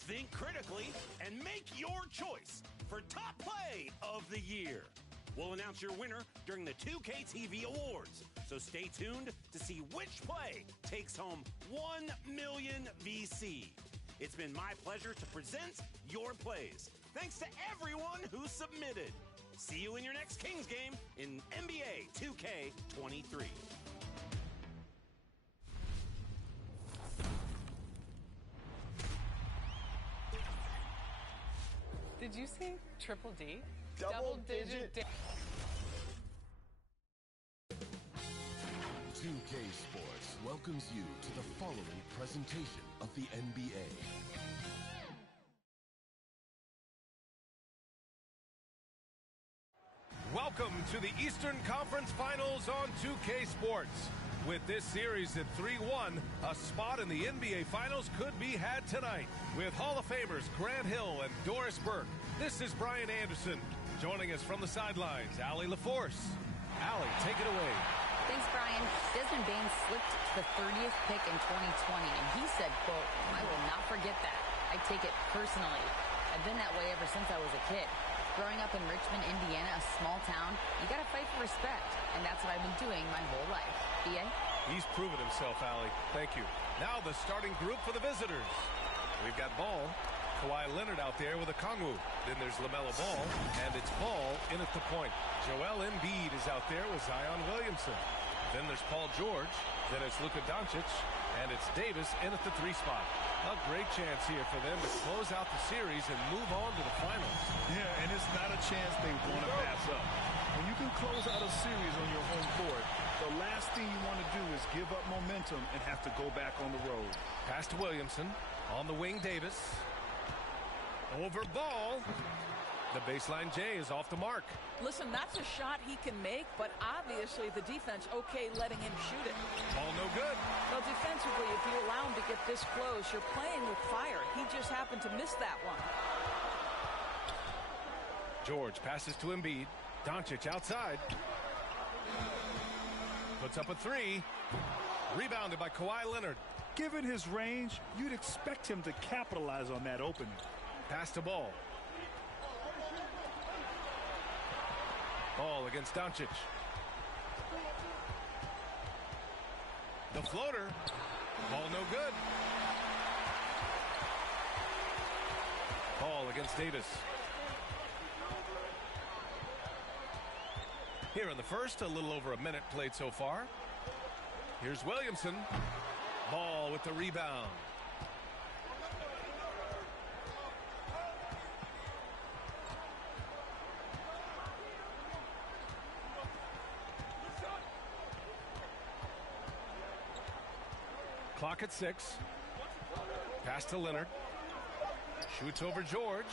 think critically, and make your choice for Top Play of the Year. We'll announce your winner during the 2K TV Awards, so stay tuned to see which play takes home 1 million VC. It's been my pleasure to present your plays. Thanks to everyone who submitted. See you in your next Kings game in NBA 2K23. Did you say triple D? Double digit. 2K Sports welcomes you to the following presentation of the NBA. Welcome to the Eastern Conference Finals on 2K Sports. With this series at 3-1, a spot in the NBA Finals could be had tonight. With Hall of Famers Grant Hill and Doris Burke, this is Brian Anderson. Joining us from the sidelines, Allie LaForce. Allie, take it away. Thanks, Brian. Desmond Bain slipped to the 30th pick in 2020, and he said, quote, "I will not forget that. I take it personally. I've been that way ever since I was a kid. Growing up in Richmond, Indiana, a small town, you got to fight for respect, and that's what I've been doing my whole life." BA? He's proven himself, Allie. Thank you. Now the starting group for the visitors. We've got Ball, Kawhi Leonard out there with a Kongwu. Then there's LaMelo Ball, and it's Ball in at the point. Joel Embiid is out there with Zion Williamson. Then there's Paul George. Then it's Luka Doncic, and it's Davis in at the 3 spot. A great chance here for them to close out the series and move on to the finals. Yeah, and it's not a chance they want to pass up. When you can close out a series on your home court, the last thing you want to do is give up momentum and have to go back on the road. Pass to Williamson. On the wing, Davis. Over Ball. The baseline J is off the mark. Listen, that's a shot he can make, but obviously the defense okay letting him shoot it. Ball no good. Well, defensively, if you allow him to get this close, you're playing with fire. He just happened to miss that one. George passes to Embiid. Doncic outside. Puts up a 3. Rebounded by Kawhi Leonard. Given his range, you'd expect him to capitalize on that opening. Pass to Ball. Ball against Doncic. The floater. Ball no good. Ball against Davis. Here in the first, a little over a minute played so far. Here's Williamson. Ball with the rebound. Clock at 6. Pass to Leonard. Shoots over George.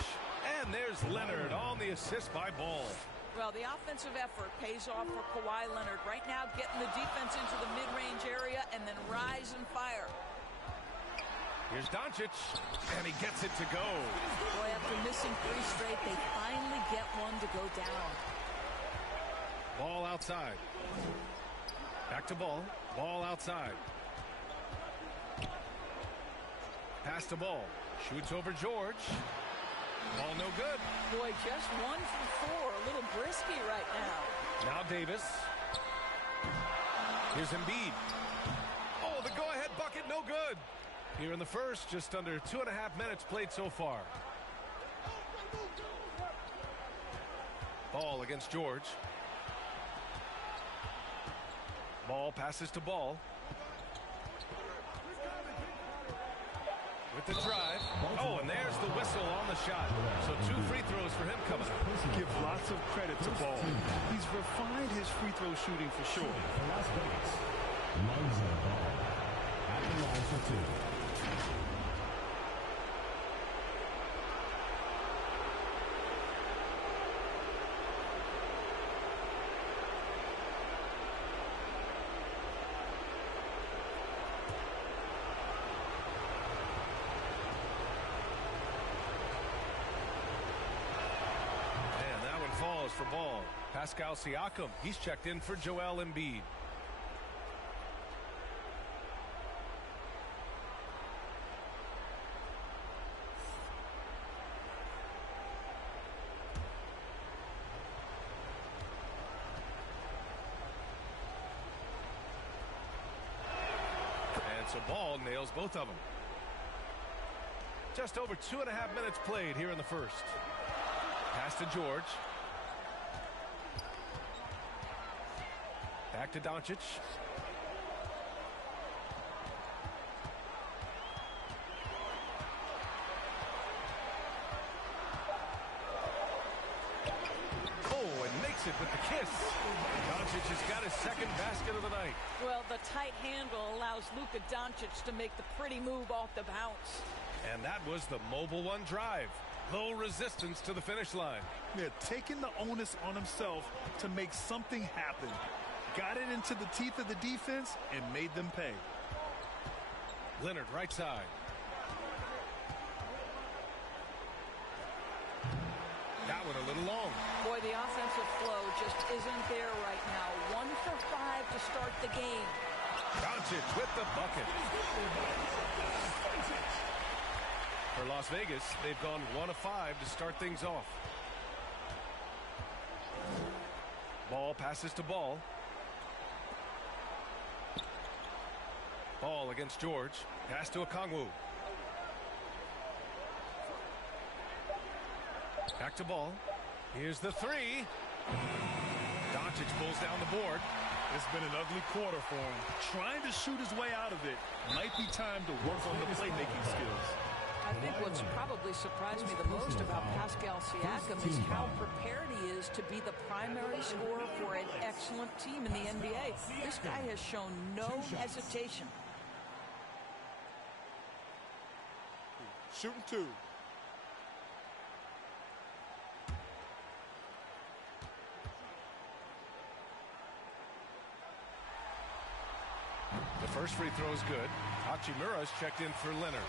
And there's Leonard on the assist by Ball. Well, the offensive effort pays off for Kawhi Leonard. Right now, getting the defense into the mid-range area and then rise and fire. Here's Doncic, and he gets it to go. Boy, after missing 3 straight, they finally get one to go down. Ball outside. Back to Ball. Ball outside. Pass to Ball. Shoots over George. Ball no good. Boy, just 1 for 4. A little brisky right now. Now Davis. Here's Embiid. Oh, the go-ahead bucket, no good. Here in the first, just under 2.5 minutes played so far. Ball against George. Ball passes to Ball. With the drive. Oh, and there's the whistle on the shot. So 2 free throws for him coming up. Give lots of credit to Ball. He's refined his free throw shooting for sure. Las Vegas, Lonzo Ball at the line for 2. For Ball. Pascal Siakam, he's checked in for Joel Embiid. So Ball nails both of them. Just over 2.5 minutes played here in the first. Pass to George. Back to Doncic. It with the kiss. Doncic has got his second basket of the night. Well, the tight handle allows Luka Doncic to make the pretty move off the bounce. And that was the Mobile One drive. Low resistance to the finish line. Yeah, taking the onus on himself to make something happen. Got it into the teeth of the defense and made them pay. Leonard right side. That one a little long. Boy, the offensive flow just isn't there right now. 1 for 5 to start the game. Doncic with the bucket. For Las Vegas, they've gone 1 of 5 to start things off. Ball passes to Ball. Ball against George. Pass to Okongwu. Back to Ball. Here's the three. Doncic pulls down the board. It's been an ugly quarter for him. Trying to shoot his way out of it. Might be time to work on the playmaking skills. I think what's probably surprised me the most about Pascal Siakam is how prepared he is to be the primary scorer for an excellent team in the NBA. This guy has shown no hesitation. Shooting two. The first free throw is good. Hachimura's checked in for Leonard.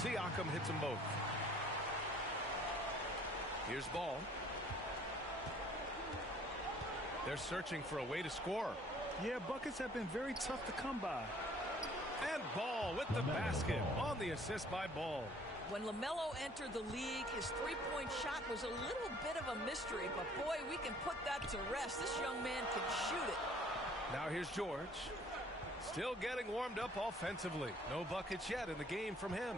Siakam hits them both. Here's Ball. They're searching for a way to score. Yeah, buckets have been very tough to come by. And Ball with the basket on the assist by Ball. When LaMelo entered the league, his three-point shot was a little bit of a mystery, but boy, we can put that to rest. This young man can shoot it. Now here's George. Still getting warmed up offensively. No buckets yet in the game from him.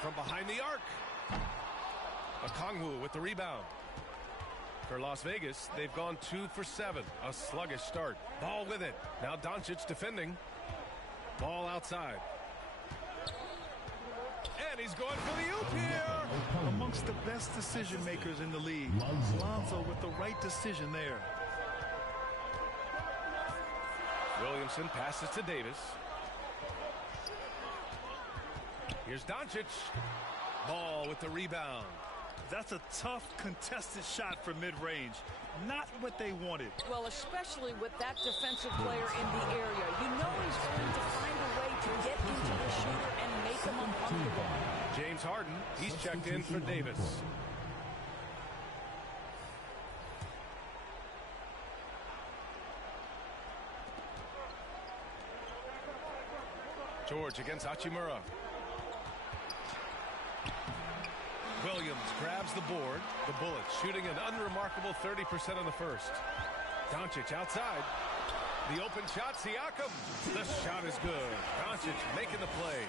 From behind the arc. Okongwu with the rebound. For Las Vegas, they've gone 2 for 7. A sluggish start. Ball with it. Now Doncic defending. Ball outside. And he's going for the oop here. Amongst the best decision makers in the league. Lonzo with the right decision there. Williamson passes to Davis. Here's Doncic. Ball with the rebound. That's a tough, contested shot from mid-range. Not what they wanted. Well, especially with that defensive player in the area. You know he's going to find a way to get into the shooter and make him uncomfortable. James Harden, he's checked in for Davis. George against Hachimura. Williams grabs the board. The Bullets shooting an unremarkable 30% in the first. Doncic outside. The open shot, Siakam. The shot is good. Doncic making the play.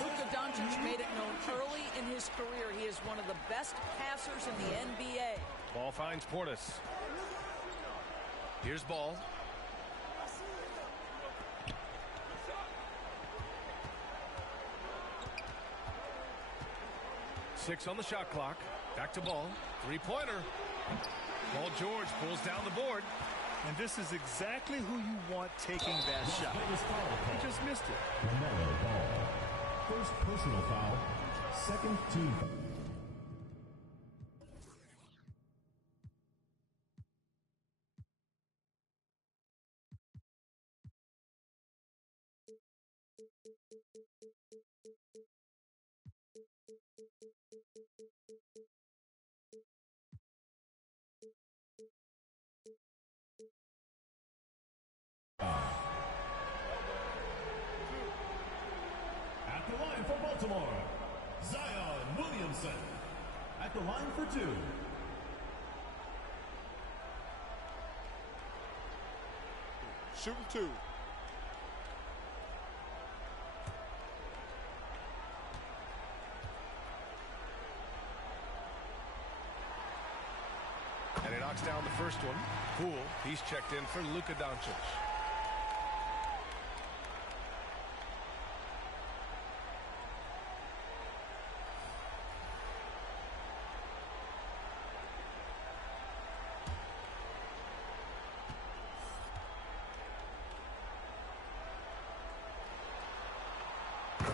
Luka Doncic made it known early in his career he is one of the best passers in the NBA. Ball finds Portis. Here's Ball. Six on the shot clock. Back to Ball. Three-pointer. Paul George pulls down the board. And this is exactly who you want taking that shot. He just missed it. LaMelo Ball. First personal foul. Second team foul. At the line for two. Shooting two. And he knocks down the first one. Poole, he's checked in for Luka Doncic.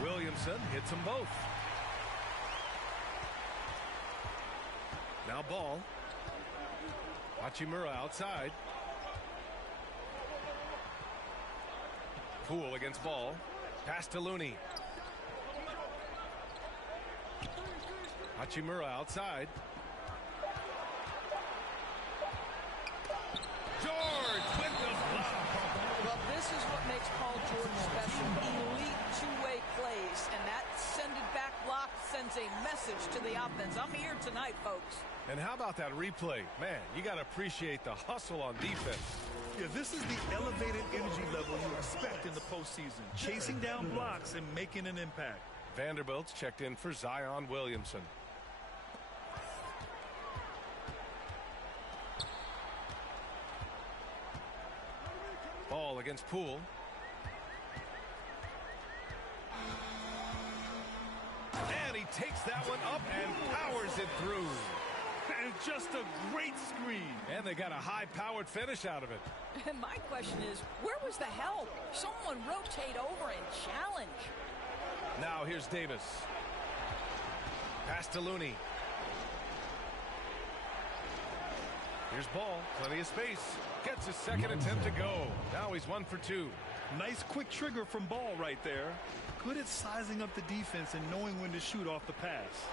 Williamson hits them both. Now Ball. Hachimura outside. Poole against Ball. Pass to Looney. Hachimura outside. George with the block. Well, this is what makes Paul George special. Elite two-way plays, and that send-it-back block sends a message to the offense. I'm here tonight, folks. And how about that replay? Man, you got to appreciate the hustle on defense. Yeah, this is the elevated energy level you expect in the postseason. Chasing down blocks and making an impact. Vanderbilt's checked in for Zion Williamson. Ball against Poole. And he takes that one up and powers it through. And just a great screen. And they got a high-powered finish out of it. And my question is, where was the help? Someone rotate over and challenge. Now here's Davis. Pass to Looney. Here's Ball. Plenty of space. Gets his second attempt to go. Now he's 1 for 2. Nice quick trigger from Ball right there. Good at sizing up the defense and knowing when to shoot off the pass.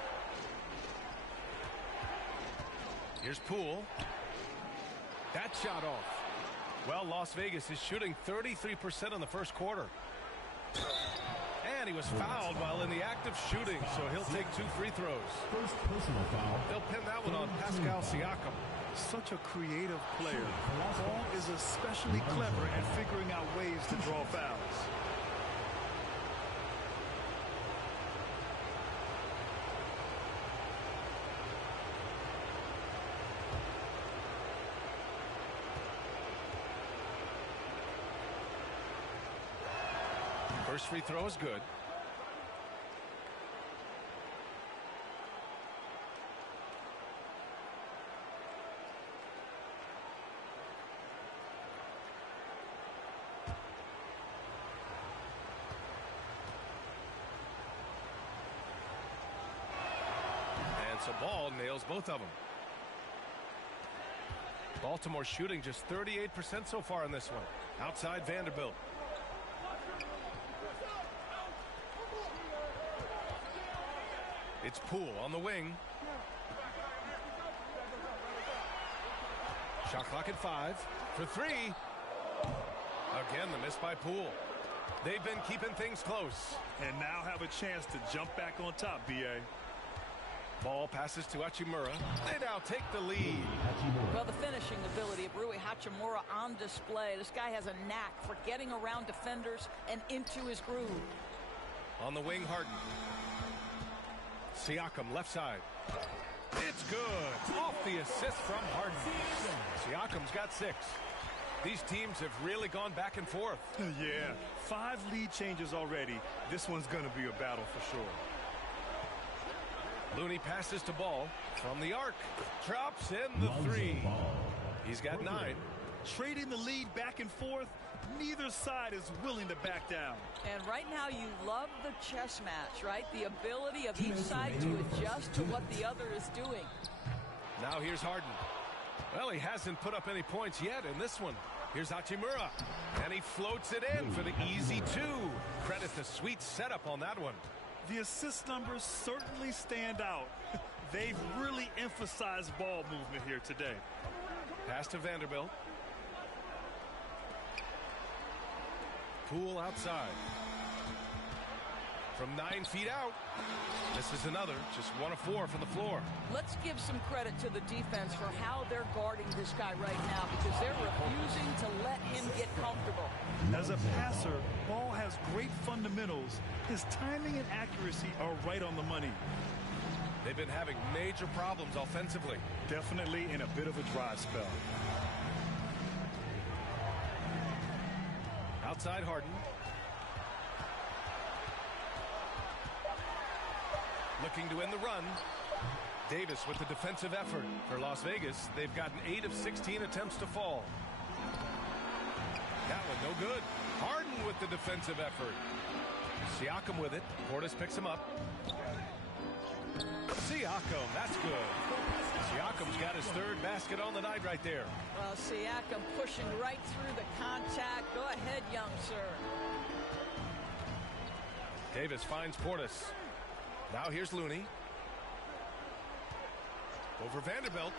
Here's Poole. That shot off. Well, Las Vegas is shooting 33% in the first quarter. And he was fouled while in the act of shooting, so he'll take 2 free throws. First personal foul. They'll pin that one on Pascal Siakam. Such a creative player. Ball is especially clever at figuring out ways to draw fouls. First free throw is good. And so Ball nails both of them. Baltimore shooting just 38% so far in this one. Outside Vanderbilt. It's Poole on the wing. Shot clock at 5 for 3. Again, the miss by Poole. They've been keeping things close. And now have a chance to jump back on top, B.A. Ball passes to Hachimura. They now take the lead. Well, the finishing ability of Rui Hachimura on display. This guy has a knack for getting around defenders and into his groove. On the wing, Harden. Siakam left side. It's good. Off the assist from Harden. Siakam's got 6. These teams have really gone back and forth. Yeah, 5 lead changes already. This one's going to be a battle for sure. Looney passes to Ball from the arc. Drops in the 3. He's got 9. Trading the lead back and forth. Neither side is willing to back down. And right now you love the chess match, right? The ability of each side to adjust to what the other is doing. Now here's Harden. Well, he hasn't put up any points yet in this one. Here's Hachimura. And he floats it in for the easy 2. Credit the sweet setup on that one. The assist numbers certainly stand out. They've really emphasized ball movement here today. Pass to Vanderbilt. Poole outside. from 9 feet out. This is another, just 1 of 4 from the floor. Let's give some credit to the defense for how they're guarding this guy right now, because they're refusing to let him get comfortable. As a passer, Ball has great fundamentals. His timing and accuracy are right on the money. They've been having major problems offensively. Definitely in a bit of a dry spell. Outside Harden. Looking to end the run. Davis with the defensive effort. For Las Vegas, they've gotten 8 of 16 attempts to fall. That one no good. Harden with the defensive effort. Siakam with it. Portis picks him up. Siakam, that's good. Siakam's got his 3rd basket on the night right there. Well, Siakam pushing right through the contact. Go ahead, young sir. Davis finds Portis. Now here's Looney. Over Vanderbilt.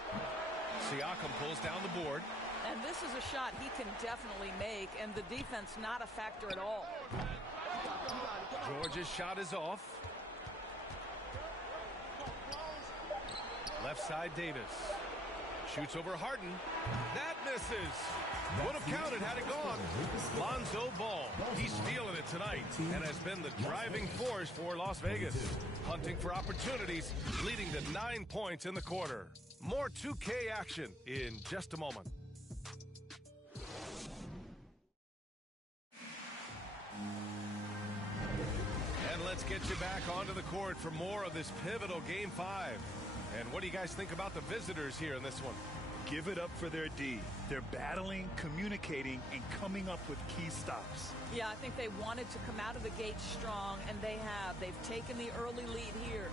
Siakam pulls down the board. And this is a shot he can definitely make, and the defense not a factor at all. George's shot is off. Left side Davis. Shoots over Harden. That misses. Would have counted had it gone. Lonzo Ball. He's feeling it tonight and has been the driving force for Las Vegas. Hunting for opportunities, leading to 9 points in the quarter. More 2K action in just a moment. And let's get you back onto the court for more of this pivotal Game 5. And what do you guys think about the visitors here in this one? Give it up for their D. They're battling, communicating, and coming up with key stops. Yeah, I think they wanted to come out of the gate strong, and they have. They've taken the early lead here.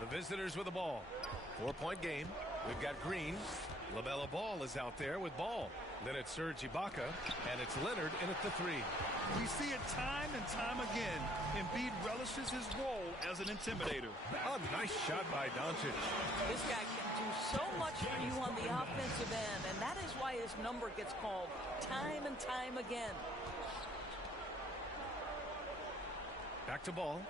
The visitors with the ball. 4-point game. We've got Green. LaMelo Ball is out there with Ball. Then it's Serge Ibaka, and it's Leonard in at the 3. We see it time and time again. Embiid relishes his role as an intimidator. A nice shot by Doncic. This guy can do so much for you on the offensive end, and that is why his number gets called time and time again. Back to Ball.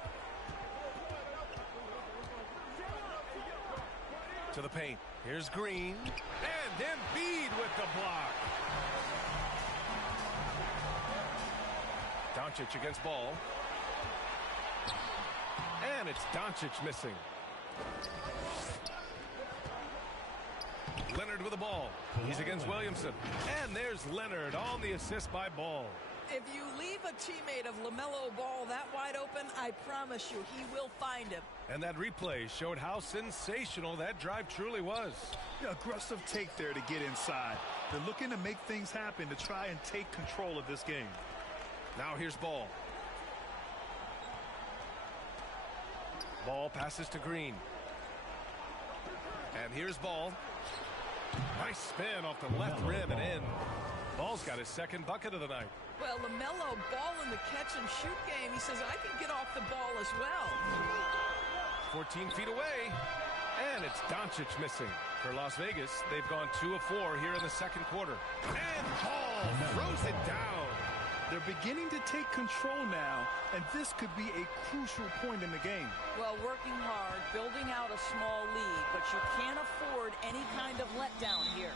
To the paint. Here's Green. And Embiid with the block. Doncic against Ball. And it's Doncic missing. Leonard with the ball. He's against Williamson. And there's Leonard on the assist by Ball. If you leave a teammate of LaMelo Ball that wide open, I promise you he will find him. And that replay showed how sensational that drive truly was. Yeah, aggressive take there to get inside. They're looking to make things happen to try and take control of this game. Now here's Ball. Ball passes to Green. And here's Ball. Nice spin off the left rim and in. Ball's got his 2nd bucket of the night. Well, LaMelo Ball in the catch-and-shoot game, he says, I can get off the ball as well. 14 feet away. And it's Doncic missing. For Las Vegas, they've gone 2 of 4 here in the 2nd quarter. And Ball throws it down. They're beginning to take control now, and this could be a crucial point in the game. Well, working hard, building out a small lead, but you can't afford any kind of letdown here.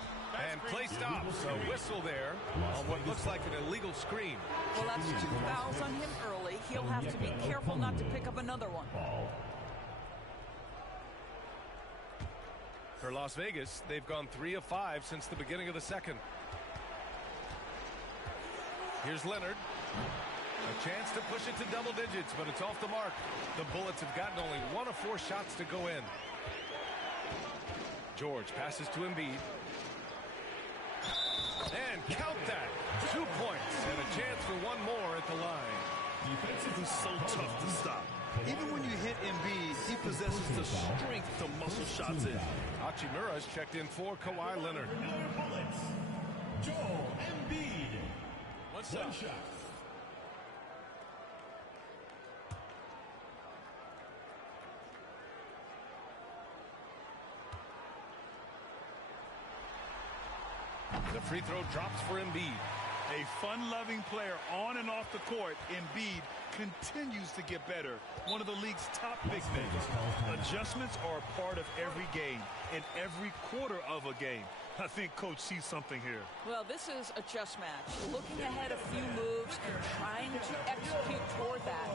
And play stops. A whistle there on what looks like an illegal screen. Well, that's 2 fouls on him early. He'll have to be careful not to pick up another one. For Las Vegas, they've gone 3 of 5 since the beginning of the 2nd. Here's Leonard. A chance to push it to double digits, but it's off the mark. The Bullets have gotten only 1 of 4 shots to go in. George passes to Embiid. And count that. 2 points and a chance for 1 more at the line. He's so tough to stop. Even when you hit Embiid, he possesses the strength to muscle shots in. Hachimura's checked in for Kawhi Leonard. Joel Embiid. What's up? Shot. The free throw drops for Embiid. A fun-loving player on and off the court, Embiid continues to get better. One of the league's top big men. Adjustments are a part of every game and every quarter of a game. I think Coach sees something here. Well, this is a chess match. Looking ahead a few moves and trying to execute toward that.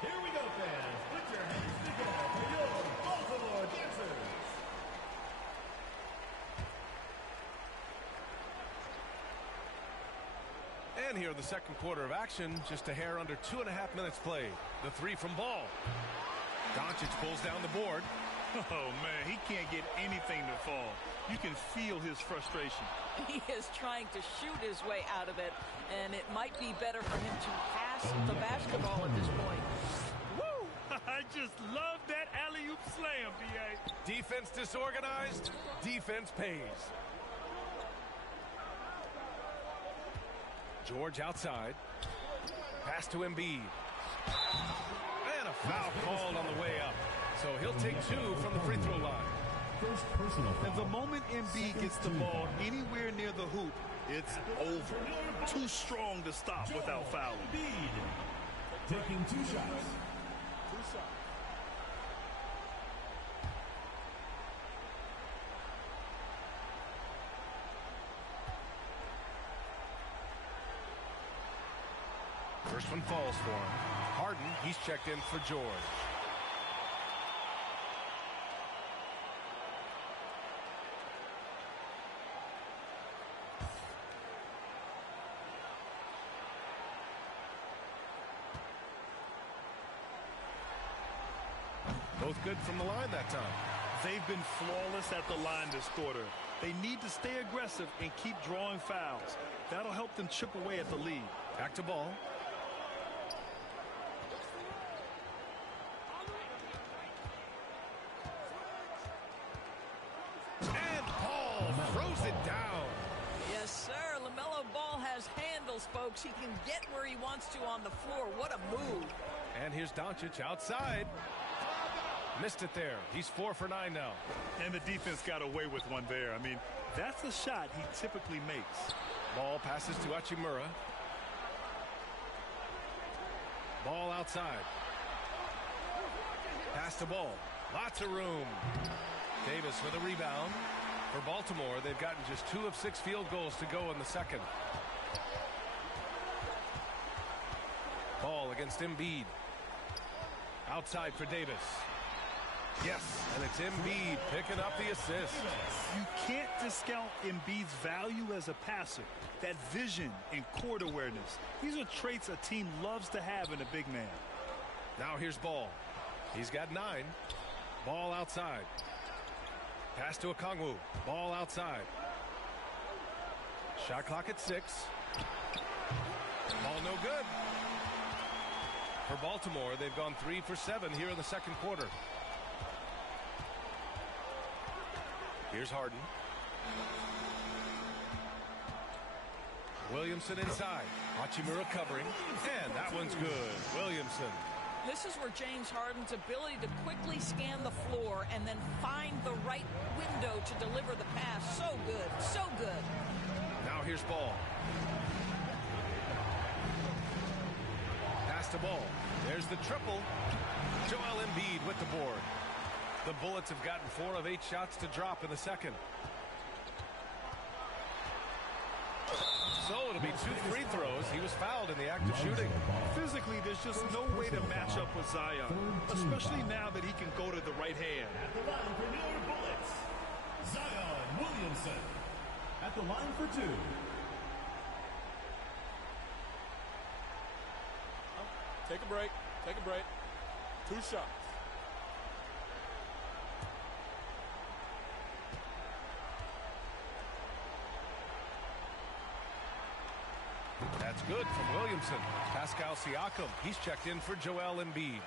Here we go, fans. Put your hands together for your Baltimore Dancers. And here in the second quarter of action, just a hair under 2.5 minutes played. The three from Ball. Doncic pulls down the board. Oh, man, he can't get anything to fall. You can feel his frustration. He is trying to shoot his way out of it, and it might be better for him to pass the basketball at this point. Woo! I just love that alley-oop slam, B.A. Defense disorganized. Defense pays. George outside. Pass to Embiid. And a foul called on the way up. So he'll take two from the free throw line. First personal foul. And the moment Embiid gets the ball anywhere near the hoop, it's over. Too strong to stop without fouling. Embiid taking 2 shots. First one falls for him. Harden, he's checked in for George. Both good from the line that time. They've been flawless at the line this quarter. They need to stay aggressive and keep drawing fouls. That'll help them chip away at the lead. Back to Ball. And Ball throws it down. Yes, sir. LaMelo Ball has handles, folks. He can get where he wants to on the floor. What a move. And here's Doncic outside. Missed it there. He's 4 for 9 now. And the defense got away with one there. I mean, that's a shot he typically makes. Ball passes to Hachimura. Ball outside. Pass to Ball. Lots of room. Davis with a rebound. For Baltimore, they've gotten just 2 of 6 field goals to go in the second. Ball against Embiid. Outside for Davis. Yes, and it's Embiid picking up the assist. You can't discount Embiid's value as a passer. That vision and court awareness. These are traits a team loves to have in a big man. Now here's Ball. He's got 9. Ball outside. Pass to Okongwu. Ball outside. Shot clock at 6. Ball no good. For Baltimore, they've gone 3 for 7 here in the second quarter. Here's Harden. Williamson inside. Hachimura covering. And that one's good. Williamson. This is where James Harden's ability to quickly scan the floor and then find the right window to deliver the pass. So good. So good. Now here's Ball. Pass to Ball. There's the triple. Joel Embiid with the board. The Bullets have gotten 4 of 8 shots to drop in the second. So it'll be 2 free throws. He was fouled in the act of shooting. Physically, there's just no way to match up with Zion, especially now that he can go to the right hand. At the line for New York Bullets, Zion Williamson. At the line for 2. Take a break. Take a break. 2 shots. That's good from Williamson. Pascal Siakam, he's checked in for Joel Embiid.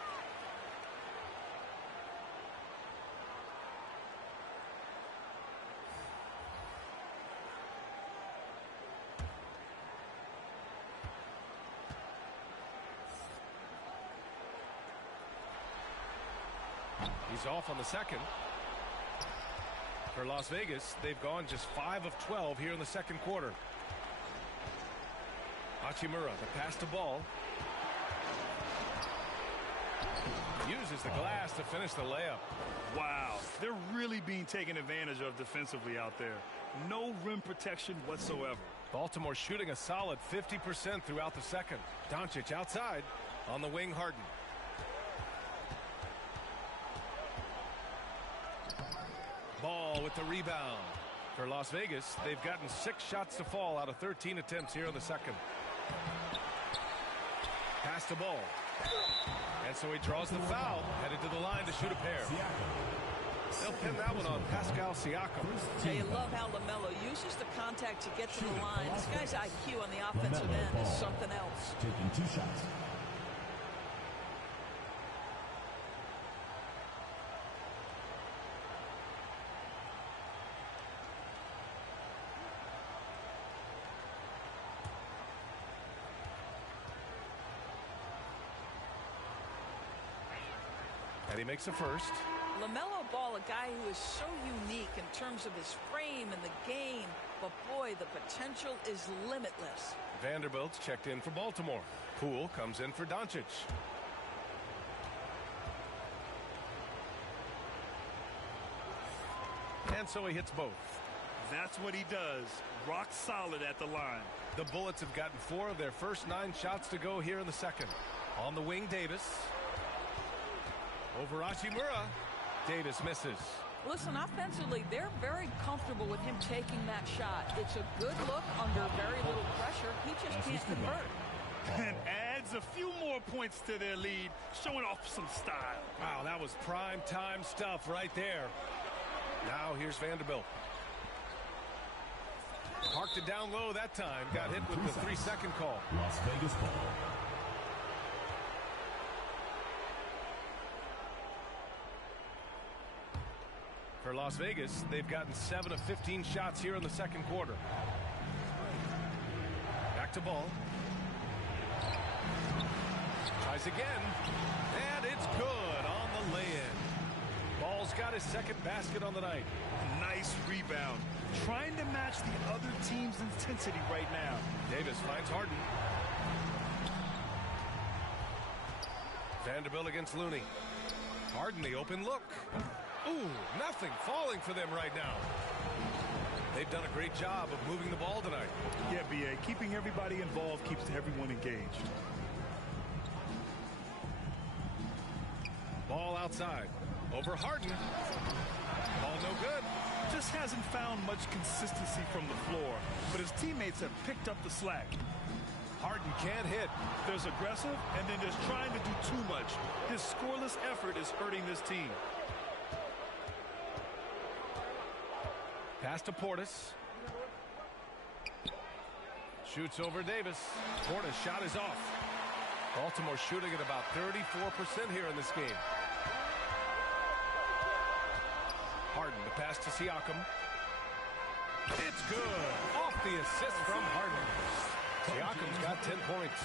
He's off on the second. For Las Vegas, they've gone just 5 of 12 here in the second quarter. Hachimura, the pass to Ball. Uses the glass to finish the layup. Wow, they're really being taken advantage of defensively out there. No rim protection whatsoever. Baltimore shooting a solid 50% throughout the second. Doncic outside on the wing. Harden. Ball with the rebound. For Las Vegas, they've gotten 6 shots to fall out of 13 attempts here in the second. Pass to Ball. And so he draws the foul, headed to the line to shoot a pair. They'll pin that one on Pascal Siakam. Yeah, you love how LaMelo uses the contact to get to the line. This guy's IQ on the offensive end is something else. Taking 2 shots. And he makes a first. LaMelo Ball, a guy who is so unique in terms of his frame and the game, but boy, the potential is limitless. Vanderbilt's checked in for Baltimore. Poole comes in for Doncic. And so he hits both. That's what he does. Rock solid at the line. The Bullets have gotten 4 of their first 9 shots to go here in the second. On the wing, Davis. Over Hachimura. Davis misses. Listen, offensively, they're very comfortable with him taking that shot. It's a good look under very little pressure. He just can't convert. And adds a few more points to their lead, showing off some style. Wow, that was prime time stuff right there. Now here's Vanderbilt. Parked it down low that time. Got hit with the 3-second call. Las Vegas ball. For Las Vegas, they've gotten 7 of 15 shots here in the second quarter. Back to Ball. Tries again. And it's good on the lay-in. Ball's got his second basket on the night. Nice rebound. Trying to match the other team's intensity right now. Davis finds Harden. Vanderbilt against Looney. Harden, the open look. Ooh, nothing falling for them right now. They've done a great job of moving the ball tonight. Yeah, B.A., keeping everybody involved keeps everyone engaged. Ball outside. Over Harden. Ball no good. Just hasn't found much consistency from the floor, but his teammates have picked up the slack. Harden can't hit. There's aggressive, and then there's trying to do too much. His scoreless effort is hurting this team. Pass to Portis. Shoots over Davis. Portis' shot is off. Baltimore shooting at about 34% here in this game. Harden, the pass to Siakam. It's good. Off the assist from Harden. Siakam's got 10 points.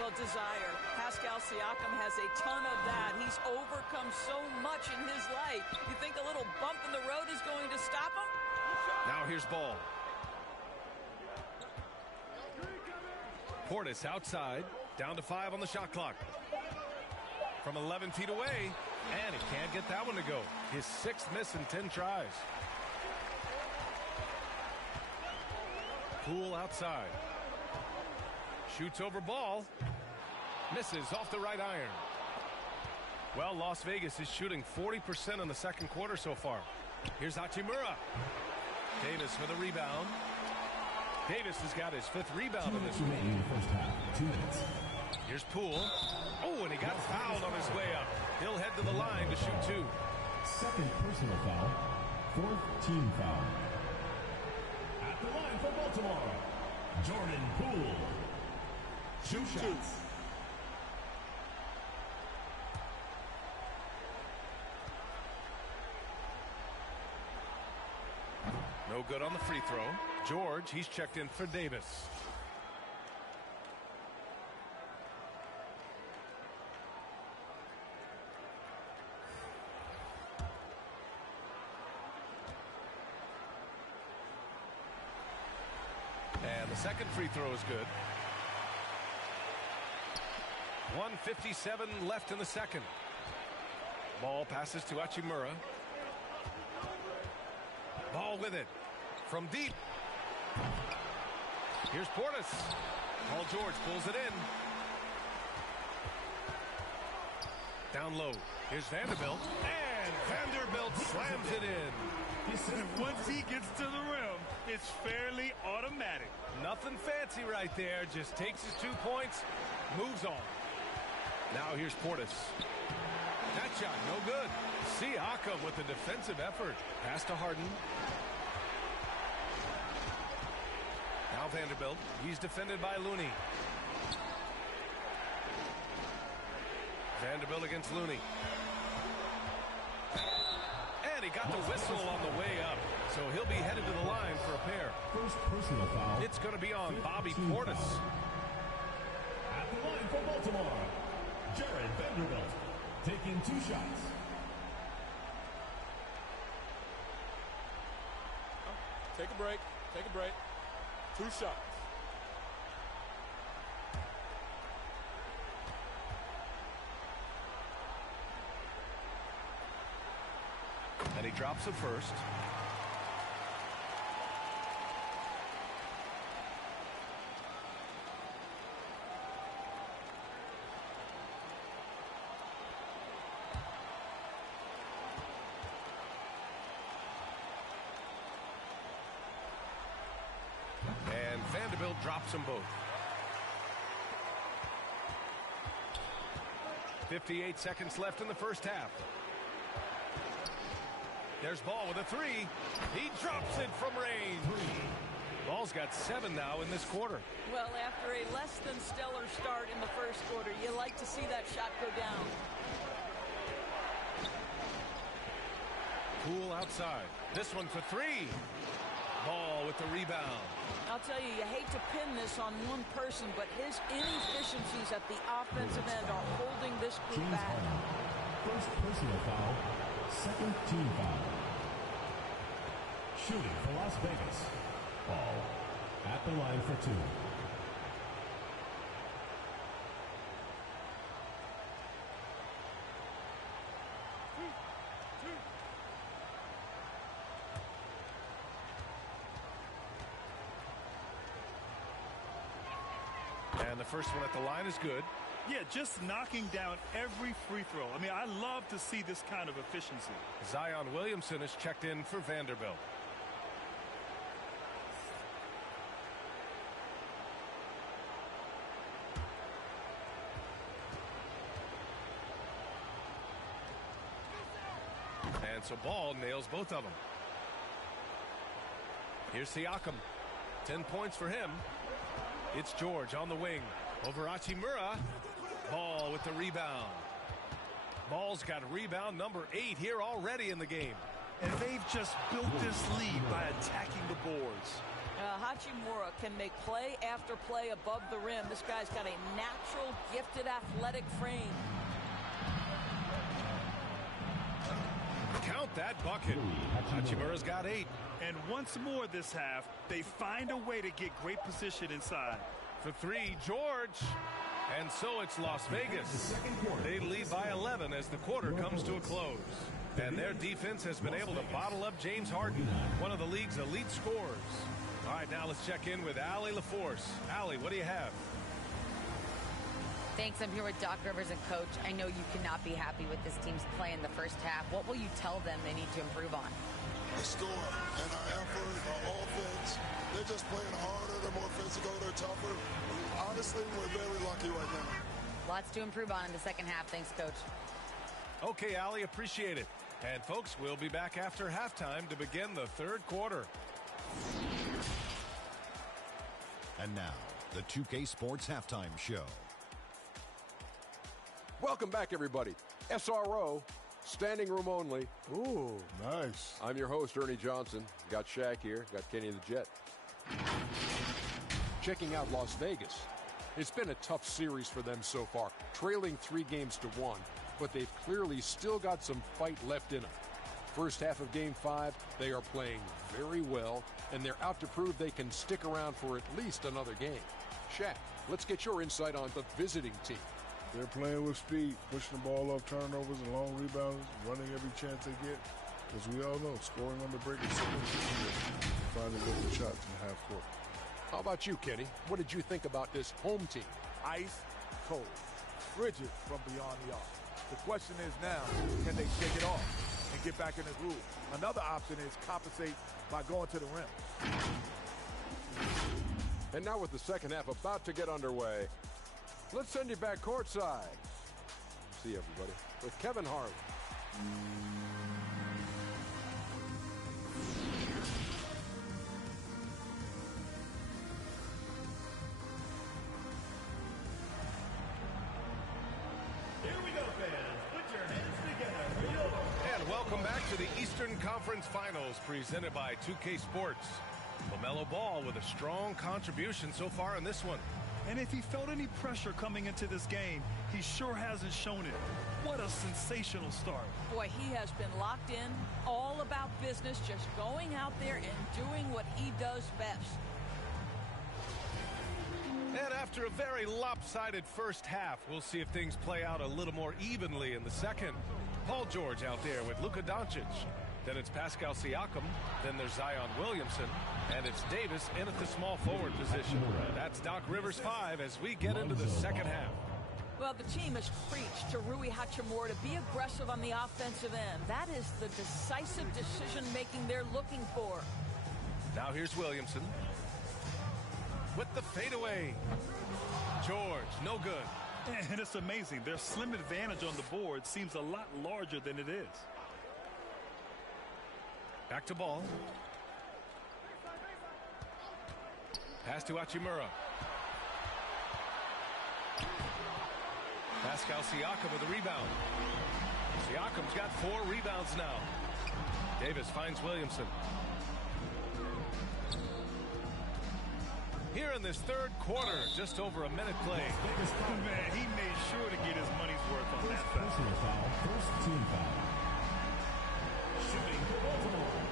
Well, desire. Pascal Siakam has a ton of that. He's overcome so much in his life. You think a little bump in the road is going to stop him? Now here's Ball. Portis outside. Down to 5 on the shot clock. From 11 feet away. And he can't get that one to go. His 6th miss in 10 tries. Poole outside. Shoots over ball. Misses off the right iron. Well, Las Vegas is shooting 40% in the second quarter so far. Here's Hachimura. Davis with a rebound. Davis has got his 5th rebound in this game. Here's Poole. Oh, and he got fouled on his way up. He'll head to the line to shoot 2. Second personal foul. 4th team foul. At the line for Baltimore, Jordan Poole. Shoot shots. No good on the free throw. George, he's checked in for Davis. And the second free throw is good. 1:57 left in the second. Ball passes to Hachimura. Ball with it. From deep. Here's Portis. Paul George pulls it in. Down low. Here's Vanderbilt. And Vanderbilt slams it in. Once he gets to the rim, it's fairly automatic. Nothing fancy right there. Just takes his 2 points, moves on. Now here's Portis. That shot, no good. Siakam with the defensive effort. Pass to Harden. Now Vanderbilt. He's defended by Looney. Vanderbilt against Looney. And he got the whistle on the way up. So he'll be headed to the line for a pair. First personal foul. It's going to be on Bobby Portis. At the line for Baltimore, Jared Vanderbilt. Taking 2 shots. Take a break. Take a break. 2 shots. And he drops it first. And Vanderbilt drops them both. 58 seconds left in the first half. There's Ball with a 3. He drops it from range. Ball's got 7 now in this quarter. Well, after a less than stellar start in the first quarter, you like to see that shot go down. Poole outside. This one for 3. Ball with the rebound. I'll tell you, you hate to pin this on one person, but his inefficiencies at the offensive end are holding this group James back. Harden. First personal foul. Second team foul. Shooting for Las Vegas. Ball at the line for 2. And the first one at the line is good. Yeah, just knocking down every free throw. I mean, I love to see this kind of efficiency. Zion Williamson is checked in for Vanderbilt. And so Ball nails both of them. Here's Siakam. 10 points for him. It's George on the wing. Over Hachimura. Ball with the rebound. Ball's got rebound number 8 here already in the game. And they've just built this lead by attacking the boards. Hachimura can make play after play above the rim. This guy's got a natural, gifted, athletic frame. Count that bucket. Hachimura's got 8. And once more this half, they find a way to get great position inside. For 3, George. And so it's Las Vegas. They lead by 11 as the quarter comes to a close. And their defense has been able to bottle up James Harden, one of the league's elite scorers. All right, now let's check in with Allie LaForce. Allie, what do you have? Thanks. I'm here with Doc Rivers and Coach. I know you cannot be happy with this team's play in the first half. What will you tell them they need to improve on? The score and our effort, our offense. They're just playing harder. They're more physical. They're tougher. Honestly, we're very lucky right now. Lots to improve on in the second half. Thanks, Coach. Okay, Allie, appreciate it. And, folks, we'll be back after halftime to begin the third quarter. And now, the 2K Sports Halftime Show. Welcome back, everybody. SRO, standing room only. Ooh, nice. I'm your host, Ernie Johnson. Got Shaq here. Got Kenny the Jet. Checking out Las Vegas. It's been a tough series for them so far, trailing 3-1, but they've clearly still got some fight left in them. First half of Game 5, they are playing very well, and they're out to prove they can stick around for at least another game. Shaq, let's get your insight on the visiting team. They're playing with speed, pushing the ball off turnovers and long rebounds, running every chance they get. As we all know, scoring on the break is so much. Finally get the shots in the half court. How about you, Kenny? What did you think about this home team? Ice cold, frigid from beyond the arc. The question is now, can they shake it off and get back in the groove? Another option is compensate by going to the rim. And now with the second half about to get underway, let's send you back courtside. See everybody with Kevin Harlan. Here we go, fans. Put your hands together. And welcome back to the Eastern Conference Finals presented by 2K Sports. LaMelo Ball with a strong contribution so far in this one. And if he felt any pressure coming into this game, he sure hasn't shown it. What a sensational start. Boy, he has been locked in, all about business, just going out there and doing what he does best. And after a very lopsided first half, we'll see if things play out a little more evenly in the second. Paul George out there with Luka Doncic. Then it's Pascal Siakam. Then there's Zion Williamson. And it's Davis in at the small forward position. That's Doc Rivers 5 as we get into the second half. Well, the team has preached to Rui Hachimura to be aggressive on the offensive end. That is the decisive decision-making they're looking for. Now here's Williamson. With the fadeaway. George, no good. And it's amazing. Their slim advantage on the board seems a lot larger than it is. Back to Ball. Pass to Hachimura. Pascal Siakam with the rebound. Siakam's got 4 rebounds now. Davis finds Williamson. Here in this third quarter, just over a minute played. Man, he made sure to get his money's worth on that foul. Personal foul, first team foul. Shooting for Baltimore,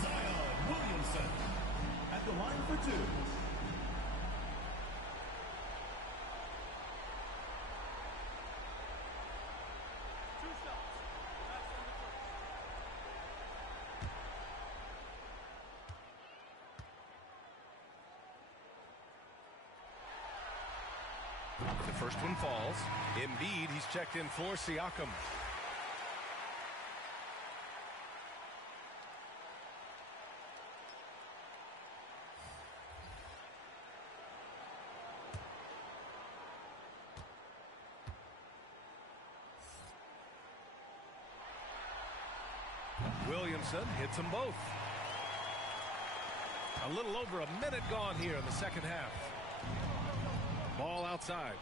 Zion Williamson at the line for 2. The first one falls. Embiid, he's checked in for Siakam. Williamson hits them both. A little over a minute gone here in the second half. Ball outside.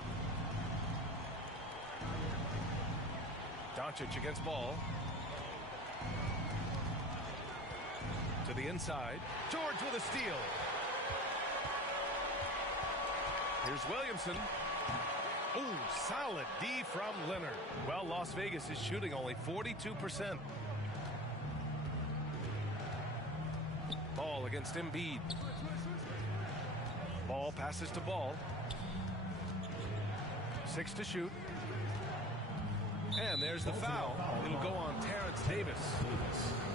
Doncic against Ball. To the inside. George with a steal. Here's Williamson. Ooh, solid D from Leonard. Well, Las Vegas is shooting only 42%. Ball against Embiid. Ball passes to Ball. 6 to shoot. And there's the foul. It'll go on Terrence That's Davis.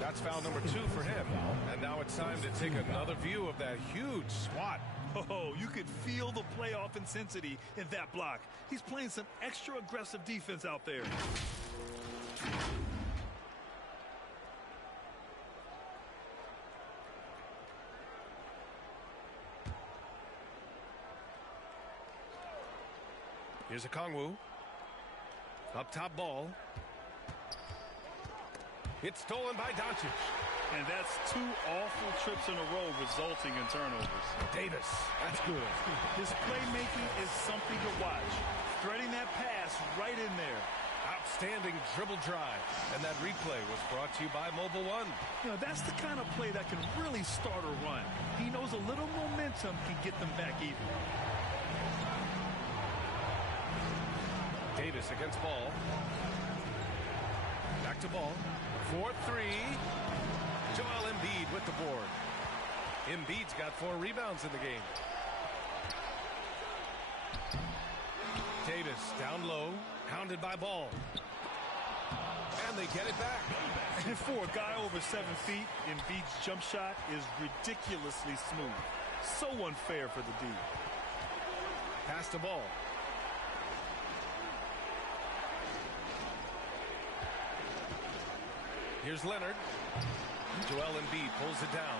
That's foul number 2 for him. And now it's time to take another view of that huge swat. Oh, you could feel the playoff intensity in that block. He's playing some extra aggressive defense out there. Here's a Kongwu. Up top ball. It's stolen by Doncic. And that's 2 awful trips in a row resulting in turnovers. Davis. That's good. His playmaking is something to watch. Threading that pass right in there. Outstanding dribble drive. And that replay was brought to you by Mobile One. You know, that's the kind of play that can really start a run. He knows a little momentum can get them back even. Davis against ball. Back to ball. 4-3. Joel Embiid with the board. Embiid's got 4 rebounds in the game. Davis down low, hounded by ball. And they get it back. And for a guy over 7 feet, Embiid's jump shot is ridiculously smooth. So unfair for the D. Pass the ball. Here's Leonard. Joel Embiid pulls it down.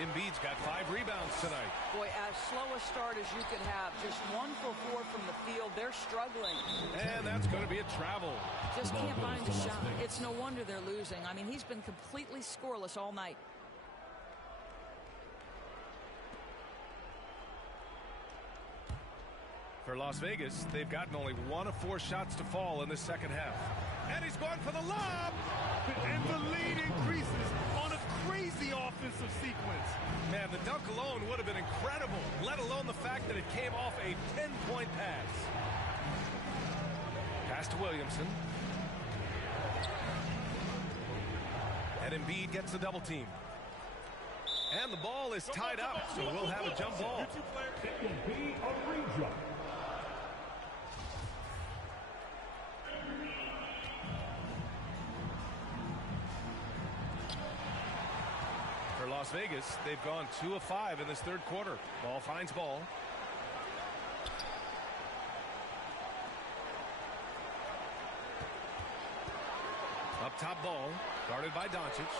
Embiid's got 5 rebounds tonight. Boy, as slow a start as you could have. Just 1 for 4 from the field. They're struggling. And that's going to be a travel. Just can't find a shot. It's no wonder they're losing. I mean, he's been completely scoreless all night. For Las Vegas, they've gotten only 1 of 4 shots to fall in the second half. And he's going for the lob. And the lead increases on a crazy offensive sequence. Man, the dunk alone would have been incredible, let alone the fact that it came off a 10-point pass. Pass to Williamson. And Embiid gets the double team. And the ball is tied up, so we'll have a jump ball. It will be a re-jump. For Las Vegas, they've gone 2 of 5 in this third quarter. Ball finds ball. Up top ball, guarded by Doncic.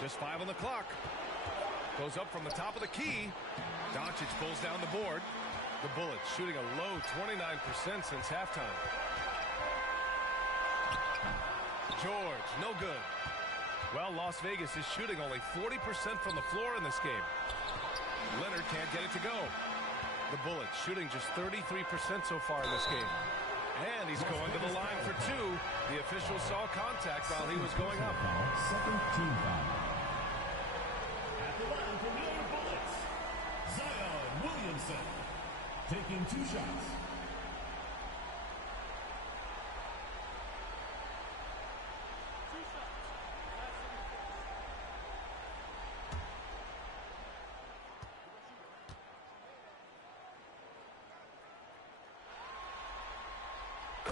Just 5 on the clock. Goes up from the top of the key. Doncic pulls down the board. The Bullets shooting a low 29% since halftime. George, no good. Well, Las Vegas is shooting only 40% from the floor in this game. Leonard can't get it to go. The Bullets shooting just 33% so far in this game. And he's going to the line for 2. The official saw contact while he was going up. Second team foul. At the line for the Bullets, Zion Williamson, taking 2 shots.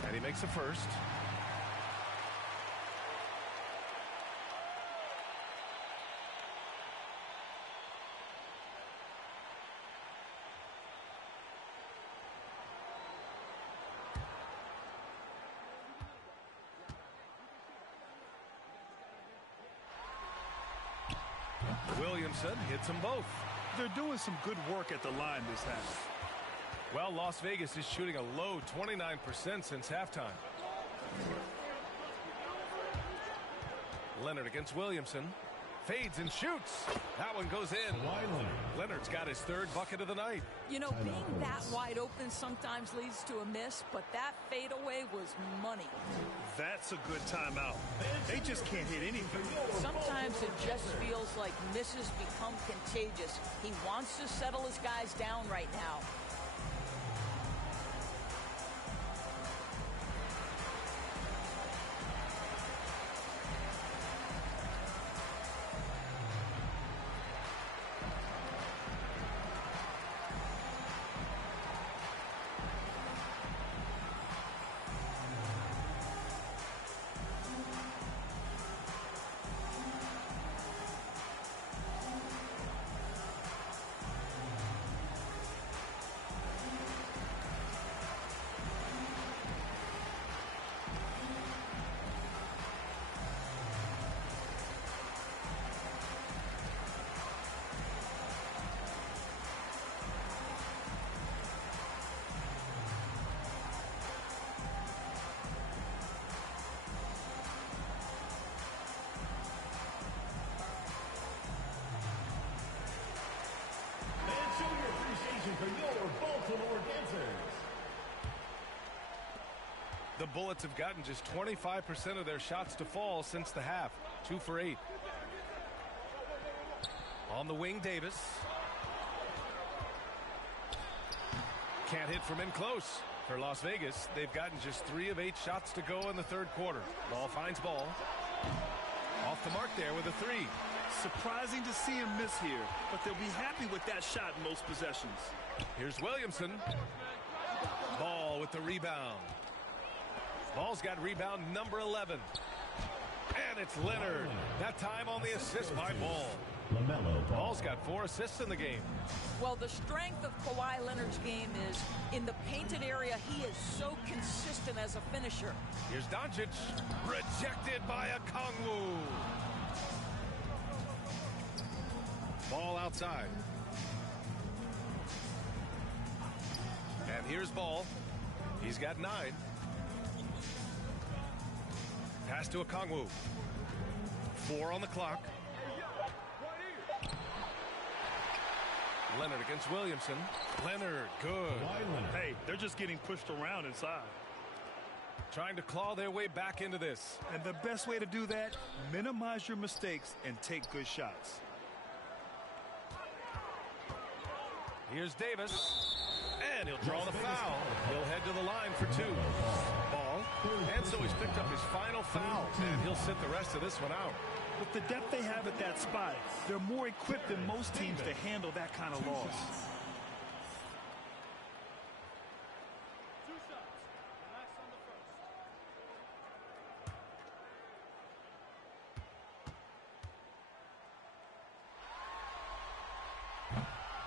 And he makes the first. Williamson hits them both. They're doing some good work at the line this half. Well, Las Vegas is shooting a low 29% since halftime. Leonard against Williamson. Fades and shoots. That one goes in. Leonard's got his 3rd bucket of the night. You know, being that wide open sometimes leads to a miss, but that fadeaway was money. That's a good timeout. They just can't hit anything. Sometimes it just feels like misses become contagious. He wants to settle his guys down right now. attention for your Baltimore Dancers. The Bullets have gotten just 25% of their shots to fall since the half. 2 for 8. On the wing, Davis. Can't hit from in close. For Las Vegas, they've gotten just 3 of 8 shots to go in the third quarter. Ball finds Ball. Off the mark there with a 3. Surprising to see him miss here, but they'll be happy with that shot in most possessions. Here's Williamson. Ball with the rebound. Ball's got rebound number 11. And it's Leonard. That time on the assist by Ball. Ball's got 4 assists in the game. Well, the strength of Kawhi Leonard's game is in the painted area. He is so consistent as a finisher. Here's Doncic. Rejected by Okongwu. Ball outside. And here's Ball. He's got 9. Pass to Okongwu. 4 on the clock. Leonard against Williamson. Leonard, good. Hey, they're just getting pushed around inside. Trying to claw their way back into this. And the best way to do that, minimize your mistakes and take good shots. Here's Davis. And he'll draw the foul. He'll head to the line for 2. Ball. And so he's picked up his final foul. And he'll sit the rest of this one out. With the depth they have at that spot, they're more equipped than most teams to handle that kind of loss.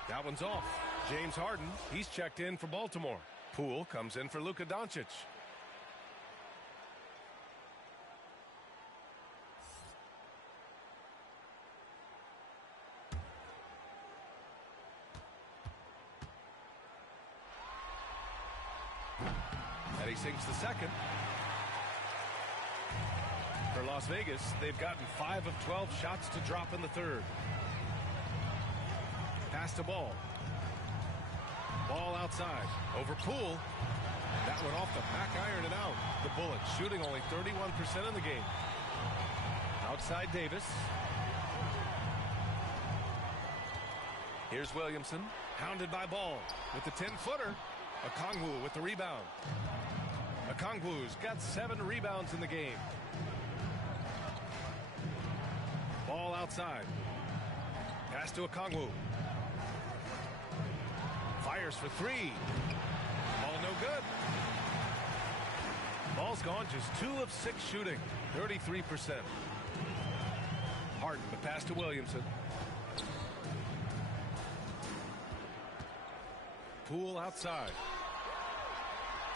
That one's off. James Harden, he's checked in for Baltimore. Poole comes in for Luka Doncic. And he sinks the second. For Las Vegas, they've gotten 5 of 12 shots to drop in the third. Pass to Ball. Ball outside. Over Poole. That one off the back iron and out. The Bullets shooting only 31% in the game. Outside Davis. Here's Williamson. Hounded by Ball with the 10-footer. Okongwu with the rebound. Okongwu's got 7 rebounds in the game. Ball outside. Pass to Okongwu. Fires for 3. Ball no good. Ball's gone just 2 of 6 shooting. 33%. Harden, the pass to Williamson. Poole outside.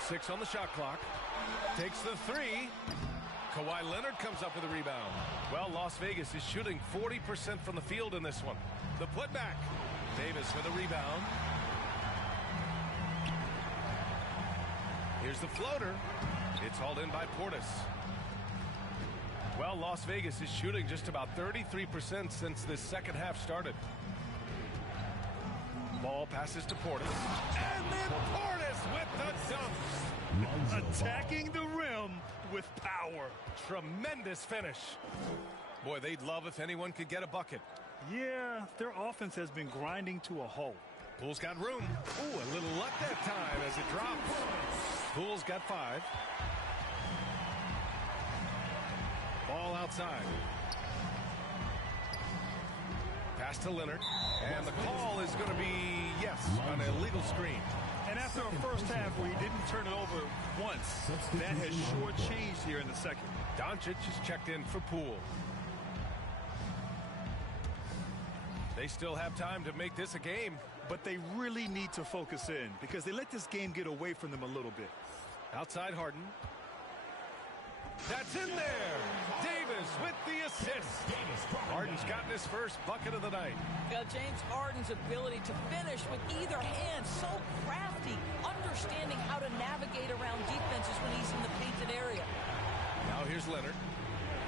6 on the shot clock. Takes the 3. Kawhi Leonard comes up with a rebound. Well, Las Vegas is shooting 40% from the field in this one. The putback. Davis with a rebound. Here's the floater. It's hauled in by Portis. Well, Las Vegas is shooting just about 33% since this second half started. Ball passes to Portis. And then Portis with the dunk. Attacking the rim with power. Tremendous finish. Boy, they'd love if anyone could get a bucket. Yeah, their offense has been grinding to a halt. Poole's got room. Ooh, a little luck that time as it drops. Poole's got 5. Ball outside. Pass to Leonard. And the call is going to be, yes, an illegal screen. And after a first half where he didn't turn it over once, that has sure changed here in the second. Doncic is checked in for Poole. They still have time to make this a game. But they really need to focus in because they let this game get away from them a little bit. Outside Harden. That's in there. Davis with the assist. Harden's gotten his first bucket of the night. Now, James Harden's ability to finish with either hand, so crafty, understanding how to navigate around defenses when he's in the painted area. Now here's Leonard.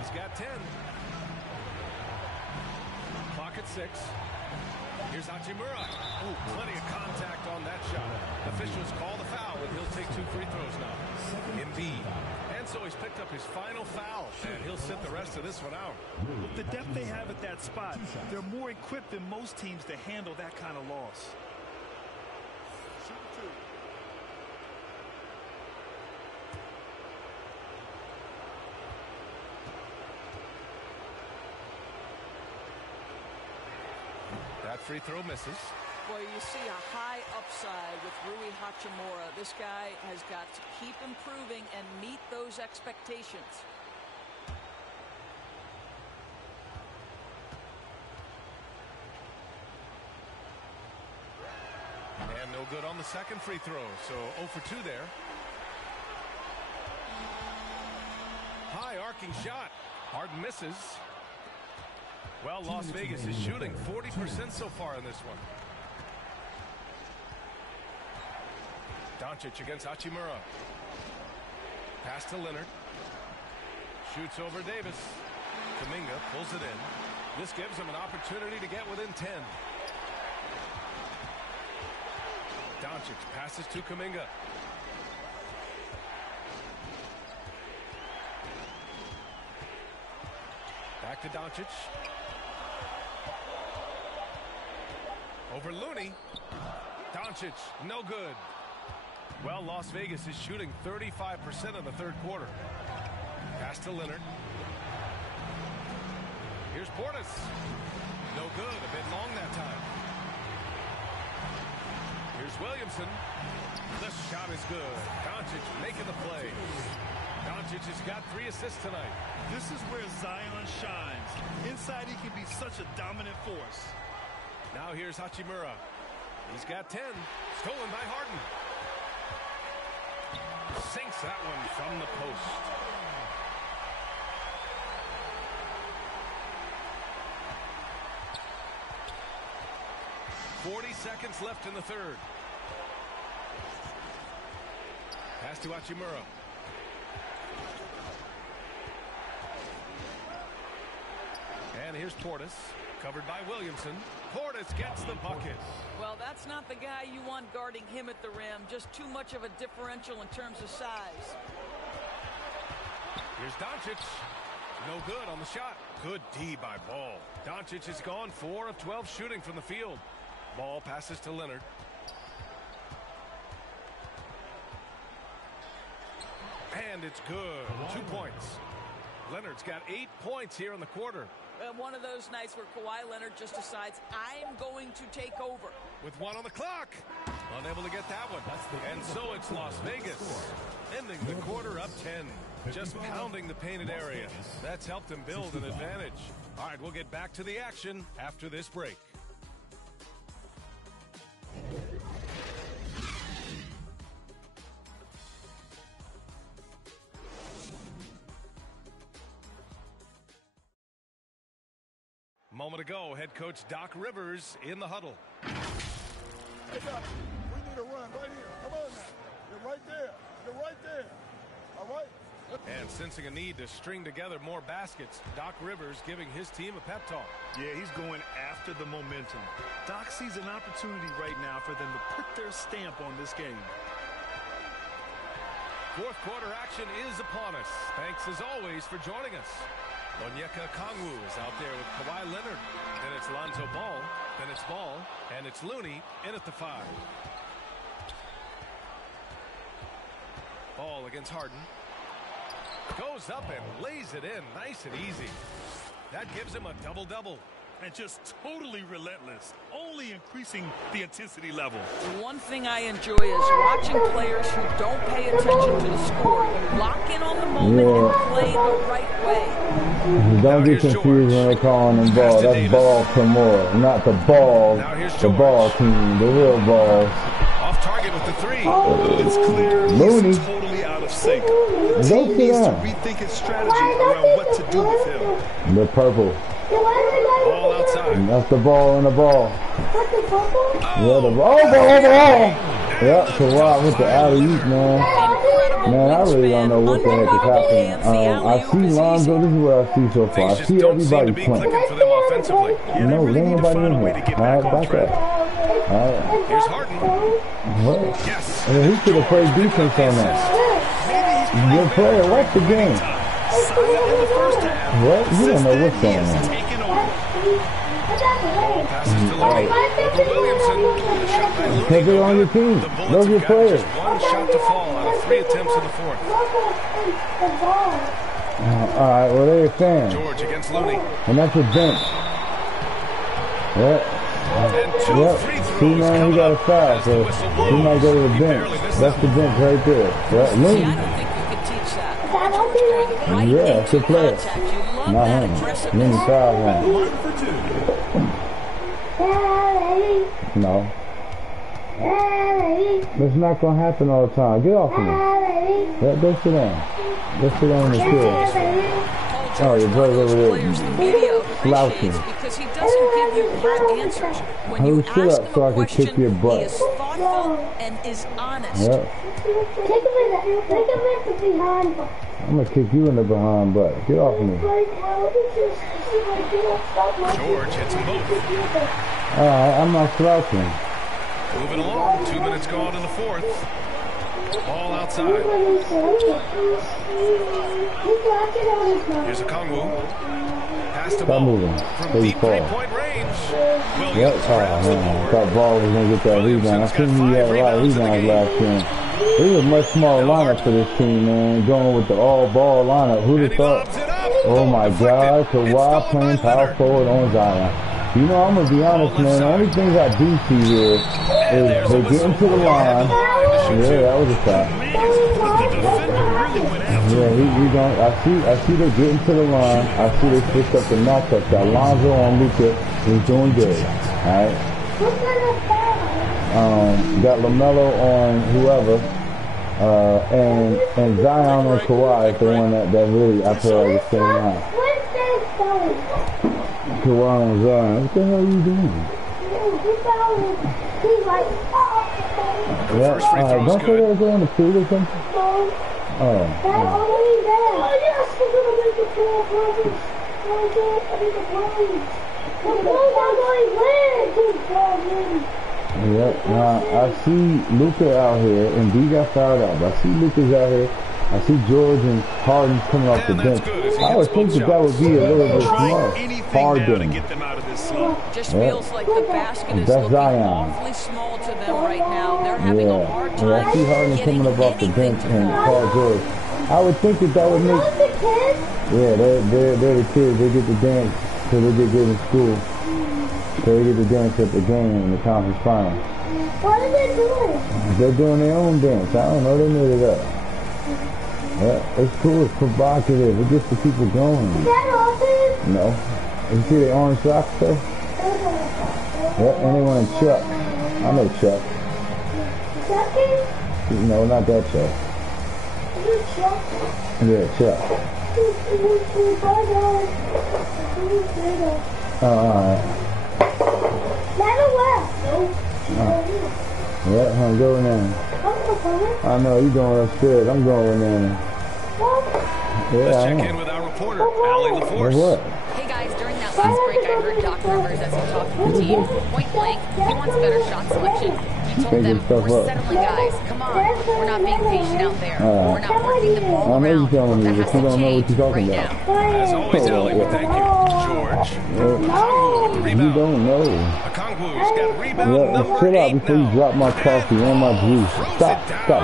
He's got 10. Clock at 6. Here's Hachimura. Oh, plenty of contact on that shot. Officials call the foul, and he'll take 2 free throws now. Embiid. And so he's picked up his final foul, and he'll sit the rest of this one out. With the depth they have at that spot, they're more equipped than most teams to handle that kind of loss. That free throw misses. Well, you see a high upside with Rui Hachimura. This guy has got to keep improving and meet those expectations. And no good on the second free throw, so 0 for 2 there. High arcing shot. Harden misses. Well, Las Vegas is shooting 40% so far in this one. Doncic against Hachimura. Pass to Leonard. Shoots over Davis. Kuminga pulls it in. This gives him an opportunity to get within 10. Doncic passes to Kuminga. Back to Doncic. Over Looney. Doncic, no good. Well, Las Vegas is shooting 35% in the third quarter. Pass to Leonard. Here's Portis. No good, a bit long that time. Here's Williamson. The shot is good. Doncic making the play. Doncic has got 3 assists tonight. This is where Zion shines. Inside, he can be such a dominant force. Now here's Hachimura. He's got 10. Stolen by Harden. Sinks that one from the post. .40 seconds left in the third. Pass to Hachimura. And here's Portis, covered by Williamson. Portis gets the bucket. Well, that's not the guy you want guarding him at the rim. Just too much of a differential in terms of size. Here's Doncic. No good on the shot. Good D by Ball. Doncic has gone 4 of 12 shooting from the field. Ball passes to Leonard. And it's good. 2 points. Leonard's got 8 points here in the quarter. One of those nights where Kawhi Leonard just decides, I'm going to take over. With 1 on the clock. Unable to get that one. And so it's Las Vegas. Ending the quarter up 10. Just pounding the painted area. That's helped them build an advantage. All right, we'll get back to the action after this break. Moment ago, head coach Doc Rivers in the huddle. Hey, Doc, we need a run right here. Come on now. You're right there. You're right there. All right? And sensing a need to string together more baskets, Doc Rivers giving his team a pep talk. Yeah, he's going after the momentum. Doc sees an opportunity right now for them to put their stamp on this game. Fourth quarter action is upon us. Thanks as always for joining us. Onyeka Okongwu is out there with Kawhi Leonard. Then it's Lonzo Ball. Then it's Ball. And it's Looney in at the 5. Ball against Harden. Goes up and lays it in nice and easy. That gives him a double-double. And just totally relentless, only increasing the intensity level. One thing I enjoy is watching players who don't pay attention to the score. Lock in on the moment and play the right way. Don't get confused when they're calling them ball. That's ball Kimura, not the ball, the ball team, the real balls. Off target with the 3. It's clear he's totally out of sync. The team needs to rethink its strategy around what to do with him. The purple. Ball outside. And that's the ball and the ball. Yeah, the ball, ball. Yeah, Kawhi with the alley-oop, man. Incredible Man, I really don't know what the heck is happening. I see Lonzo. This is what I see so far. I see everybody playing. No, there ain't nobody in here. All right, back up. All right. Here's Harden. What? Yes. I mean, he should have played defense on that. Good player. Watch the game. What? You don't know what's going on. Take it on your team. Those are your players. One shot to fall out of 3 attempts in the fourth. All right, well, they're fans. George against Looney. And that's a bench. Yep. Yep. See, man, he got a foul, so he might go to the bench. That's the bench right there. Yep. Looney. Yeah, it's a player. Not him. Looney fouled him. No. That's not going to happen all the time. Get off of me. Yeah, go sit down. Go sit down in the chair. Oh, your brother's over there slouching. Because he doesn't give you hard answers. When you ask him up so I can kick your butt. He is thoughtful and is honest. Yep. I'm going to kick you in the behind butt. Get off of me. George hits them both. Alright, I'm not slouching. Moving along. 2 minutes gone in the fourth. Ball outside. Here's a Kongwu. Pass to ball from deep three-point range. Yep. Oh, man. I thought Ball was going to get that rebound. I think he had a lot of rebounds last game. It was a much smaller lineup for this team, man. Going with the all-ball lineup. Who'd have thought? Oh, my God. Kawhi playing power forward on Zion. You know, I'm going to be honest, man. The only things I do see here is they get into the line. Yeah, that was a shot. Yeah, he don't. I see they get into the line. I see they switch up the matchup. Got Lonzo on Luka. He's doing good. All right. Got LaMelo on whoever. And Zion on Kawhi is the one that really I feel like is staying out. Kawhi on Zion. What the hell are you doing? Yeah, don't say they're going to food or something? Oh. Yep, I see Luka out here, and D got fouled out, but I see Luka's out here. I see George and Harden coming off the bench. I would think that would be a little bit smart. Harden. Just feels like the basket is looking awfully small to them right now. They're having a hard time. Yeah, I see Harden coming up off the bench and Paul George. I would think that would make... Yeah, they're the kids. They get to dance till they get good in school. So they get to dance at the game in the conference final. What are they doing? They're doing their own dance. I don't know. They made it up. Yeah, it's cool. It's provocative. It gets the people going. Is that awesome? No. You see the orange socks though? Yep, and they wearing Chuck. I know Chuck. Chucky? No, not that Chuck. Is it Chuck? Yeah, Chuck. Alright. Yeah, I'm going in. I know you're going upstairs. I'm going in. Yeah, let's check in with our reporter, Allie LaForce. What? Hey guys, during that last break, I heard Doc Rivers as he talked to the team. Point blank, he wants better shot selection. He told them, we're settling guys. Come on, we're not being patient out there. We're not working the ball around. I know you're telling me, but you don't know what you're talking about. As always, Allie, well, thank you. George. You don't know. Okongwu's got rebound number chill out 8 before you drop my coffee and my juice. Stop.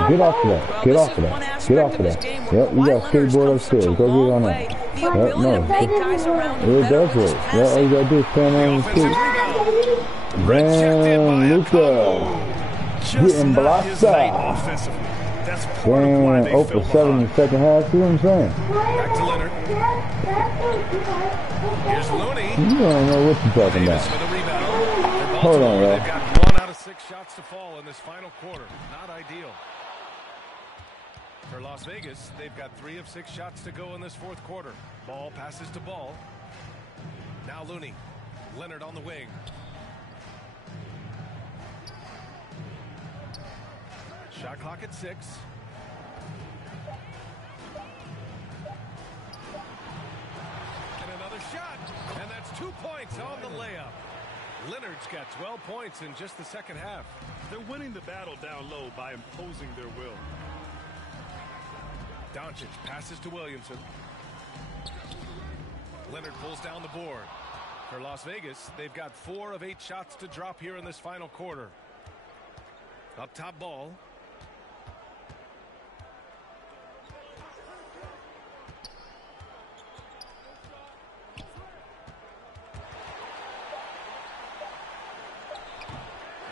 Get off of that. Get off of that. Get off of that. Yep, you got a skateboard upstairs. Go get on that. Yep, no. It does work. Yeah, all you gotta do is stand on the street. Damn, Luka. Getting blocked out. Damn, 0 for 7 in the second half. See what I'm saying? Back to Leonard. Here's Looney. You don't know what you're talking about. Hold on, y'all. They've got 1 out of 6 shots to fall in this final quarter. Not ideal. For Las Vegas, they've got 3 of 6 shots to go in this fourth quarter. Ball passes to Ball. Now Looney. Leonard on the wing. Shot clock at 6. points on the layup. Leonard's got 12 points in just the second half. They're winning the battle down low by imposing their will. Doncic passes to Williamson. Leonard pulls down the board. For Las Vegas, they've got 4 of 8 shots to drop here in this final quarter. Up top Ball.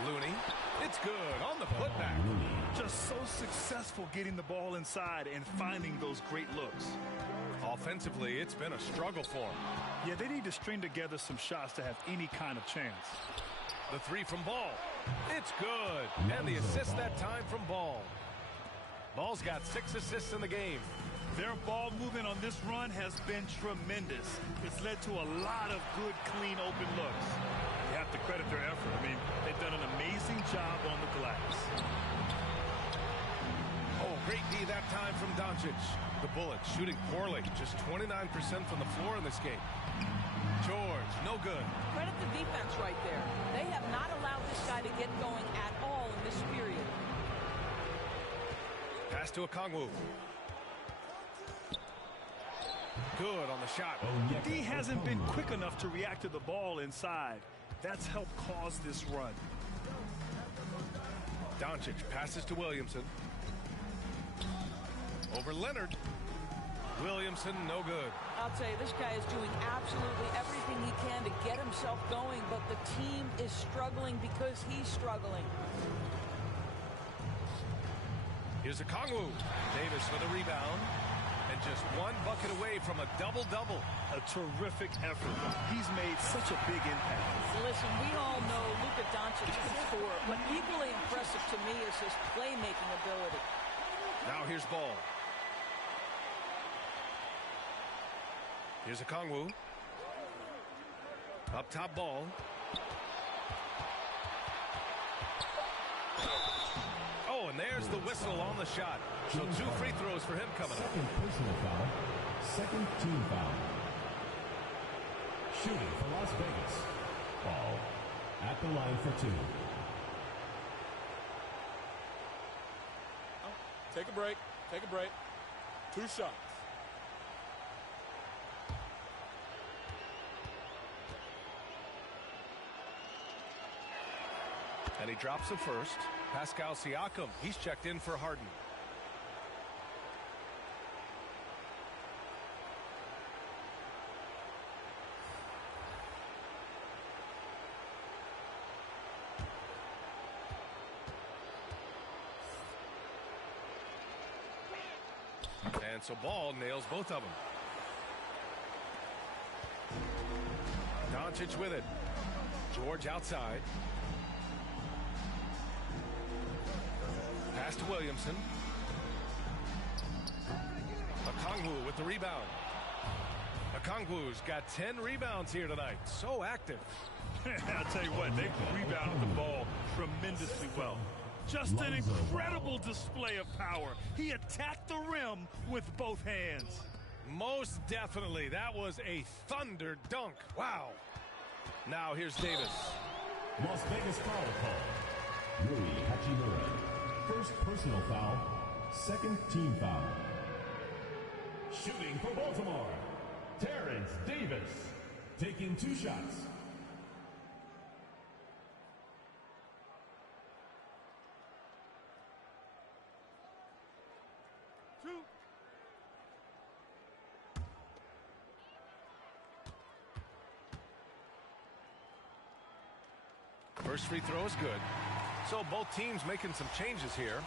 Looney. It's good on the putback. Just so successful getting the ball inside and finding those great looks. Offensively, it's been a struggle for them. Yeah, they need to string together some shots to have any kind of chance. The 3 from Ball. It's good. And the assist that time from Ball. Ball's got 6 assists in the game. Their ball movement on this run has been tremendous. It's led to a lot of good, clean, open looks. You have to credit their effort. I mean, they've done an amazing job on the glass. Oh, great D that time from Doncic. The Bullets shooting poorly, just 29% from the floor in this game. George, no good. Credit the defense right there. They have not allowed this guy to get going at all in this period. Pass to Okongwu. Good on the shot. D hasn't been quick enough to react to the ball inside. That's helped cause this run. Doncic passes to Williamson. Over Leonard. Williamson, no good. I'll tell you, this guy is doing absolutely everything he can to get himself going, but the team is struggling because he's struggling. Here's Okongwu. Davis for the rebound. And just 1 bucket away from a double-double. A terrific effort. He's made such a big impact. Listen, we all know Luka Doncic can score, but equally impressive to me is his playmaking ability. Now here's Ball. Here's Okongwu. Up top Ball. Oh, and there's the whistle on the shot. So 2 free throws for him coming up. Second personal foul. Second team foul. Shooting for Las Vegas. Ball at the line for 2. Take a break. Take a break. 2 shots. And he drops the first. Pascal Siakam, he's checked in for Harden. And so Ball nails both of them. Doncic with it. George outside. Pass to Williamson. Okongwu with the rebound. Okongwu's got 10 rebounds here tonight. So active. I'll tell you what, they rebounded the ball tremendously well. Just an incredible display of power. He attacked the rim with both hands. Most definitely. That was a thunder dunk. Wow. Now here's Davis. Las Vegas foul call. Rui Hachimura. First personal foul. Second team foul. Shooting for Baltimore. Terrence Davis. Taking 2 shots. First free throw is good. So both teams making some changes here.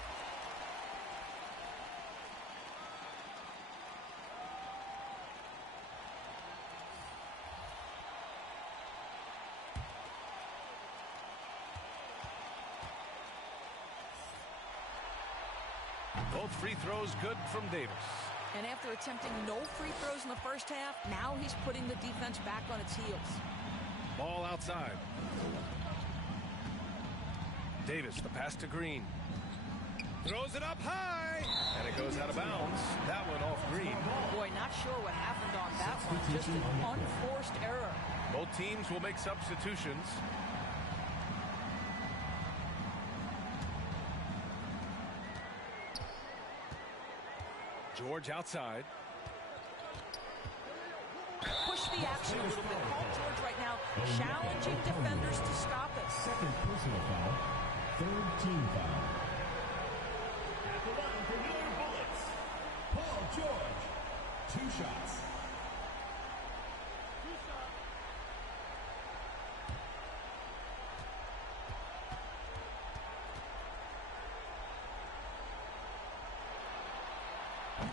Both free throws good from Davis. And after attempting no free throws in the first half, now he's putting the defense back on its heels. Ball outside. Davis, the pass to Green. Throws it up high. And it goes out of bounds. That one off Green. Boy, not sure what happened on that one. Just an unforced error. Both teams will make substitutions. George outside. Push the action a little bit. Paul George right now challenging defenders to stop it. Second personal foul. Third team foul. At the line for New York Bullets, Paul George. 2 shots.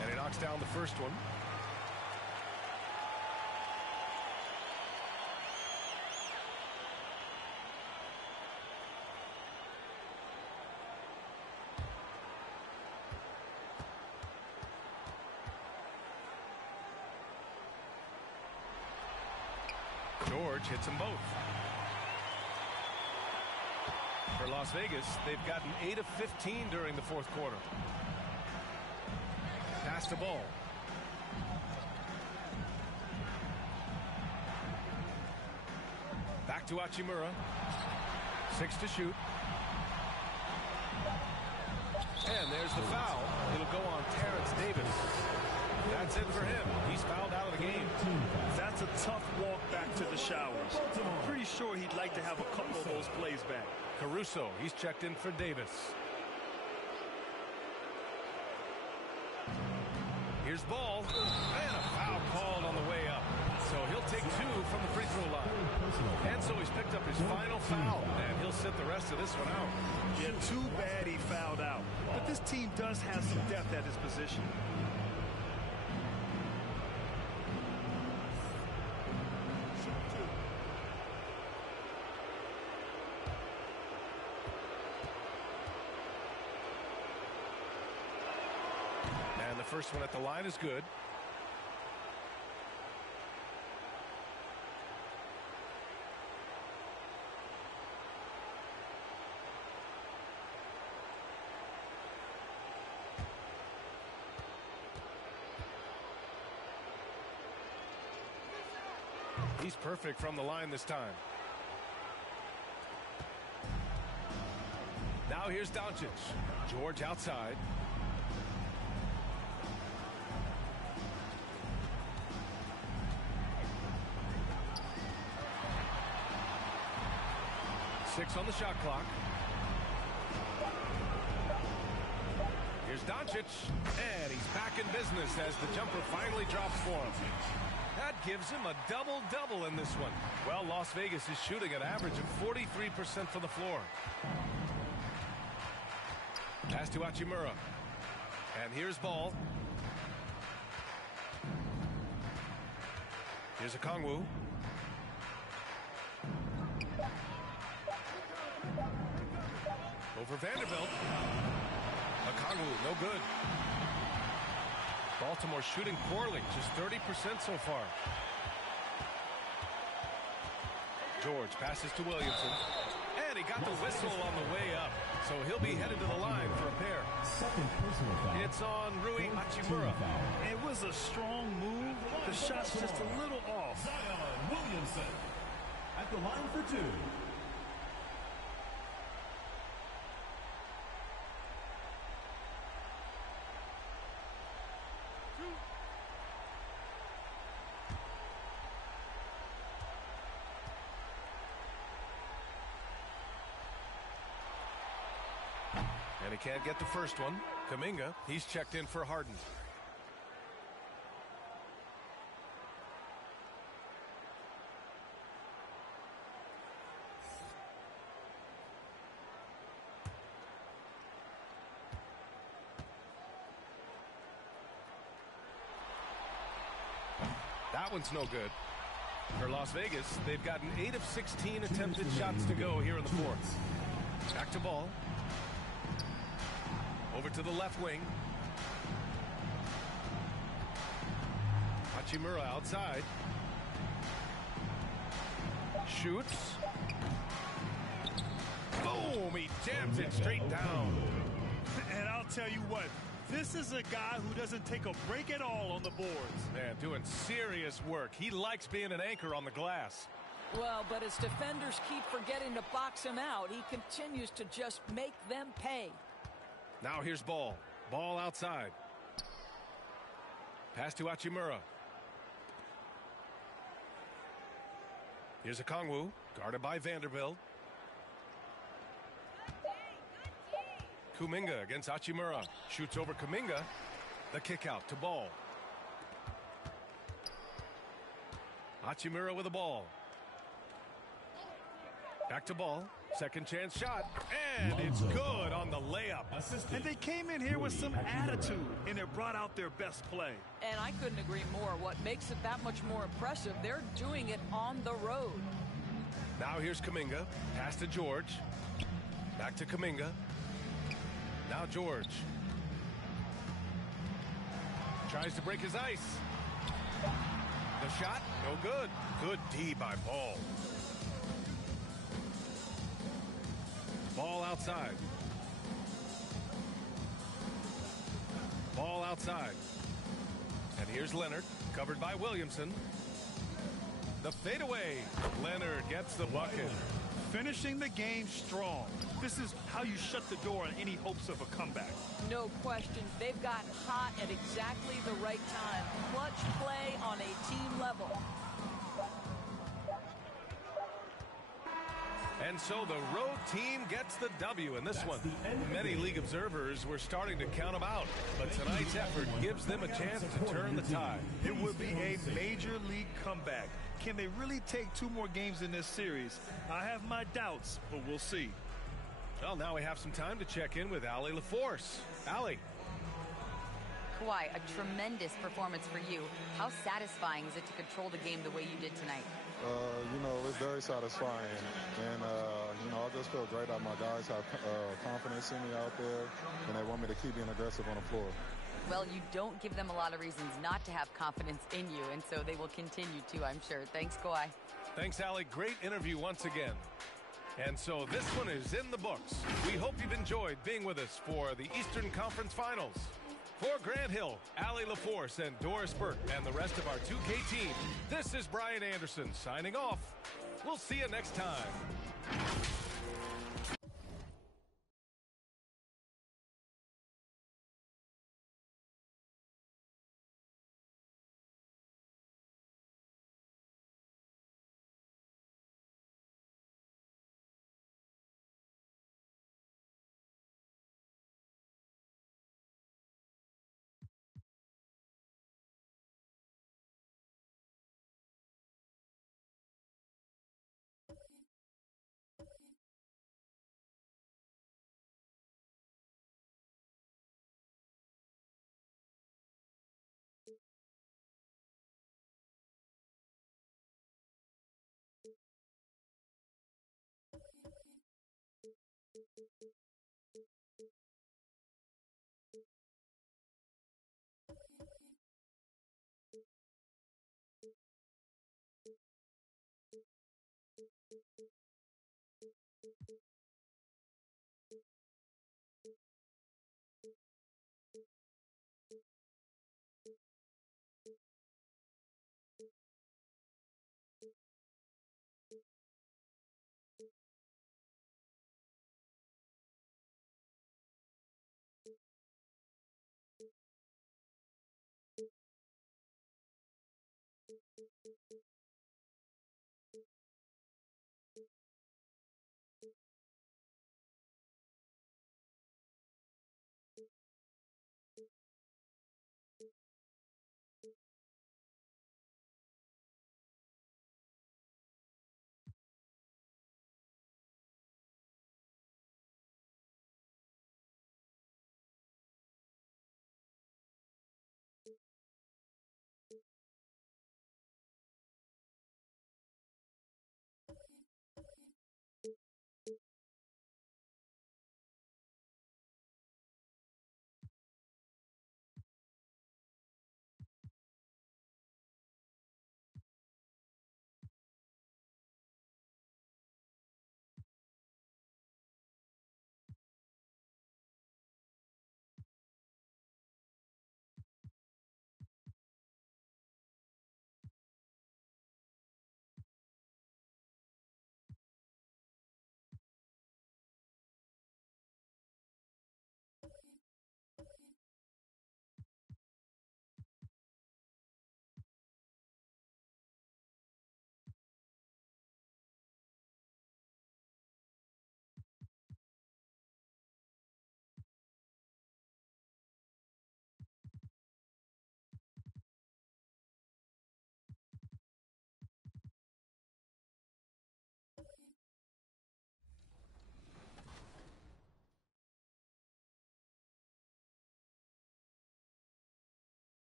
And he knocks down the first one. George hits them both. For Las Vegas, they've gotten 8 of 15 during the fourth quarter. Pass the ball. Back to Hachimura. 6 to shoot. And there's the foul. It'll go on Terrence Davis. That's it for him. He's fouled out of the game. That's a tough walk back to the showers. I'm pretty sure he'd like to have a couple of those plays back. Caruso, he's checked in for Davis. Here's Ball. And a foul called on the way up. So he'll take 2 from the free throw line. And so he's picked up his final foul. And he'll sit the rest of this one out. Yeah, too bad he fouled out. But this team does have some depth at his position. And the first one at the line is good. He's perfect from the line this time. Now here's Doncic. George outside. Six on the shot clock. Here's Doncic. And he's back in business as the jumper finally drops for him. That gives him a double-double in this one. Well, Las Vegas is shooting an average of 43% from the floor. Pass to Hachimura. And here's Ball. Here's Okongwu. Over Vanderbilt. Okongwu, no good. Baltimore shooting poorly, just 30% so far. George passes to Williamson. And he got the whistle on the way up. So he'll be headed to the line for a pair. Second personal foul. It's on Rui Hachimura. It was a strong move. The shot's just a little off. Zion Williamson at the line for 2. And he can't get the first one. Kuminga, he's checked in for Harden. That one's no good. For Las Vegas, they've gotten 8 of 16 attempted shots to go here in the fourth. Back to Ball. Over to the left wing. Hachimura outside. Shoots. Boom! He jams it straight down. And I'll tell you what, this is a guy who doesn't take a break at all on the boards. Man, doing serious work. He likes being an anchor on the glass. Well, but as defenders keep forgetting to box him out, he continues to just make them pay. Now here's Ball. Ball outside. Pass to Hachimura. Here's a Kongwu, guarded by Vanderbilt. Kuminga against Hachimura. Shoots over Kuminga. The kick out to Ball. Hachimura with the ball. Back to Ball. Second chance shot. And it's good on the layup. And they came in here with some attitude, and it brought out their best play. And I couldn't agree more. What makes it that much more impressive, they're doing it on the road. Now here's Kuminga. Pass to George. Back to Kuminga. Now George. Tries to break his ice. The shot, no good. Good D by Ball. Ball outside. Ball outside. And here's Leonard, covered by Williamson. The fadeaway. Leonard gets the bucket. Finishing the game strong. This is how you shut the door on any hopes of a comeback. No question. They've gotten hot at exactly the right time. Clutch play on a team level. And so the road team gets the W in this one. Many league observers were starting to count them out, but tonight's effort gives them a chance to turn the tide. It would be a major league comeback. Can they really take 2 more games in this series? I have my doubts, but we'll see. Well, now we have some time to check in with Allie LaForce. Allie. Kawhi, a tremendous performance for you. How satisfying is it to control the game the way you did tonight? It's very satisfying. And, I just feel great that my guys have confidence in me out there, and they want me to keep being aggressive on the floor. Well, you don't give them a lot of reasons not to have confidence in you, and so they will continue to, I'm sure. Thanks, Kawhi. Thanks, Allie. Great interview once again. And so this one is in the books. We hope you've enjoyed being with us for the Eastern Conference Finals. For Grant Hill, Allie LaForce, and Doris Burke, and the rest of our 2K team, this is Brian Anderson signing off. We'll see you next time.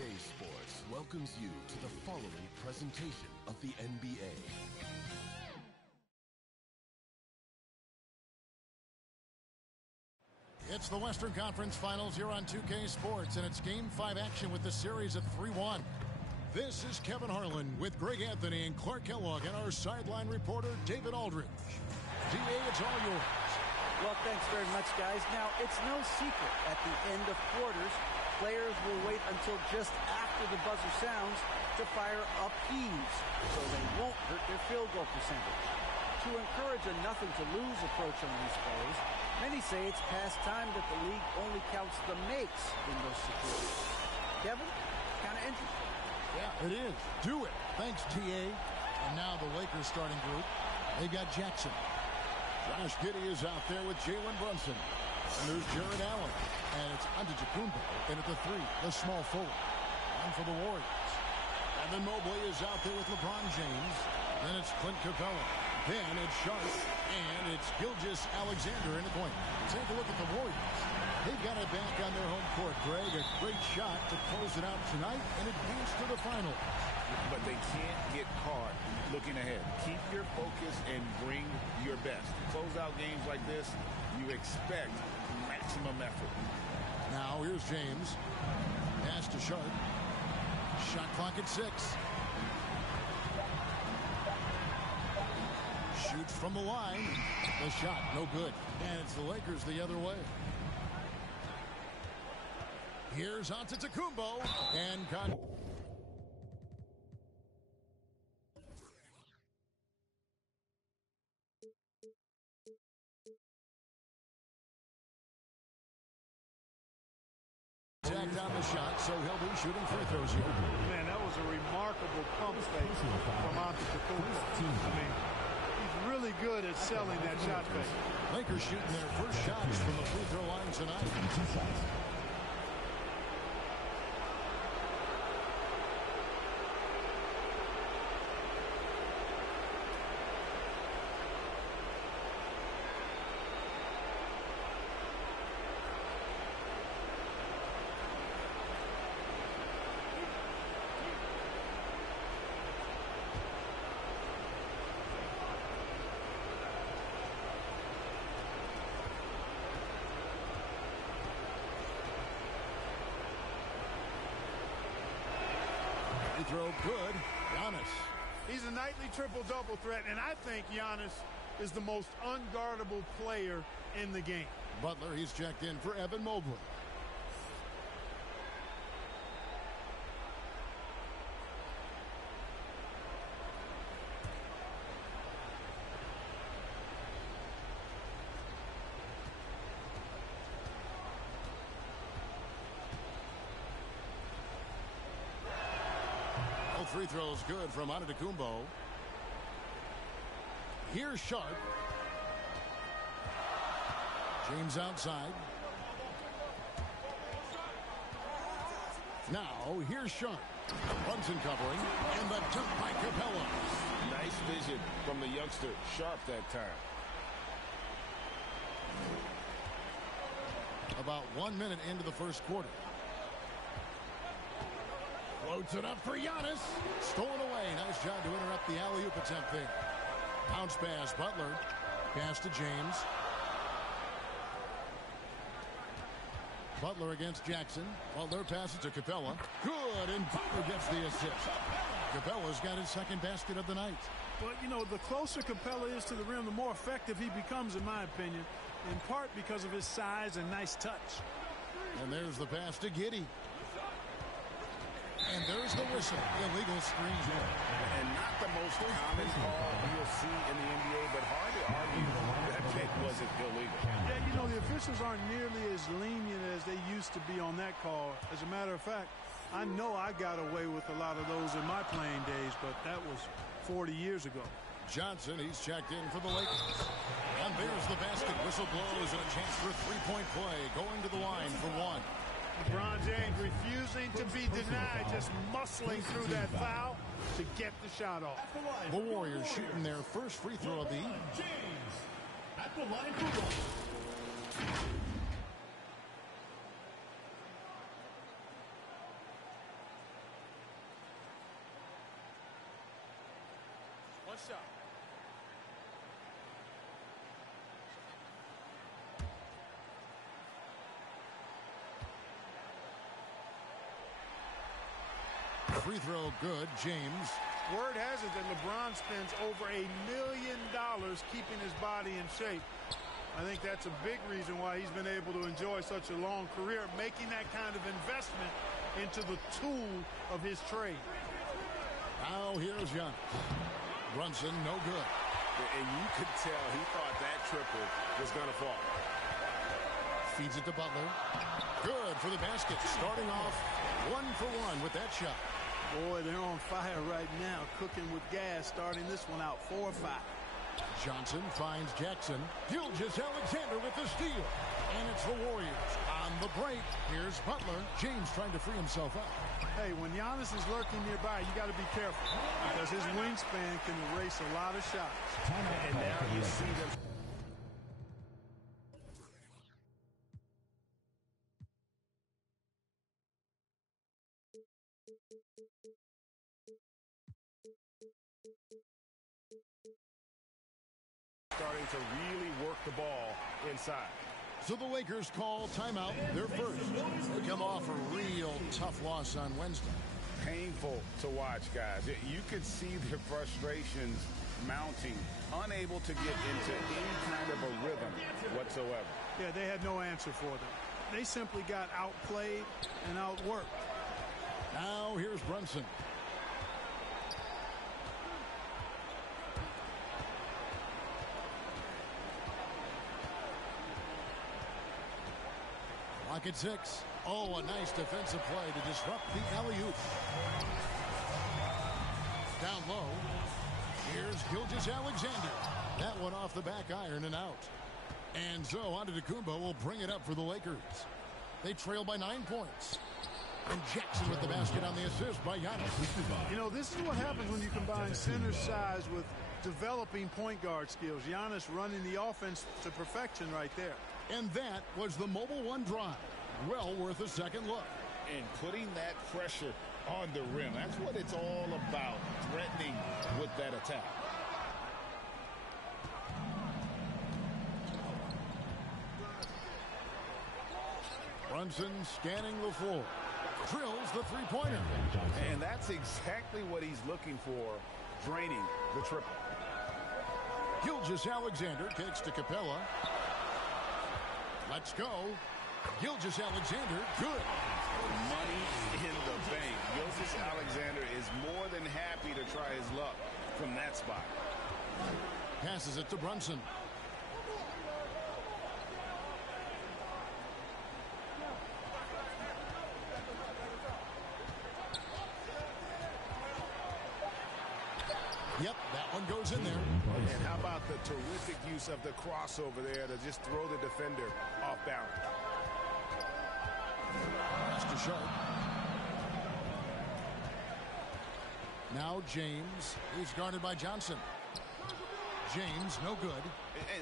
2K Sports welcomes you to the following presentation of the NBA. It's the Western Conference Finals here on 2K Sports, and it's Game 5 action with the series at 3-1. This is Kevin Harlan with Greg Anthony and Clark Kellogg and our sideline reporter, David Aldridge. DA, it's all yours. Well, thanks very much, guys. Now, it's no secret at the end of quarters, players will wait until just after the buzzer sounds to fire up heaves, so they won't hurt their field goal percentage. To encourage a nothing-to-lose approach on these plays, many say it's past time that the league only counts the makes in those situations. Kevin, kind of interesting. Yeah, it is. Do it. Thanks, TA. And now the Lakers starting group. They've got Jackson. Josh Giddey is out there with Jalen Brunson. And there's Jared Allen. And it's Antetokounmpo in at the 3, the small forward. And for the Warriors. And then Mobley is out there with LeBron James. Then it's Clint Capella. Then it's Sharp. And it's Gilgeous-Alexander in the corner. Take a look at the Warriors. They've got it back on their home court, Greg. A great shot to close it out tonight and advance to the final. But they can't get caught looking ahead. Keep your focus and bring your best. Close out games like this, you expect maximum effort. Now here's James. Pass to Sharp. Shot clock at 6. Shoots from the line. The shot, no good. And it's the Lakers the other way. Here's Antetokounmpo. And tagged on the shot, so he'll be shooting free throws here. Man, that was a remarkable pump fake from Antetokounmpo. I mean, he's really good at selling that shot fake. Lakers shooting their first shots from the free throw line tonight. Throw good. Giannis. He's a nightly triple-double threat, and I think Giannis is the most unguardable player in the game. Butler, he's checked in for Evan Mobley. Free throws good from Antetokounmpo. Here's Sharp. James outside. Now here's Sharp. Brunson covering, and the dunk by Capella. Nice vision from the youngster. Sharp that time. About 1 minute into the first quarter. Floats it up for Giannis. Stolen away. Nice job to interrupt the alley-oop attempt there. Bounce pass, Butler. Pass to James. Butler against Jackson. Butler passes to Capella. Good, and Butler gets the assist. Capella's got his second basket of the night. But, you know, the closer Capella is to the rim, the more effective he becomes, in my opinion, in part because of his size and nice touch. And there's the pass to Giddey. And there's the whistle. Illegal screen. And not the most common call you'll see in the NBA, but hard to argue that pick wasn't illegal. Yeah, you know, the officials aren't nearly as lenient as they used to be on that call. As a matter of fact, I know I got away with a lot of those in my playing days, but that was 40 years ago. Johnson, he's checked in for the Lakers. And there's the basket. Whistle blows and a chance for a three-point play. Going to the line for one. LeBron James refusing to be denied, just muscling through that foul to get the shot off. The Warriors shooting their first free throw of the evening. James at the line for one. shot. Free throw good, James. Word has it that LeBron spends over $1 million keeping his body in shape. I think that's a big reason why he's been able to enjoy such a long career, making that kind of investment into the tool of his trade. Now here's Giannis. Brunson, no good. And you could tell he thought that triple was going to fall. Feeds it to Butler. Good for the basket. Starting off 1 for 1 with that shot. Boy, they're on fire right now, cooking with gas, starting this one out 4-5. Johnson finds Jackson. Gilgeous-Alexander with the steal. And it's the Warriors on the break. Here's Butler. James trying to free himself up. Hey, when Giannis is lurking nearby, you got to be careful because his wingspan can erase a lot of shots. And now you see them. Starting to really work the ball inside. So the Lakers call timeout, their first. They come off a real tough loss on Wednesday. Painful to watch, guys. You could see their frustrations mounting, unable to get into any kind of a rhythm whatsoever. Yeah, they had no answer for them. They simply got outplayed and outworked. Now here's Brunson. Clock at 6. Oh, a nice defensive play to disrupt the alley-oop. Down low. Here's Gilgeous-Alexander. That one off the back iron and out. And so Antetokounmpo will bring it up for the Lakers. They trail by 9 points. And Jackson with the basket on the assist by Giannis. You know, this is what happens when you combine center size with developing point guard skills. Giannis running the offense to perfection right there. And that was the Mobile One drive. Well worth a second look. And putting that pressure on the rim. That's what it's all about, threatening with that attack. Brunson scanning the floor. Drills the three-pointer. And that's exactly what he's looking for, draining the triple. Gilgeous-Alexander kicks to Capella. Let's go. Gilgeous-Alexander, good. Money in the bank. Gilgeous-Alexander is more than happy to try his luck from that spot. Passes it to Brunson. Yep, that one goes in there. And how about the terrific use of the crossover there to just throw the defender off balance. Pass to Sharp. Now James. He's guarded by Johnson. James, no good.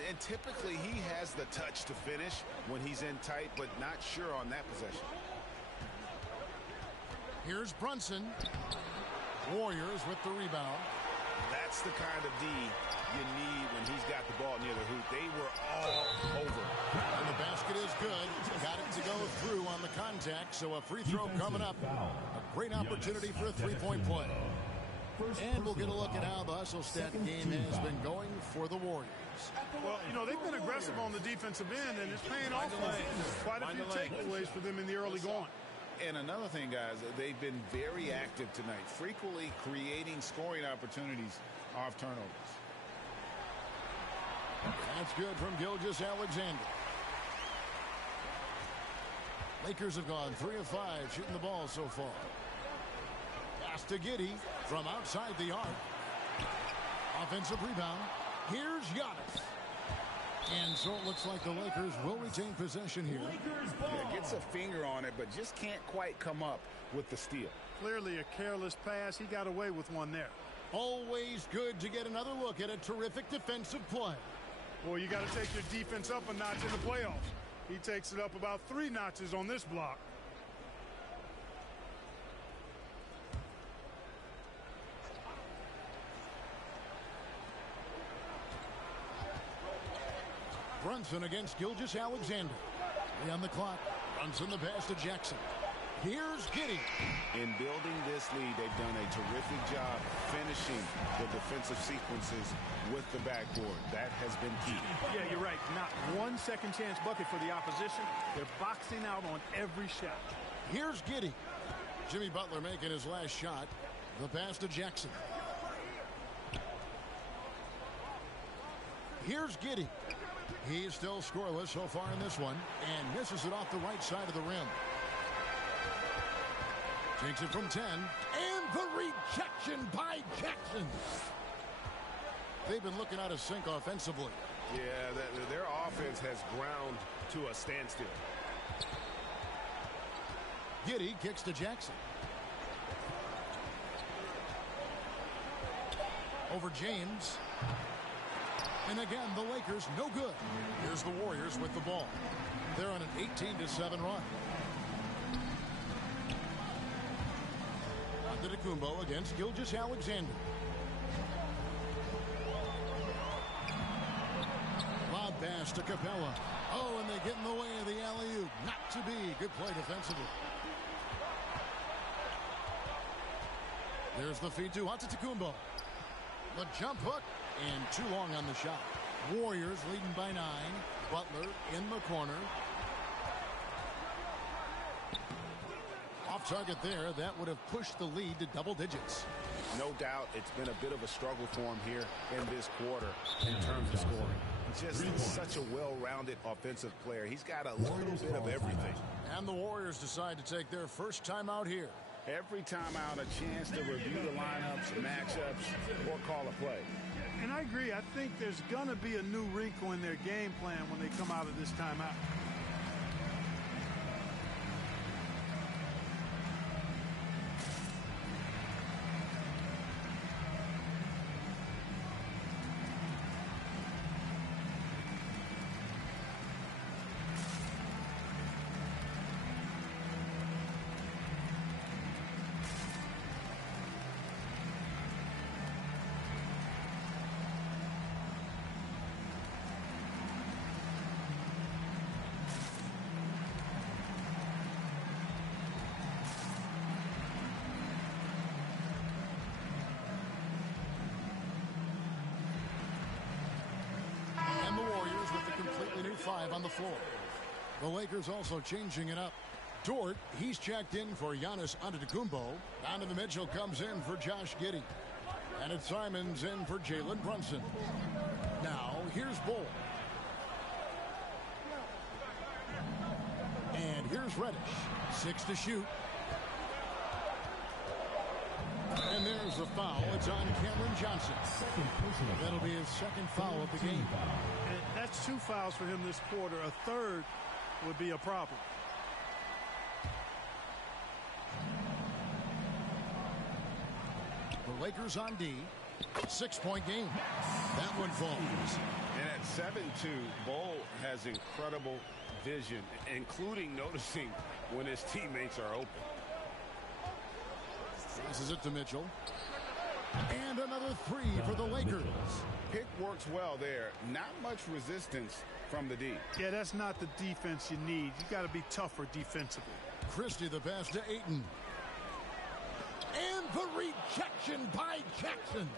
And typically he has the touch to finish when he's in tight, but not sure on that possession. Here's Brunson. Warriors with the rebound. That's the kind of D you need when he's got the ball near the hoop. They were all over. And the basket is good. Got it to go through on the contact, so a free throw coming up. A great opportunity for a three-point play. And we'll get a look at how the hustle stat game has been going for the Warriors. Well, you know, they've been aggressive on the defensive end, and it's paying off. Quite a few takeaways for them in the early going. And another thing, guys, they've been very active tonight, frequently creating scoring opportunities off turnovers. That's good from Gilgeous-Alexander. Lakers have gone 3 of 5 shooting the ball so far. Pass to Giddey from outside the arc. Offensive rebound. Here's Giannis. And so it looks like the Lakers will retain possession here. Yeah, gets a finger on it, but just can't quite come up with the steal. Clearly a careless pass. He got away with one there. Always good to get another look at a terrific defensive play. Well, you got to take your defense up a notch in the playoffs. He takes it up about 3 notches on this block. Brunson against Gilgeous-Alexander. 3 on the clock. Brunson the pass to Jackson. Here's Giddey. In building this lead, they've done a terrific job finishing the defensive sequences with the backboard. That has been key. Yeah, you're right. Not one second chance bucket for the opposition. They're boxing out on every shot. Here's Giddey. Jimmy Butler making his last shot. The pass to Jackson. Here's Giddey. He's still scoreless so far in this one and misses it off the right side of the rim. Takes it from 10, and the rejection by Jackson. They've been looking out of sync offensively. Yeah, their offense has ground to a standstill. Giddey kicks to Jackson. Over James. And again, the Lakers no good. Here's the Warriors with the ball. They're on an 18-7 run. Antetokounmpo against Gilgeous-Alexander. Lob pass to Capella. Oh, and they get in the way of the alley-oop. Not to be. Good play defensively. There's the feed to Antetokounmpo. The jump hook, and too long on the shot. Warriors leading by 9. Butler in the corner. Off target there. That would have pushed the lead to double digits. No doubt it's been a bit of a struggle for him here in this quarter in terms of scoring. Just such a well-rounded offensive player. He's got a little bit of everything. And the Warriors decide to take their first time out here. Every time out, a chance to review the lineups, matchups, or call a play. And I agree. I think there's going to be a new wrinkle in their game plan when they come out of this timeout. New 5 on the floor. The Lakers also changing it up. Dort, he's checked in for Giannis Antetokounmpo. Donovan Mitchell comes in for Josh Giddey. And it's Simons in for Jalen Brunson. Now, here's Bull. And here's Reddish. 6 to shoot. And there's the foul. It's on Cameron Johnson. That'll be his second foul of the game. And that's 2 fouls for him this quarter. A third would be a problem. The Lakers on D. 6-point game. That one falls. And at 7-2, Bull has incredible vision, including noticing when his teammates are open. Passes it to Mitchell. And another 3 for the Lakers. Pick works well there. Not much resistance from the D. Yeah, that's not the defense you need. You got to be tougher defensively. Christie the pass to Ayton. And the rejection by Jackson.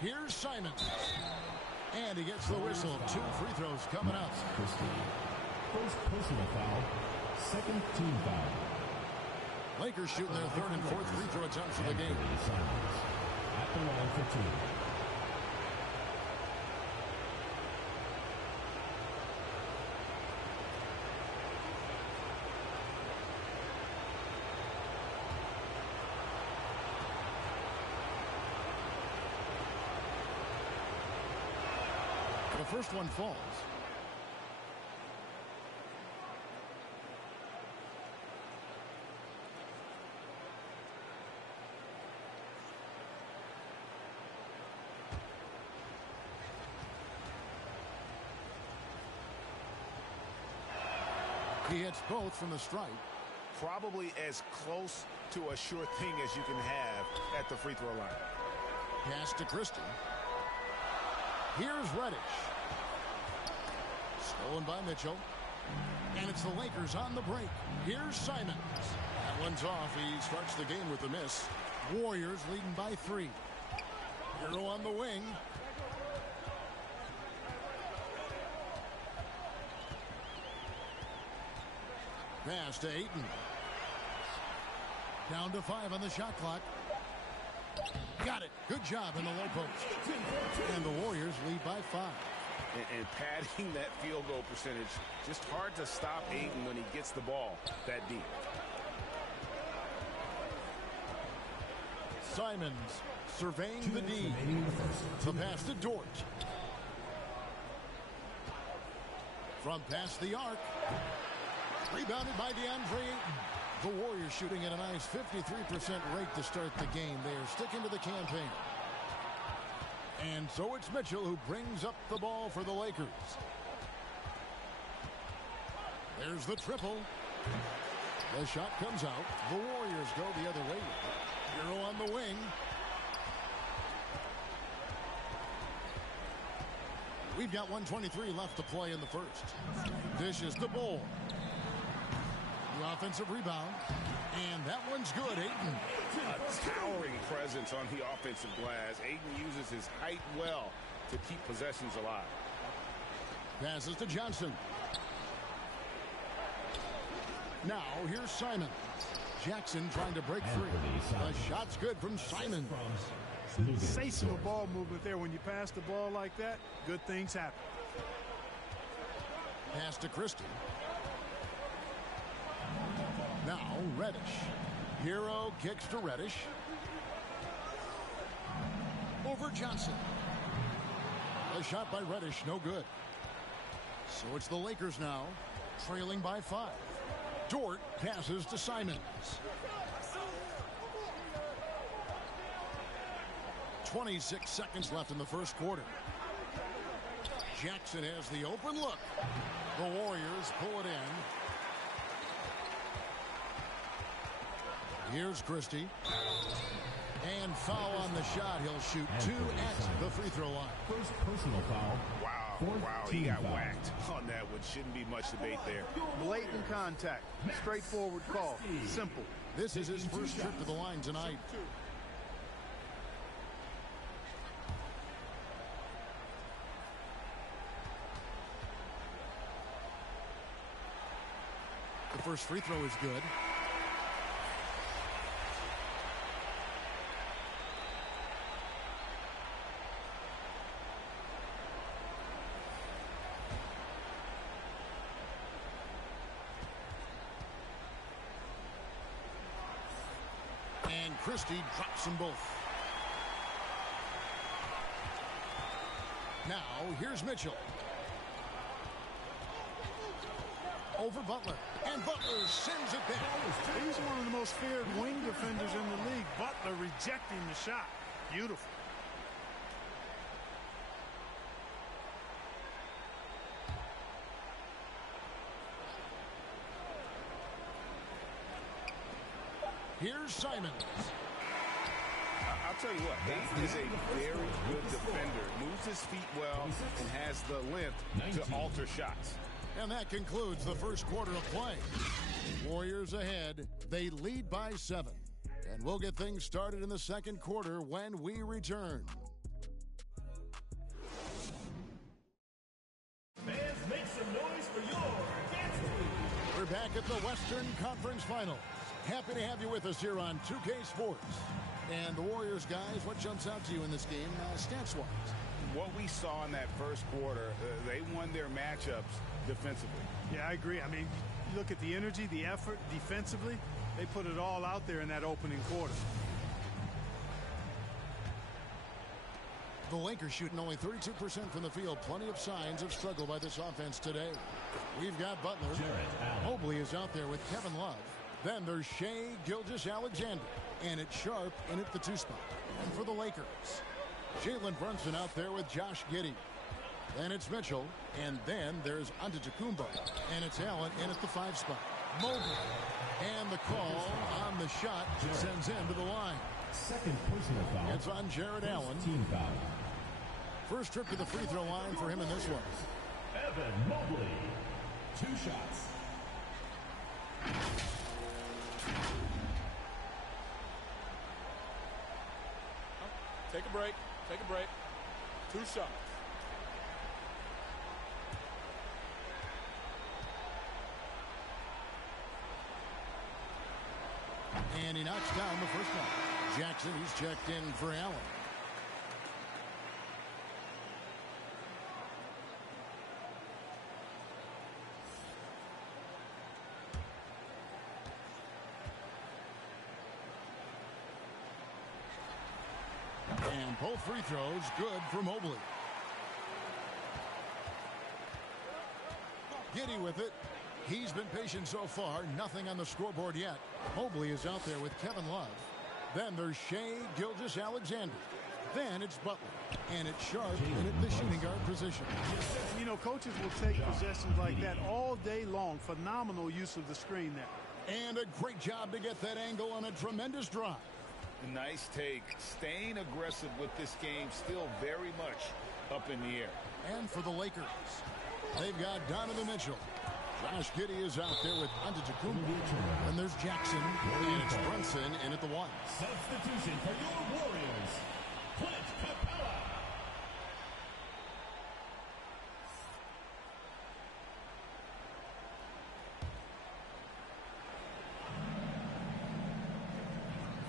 Here's Simons. And he gets the whistle. 2 free throws coming up. First personal foul. Second team foul. Lakers shooting their 3rd and 4th free throw attempts of the game. At the line for 2. The first one falls. He hits both from the stripe. Probably as close to a sure thing as you can have at the free throw line. Pass to Christie. Here's Reddish. Stolen by Mitchell. And it's the Lakers on the break. Here's Simons. That one's off. He starts the game with a miss. Warriors leading by 3. Hero on the wing. Pass to Ayton. Down to 5 on the shot clock. Got it. Good job in the low post. And the Warriors lead by 5. And padding that field goal percentage. Just hard to stop Ayton when he gets the ball that deep. Simons surveying the D. The pass to Dort. From past the arc. Rebounded by DeAndre Ayton. The Warriors shooting at a nice 53% rate to start the game. They are sticking to the campaign. And so it's Mitchell who brings up the ball for the Lakers. There's the triple. The shot comes out. The Warriors go the other way. Hero on the wing. We've got 1:23 left to play in the first. Dishes the Bull. The offensive rebound. And that one's good. Ayton. A towering presence on the offensive glass. Ayton uses his height well to keep possessions alive. Passes to Johnson. Now here's Simons. Jackson trying to break free. The shot's good from Simons. Sensational ball movement there. When you pass the ball like that, good things happen. Pass to Christie. Now Reddish. Hero kicks to Reddish. Over Johnson. A shot by Reddish, no good. So it's the Lakers now, trailing by 5. Dort passes to Simons. 26 seconds left in the first quarter. Jackson has the open look. The Warriors pull it in. Here's Christie. And foul on the shot. He'll shoot 2 at the free throw line. First personal foul. Wow, he got whacked on that one. Shouldn't be much debate there. Blatant contact. Straightforward call. Simple. This is his first trip to the line tonight. The first free throw is good. And Christie drops them both. Now, here's Mitchell. Over Butler. And Butler sends it back. He's one of the most feared wing defenders in the league. Butler rejecting the shot. Beautiful. Here's Simons. I'll tell you what, Ayton is a very good defender. Moves his feet well and has the length to alter shots. And that concludes the first quarter of play. Warriors ahead. They lead by 7. And we'll get things started in the second quarter when we return. Fans, make some noise for your dance team. We're back at the Western Conference Finals. Happy to have you with us here on 2K Sports. And the Warriors, guys, what jumps out to you in this game, stats-wise? What we saw in that first quarter, they won their matchups defensively. Yeah, I agree. I mean, you look at the energy, the effort defensively, they put it all out there in that opening quarter. The Lakers shooting only 32% from the field. Plenty of signs of struggle by this offense today. We've got Butler. Mobley is out there with Kevin Love. Then there's Shai Gilgeous-Alexander. And it's Sharp in at the 2 spot. And for the Lakers, Jalen Brunson out there with Josh Giddey. Then it's Mitchell. And then there's Antetokounmpo. And it's Allen in at the 5 spot. Mobley. And the call on the shot sends him to the line. Second personal foul. It's on Jared Allen. Team foul. First trip to the free throw line for him in this one. Evan Mobley. 2 shots. Take a break. Take a break. 2 shots. And he knocks down the first one. Jackson, he's checked in for Allen. And both free throws good for Mobley. Giddey with it. He's been patient so far. Nothing on the scoreboard yet. Mobley is out there with Kevin Love. Then there's Shai Gilgeous-Alexander. Then it's Butler. And it's Sharp in the shooting guard position. And, you know, coaches will take possessions like that all day long. Phenomenal use of the screen there. And a great job to get that angle on a tremendous drive. Nice take. Staying aggressive with this game, still very much up in the air. And for the Lakers, they've got Donovan Mitchell. Josh Giddey is out there with Antetokounmpo. And there's Jackson. And it's Brunson in at the 1. Substitution for your Warriors, Clint Capella.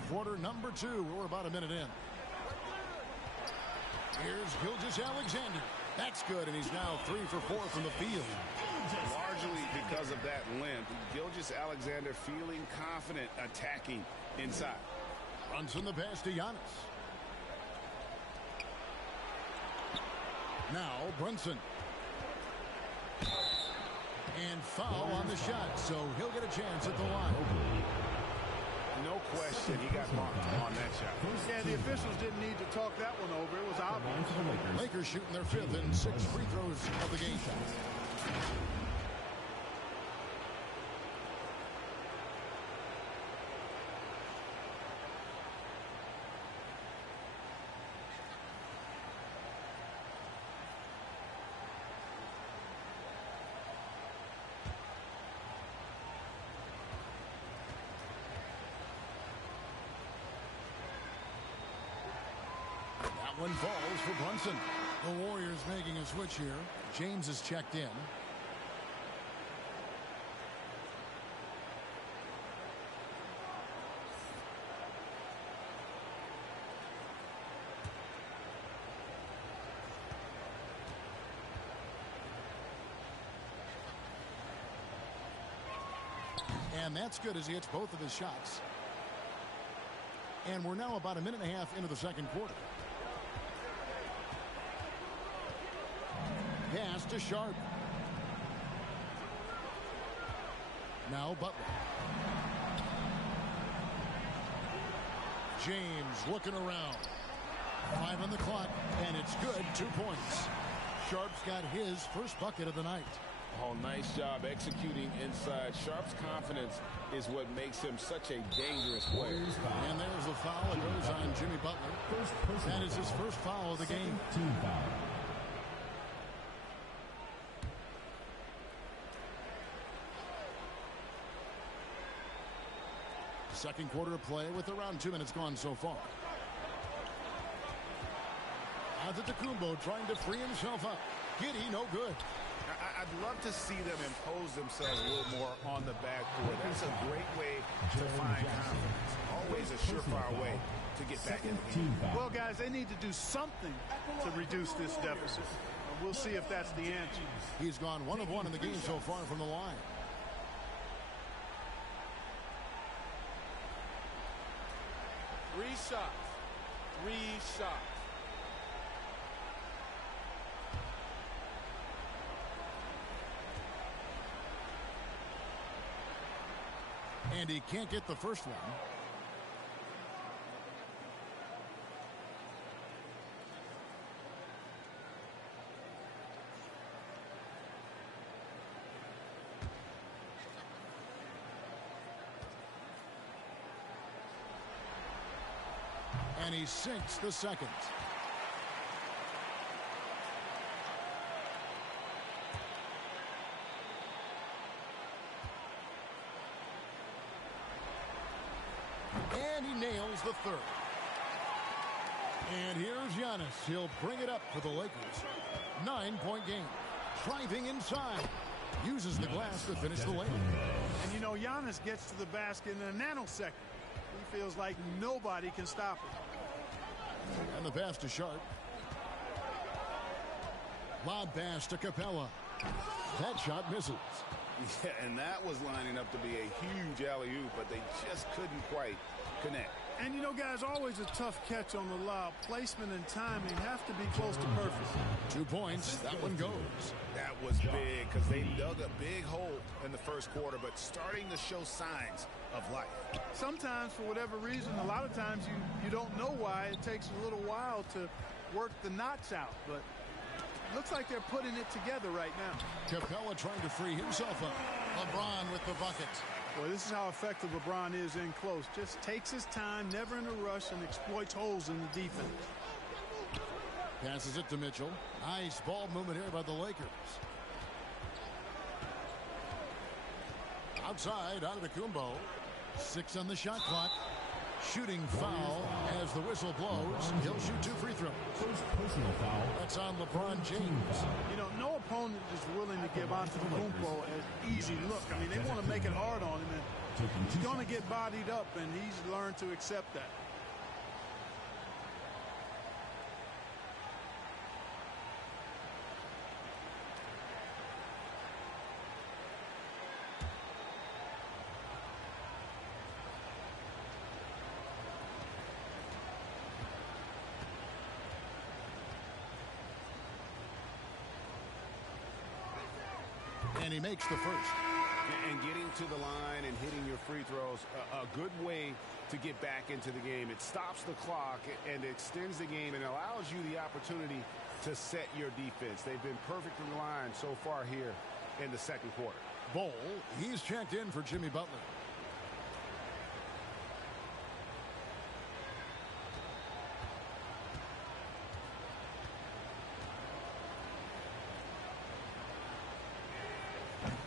Quarter number 2. We're about a minute in. Here's Gilgeous-Alexander. That's good, and he's now 3 for 4 from the field. Largely because of that length, Gilgeous-Alexander feeling confident attacking inside. Brunson the pass to Giannis. Now Brunson. And foul on the shot, so he'll get a chance at the line. No question he got marked on that shot. Yeah, the officials didn't need to talk that one over. It was obvious. Lakers shooting their 5th and 6 free throws of the game. One falls for Brunson. The Warriors making a switch here. James is checked in. And that's good as he hits both of his shots. And we're now about a minute and a half into the second quarter. Pass to Sharp. Now Butler. James looking around. 5 on the clock, and it's good. 2 points. Sharp's got his first bucket of the night. Oh, nice job executing inside. Sharp's confidence is what makes him such a dangerous player. And there's a foul. It goes on Jimmy Butler. That is his first foul of the game. Team foul. Second quarter of play with around 2 minutes gone so far. Antetokounmpo trying to free himself up. Giddey, no good. I'd love to see them impose themselves a little more on the backcourt. That's a great way to find confidence. Always a surefire way to get back in the game. Well, guys, they need to do something to reduce this deficit. We'll see if that's the answer. He's gone 1 of 1 in the game so far from the line. Three shots. And he can't get the first one. And he sinks the second. is the third. And here's Giannis. He'll bring it up for the Lakers. 9-point game. Driving inside. Uses the glass to finish the layup. And you know, Giannis gets to the basket in a nanosecond. He feels like nobody can stop him. And the pass to Sharp. Lob pass to Capella. That shot misses. Yeah, and that was lining up to be a huge alley-oop, but they just couldn't quite connect. And you know, guys, always a tough catch on the lob. Placement and timing have to be close to perfect. 2 points. That one goes. That was big because they dug a big hole in the first quarter, but starting to show signs of life. Sometimes, for whatever reason, a lot of times you don't know why. It takes a little while to work the knots out, but looks like they're putting it together right now. Capella trying to free himself up. LeBron with the bucket. Boy, this is how effective LeBron is in close. Just takes his time, never in a rush, and exploits holes in the defense. Passes it to Mitchell. Nice ball movement here by the Lakers. Outside, Antetokounmpo. 6 on the shot clock. Shooting foul as the whistle blows. He'll shoot 2 free throws. First personal foul. That's on LeBron James. You know, no opponent is willing to give Antetokounmpo an easy look. I mean, they want to make it hard on him, and he's going to get bodied up, and he's learned to accept that. And he makes the first. And getting to the line and hitting your free throws, a good way to get back into the game. It stops the clock and extends the game and allows you the opportunity to set your defense. They've been perfectly aligned so far here in the second quarter. Bol, he's checked in for Jimmy Butler.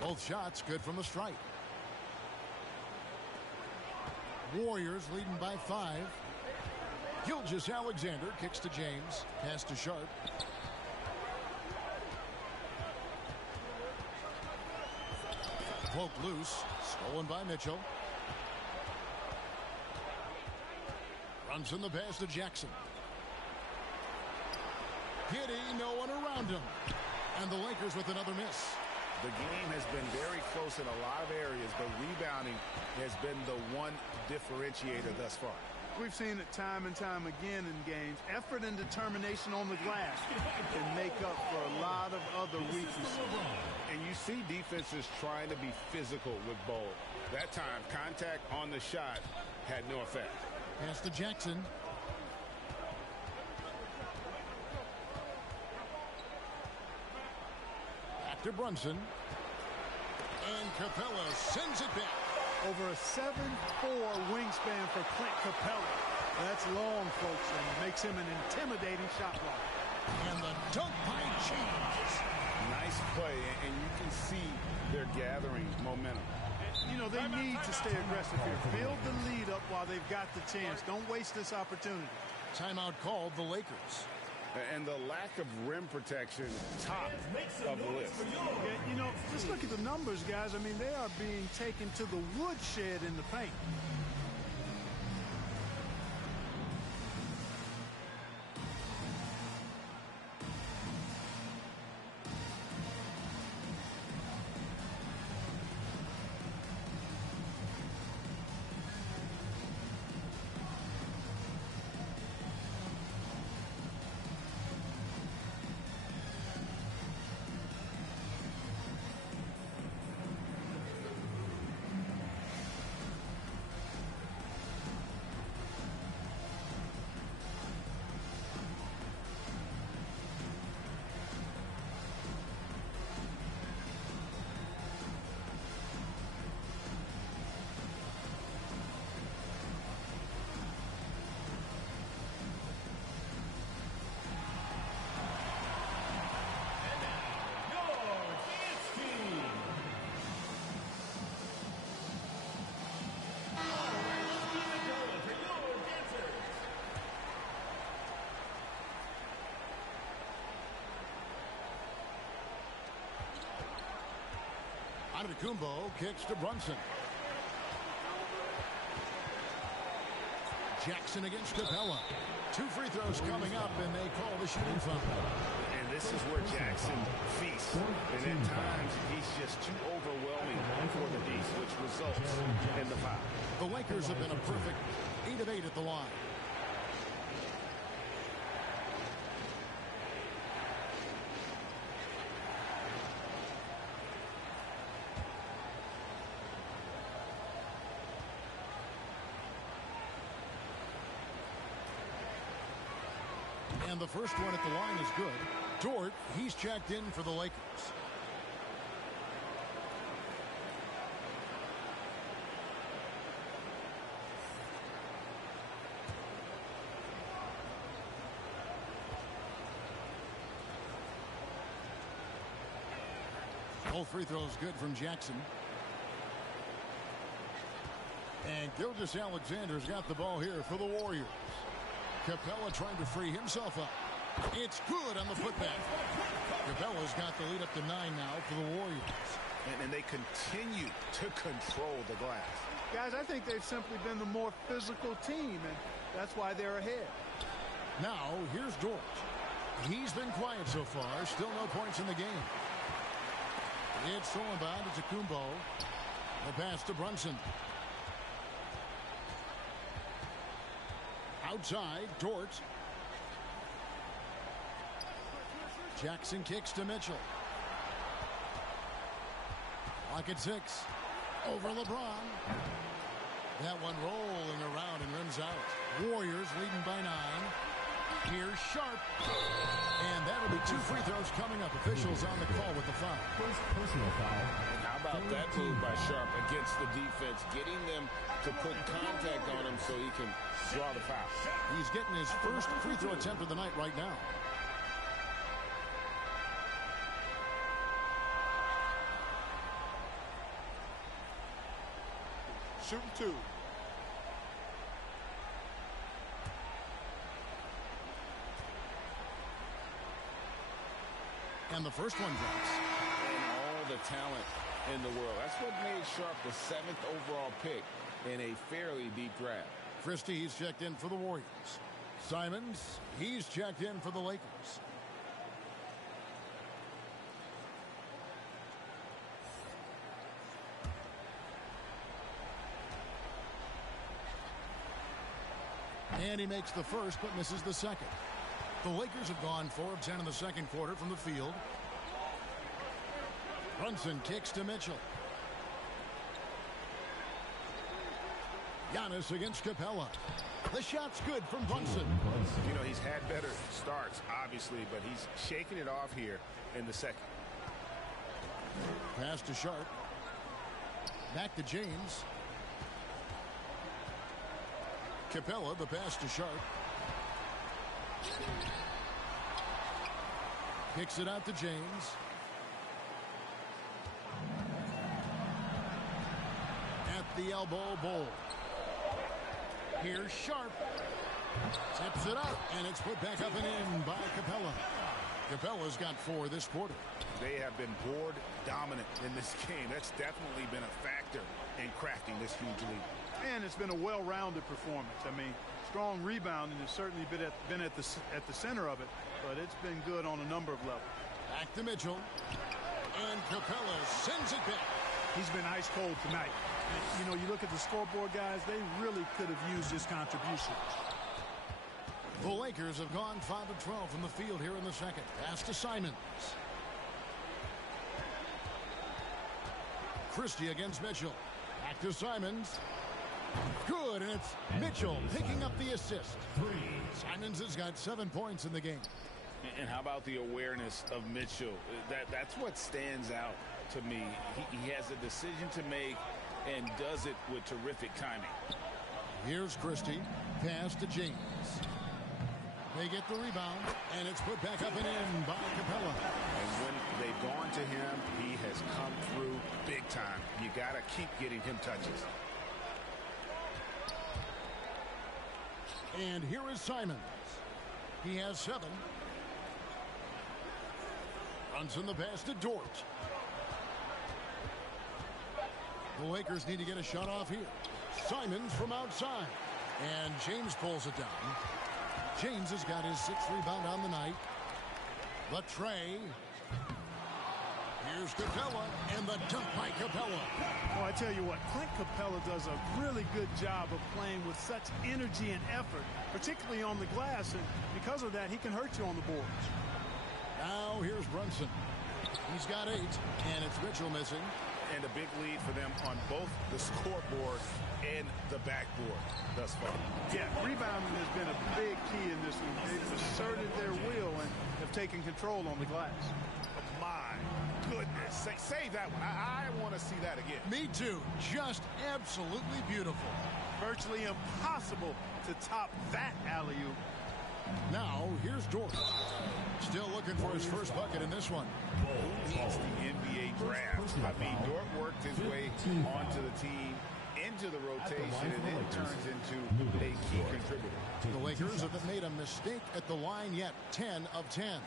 Both shots good from the stripe. Warriors leading by 5. Gilgeous-Alexander kicks to James. Pass to Sharp. Poked loose. Stolen by Mitchell. Runs in the pass to Jackson. Giddey, no one around him. And the Lakers with another miss. The game has been very close in a lot of areas, but rebounding has been the one differentiator thus far. We've seen it time and time again in games. Effort and determination on the glass can make up for a lot of other weaknesses. And you see defenses trying to be physical with Bol. That time, contact on the shot had no effect. Pass to Jackson. To Brunson. And Capella sends it back. Over a 7'4" wingspan for Clint Capella. That's long, folks, and makes him an intimidating shot blocker. And the dunk by James. Nice play, and you can see they're gathering momentum. You know, they need to stay aggressive here. Build the lead up while they've got the chance. Don't waste this opportunity. Timeout called the Lakers. And the lack of rim protection, top of the list. Yeah, you know, just look at the numbers, guys. I mean, they are being taken to the woodshed in the paint. Antetokounmpo kicks to Brunson. Jackson against Capella. 2 free throws coming up, and they call the shooting foul. And this is where Jackson feasts. And at times, he's just too overwhelming for the D's, which results in the foul. The Lakers have been a perfect 8 of 8 at the line. And the first one at the line is good. Dort, he's checked in for the Lakers. Both free throws good from Jackson. And Gilgeous-Alexander's got the ball here for the Warriors. Capella trying to free himself up. It's good on the putback. Capella's got the lead up to 9 now for the Warriors. And they continue to control the glass. Guys, I think they've simply been the more physical team, and that's why they're ahead. Now, here's Dort. He's been quiet so far. Still no points in the game. It's thrown by Antetokounmpo. The pass to Brunson. Outside, Dort. Jackson kicks to Mitchell. Clock at 6. Over LeBron. That one rolling around and rims out. Warriors leading by 9. Here's Sharp. And that'll be 2 free throws coming up. Officials on the call with the foul. First personal foul. How about that move by Sharp against the defense, getting them to put contact on him so he can draw the foul. He's getting his first free throw attempt of the night right now. Shooting 2. And the first one drops. And all the talent in the world. That's what made Sharp the 7th overall pick in a fairly deep draft. Christie, he's checked in for the Warriors. Simons, he's checked in for the Lakers. And he makes the first, but misses the second. The Lakers have gone 4 of 10 in the second quarter from the field. Brunson kicks to Mitchell. Giannis against Capella. The shot's good from Brunson. You know, he's had better starts, obviously, but he's shaking it off here in the second. Pass to Sharp. Back to James. Capella, the pass to Sharp. Kicks it out to James. At the elbow, Bowl. Here's Sharp. Tips it up, and it's put back up and in by Capella. Capella's got 4 this quarter. They have been board dominant in this game. That's definitely been a factor in crafting this huge lead. And it's been a well-rounded performance. I mean, strong rebounding has certainly been at the center of it, but it's been good on a number of levels. Back to Mitchell. And Capella sends it back. He's been ice cold tonight. You know, you look at the scoreboard, guys, they really could have used his contribution. The Lakers have gone 5 of 12 from the field here in the second. Pass to Simons. Christie against Mitchell. Back to Simons. Good, and it's Mitchell picking up the assist. Simons has got 7 points in the game. And how about the awareness of Mitchell? That's what stands out to me. He has a decision to make and does it with terrific timing. Here's Christie. Pass to James. They get the rebound, and it's put back up and in by Capella. And when they've gone to him, he has come through big time. You got to keep getting him touches. And here is Simons. He has 7. Brunson the pass to Dort. The Lakers need to get a shot off here. Simons from outside. And James pulls it down. James has got his 6th rebound on the night. The tray. Here's Capella, and the dunk by Capella. Oh, I tell you what, Clint Capella does a really good job of playing with such energy and effort, particularly on the glass, and because of that, he can hurt you on the boards. Now here's Brunson. He's got 8, and it's Mitchell missing. And a big lead for them on both the scoreboard and the backboard thus far. Yeah, rebounding has been a big key in this one. They've asserted their will and have taken control on the glass. My goodness. Save that one. I want to see that again. Me too. Just absolutely beautiful. Virtually impossible to top that alley-oop. Now, here's Dort. Still looking for his first bucket in this one. Who needs the NBA draft? I mean, Dort worked his way onto the team, into the rotation, and then turns into a key contributor. The Lakers haven't made a mistake at the line yet. 10 of 10.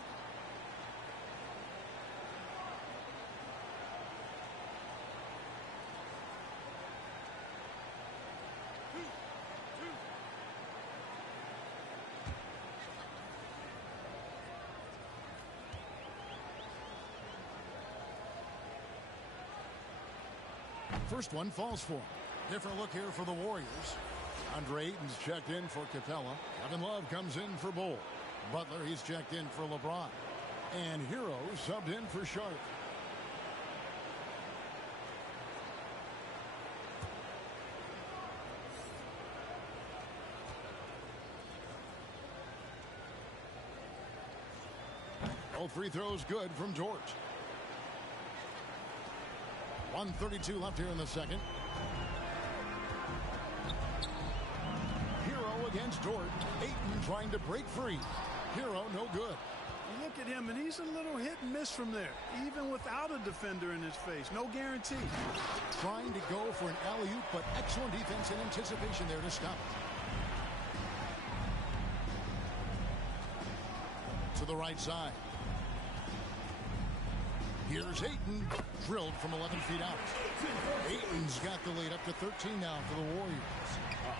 First one falls for him. Different look here for the Warriors. Andre Ayton's checked in for Capella. Kevin Love comes in for Bull. Butler, he's checked in for LeBron. And Hero subbed in for Sharp. All free throws good from George. 1:32 left here in the second. Hero against Dort. Ayton trying to break free. Hero no good. You look at him, and he's a little hit and miss from there, even without a defender in his face. No guarantee. Trying to go for an alley-oop, but excellent defense and anticipation there to stop it. To the right side. Here's Ayton, drilled from 11 feet out. Ayton's got the lead up to 13 now for the Warriors.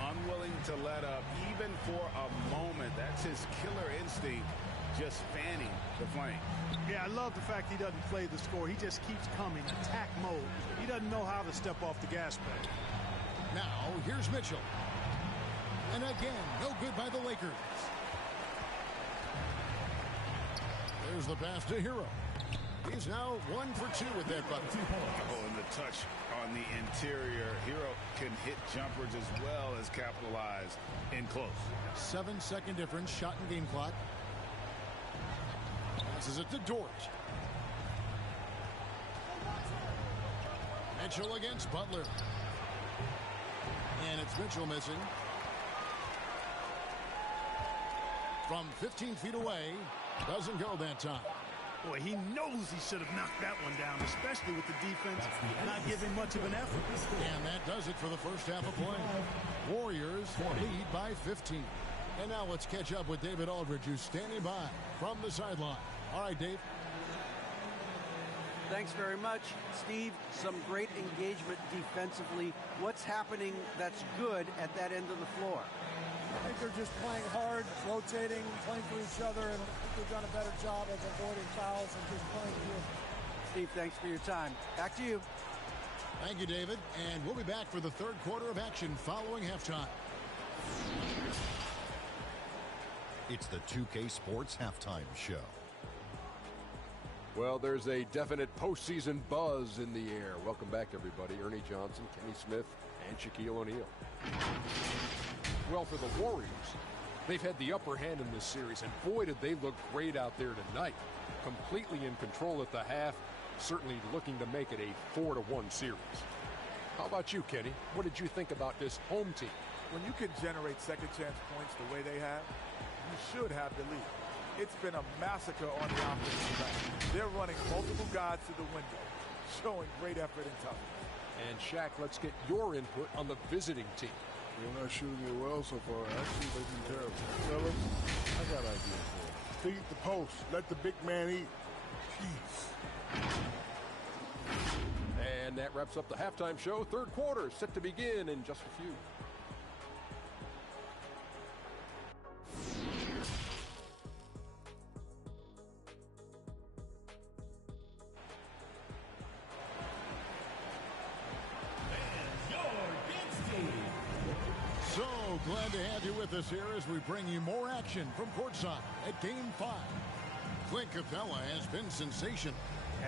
Unwilling to let up, even for a moment. That's his killer instinct, just fanning the flame. Yeah, I love the fact he doesn't play the score. He just keeps coming, attack mode. He doesn't know how to step off the gas pedal. Now, here's Mitchell. And again, no good by the Lakers. There's the pass to Hero. He's now 1 for 2 with that bucket. Oh, and the touch on the interior. Hero can hit jumpers as well as capitalize in close. 7-second difference, shot and game clock. Passes it to Dort. Mitchell against Butler. And it's Mitchell missing. From 15 feet away, doesn't go that time. Boy, he knows he should have knocked that one down, especially with the defense not giving much of an effort. And that does it for the first half of play. Warriors lead by 15. And now let's catch up with David Aldridge, who's standing by from the sideline. All right, Dave. Thanks very much, Steve. Some great engagement defensively. What's happening that's good at that end of the floor? I think they're just playing hard, rotating, playing for each other, and I think they've done a better job of avoiding fouls and just playing good. Steve, thanks for your time. Back to you. Thank you, David. And we'll be back for the third quarter of action following halftime. It's the 2K Sports Halftime Show. Well, there's a definite postseason buzz in the air. Welcome back, everybody. Ernie Johnson, Kenny Smith, and Shaquille O'Neal. Well, for the Warriors, they've had the upper hand in this series, and boy, did they look great out there tonight. Completely in control at the half, certainly looking to make it a 4-1 series. How about you, Kenny? What did you think about this home team? When you can generate second chance points the way they have, you should have the lead. It's been a massacre on the offensive side. They're running multiple guys to the window, showing great effort and toughness. And Shaq, let's get your input on the visiting team. They're not shooting it well so far. Actually, they've been terrible. Fellas, I got an idea for it. Feed the post. Let the big man eat. Jeez. And that wraps up the halftime show. Third quarter set to begin in just a few. So glad to have you with us here as we bring you more action from courtside at Game 5. Clint Capella has been sensational.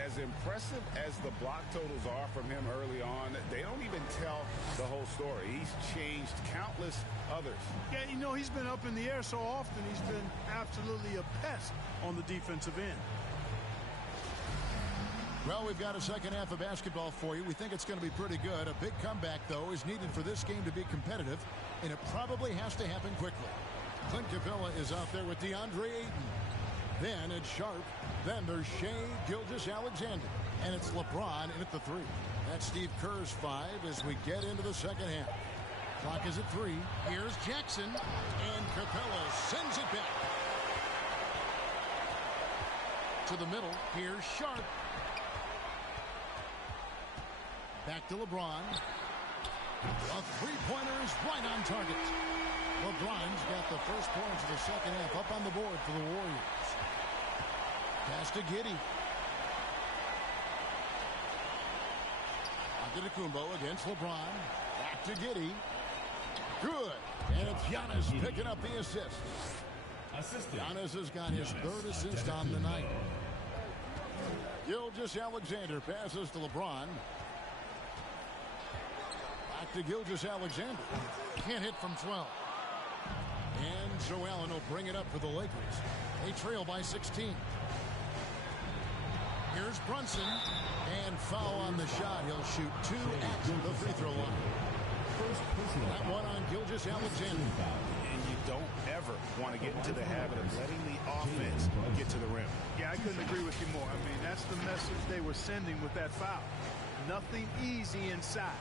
As impressive as the block totals are from him early on, they don't even tell the whole story. He's changed countless others. Yeah, you know, he's been up in the air so often, he's been absolutely a pest on the defensive end. Well, we've got a second half of basketball for you. We think it's going to be pretty good. A big comeback, though, is needed for this game to be competitive, and it probably has to happen quickly. Clint Capella is out there with DeAndre Ayton. Then it's Sharp. Then there's Shai Gilgeous-Alexander. And it's LeBron in at the 3. That's Steve Kerr's 5 as we get into the second half. Clock is at 3. Here's Jackson. And Capella sends it back. To the middle. Here's Sharp. Back to LeBron. A three-pointer is right on target. LeBron's got the first points of the second half up on the board for the Warriors. Pass to Giddey. Antetokounmpo against LeBron. Back to Giddey. Good. And it's Giannis picking up the assist. Giannis has got his third assist on the night. Gilgeous-Alexander passes to LeBron. Back to Gilgeous-Alexander. Can't hit from 12. And Joe Allen will bring it up for the Lakers. They trail by 16. Here's Brunson. And foul on the shot. He'll shoot 2 at the free throw line. That one on Gilgeous-Alexander. And you don't ever want to get into the habit of letting the offense get to the rim. Yeah, I couldn't agree with you more. I mean, that's the message they were sending with that foul. Nothing easy inside.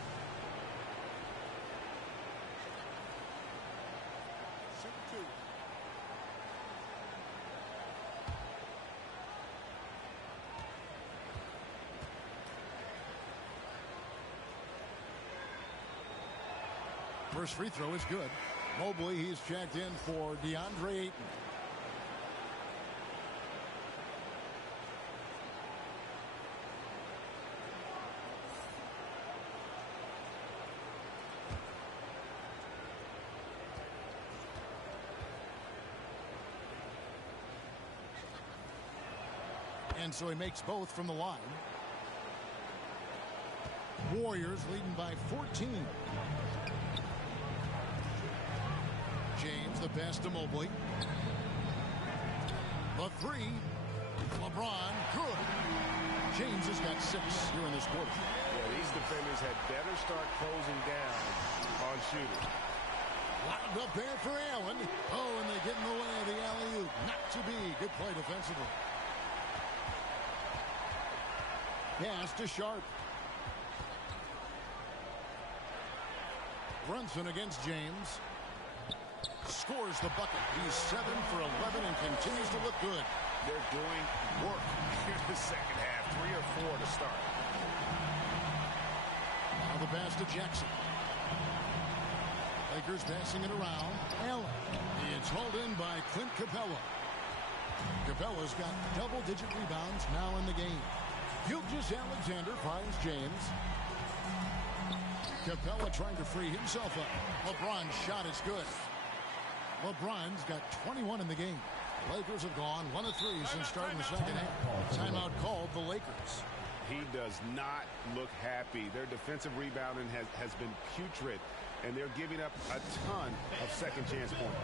First free throw is good. Mobley, he's checked in for DeAndre Ayton. And so he makes both from the line. Warriors leading by 14. James, the pass to Mobley. The 3. LeBron, good. James has got 6 here in this quarter. Yeah, these defenders had better start closing down on shooting. Lobbed up there for Allen. Oh, and they get in the way of the alley-oop. Not to be. Good play defensively. Pass to Sharp. Brunson against James. Scores the bucket. He's 7 for 11 and continues to look good. They're doing work here in the second half. 3 or 4 to start. Now the pass to Jackson. Lakers passing it around. Allen. It's hauled in by Clint Capella. Capella's got double-digit rebounds now in the game. Gilgeous-Alexander finds James. Capella trying to free himself up. LeBron's shot is good. LeBron's got 21 in the game. The Lakers have gone 1 of 3 since starting the second half. Timeout called the Lakers. He does not look happy. Their defensive rebounding has been putrid, and they're giving up a ton of second chance points.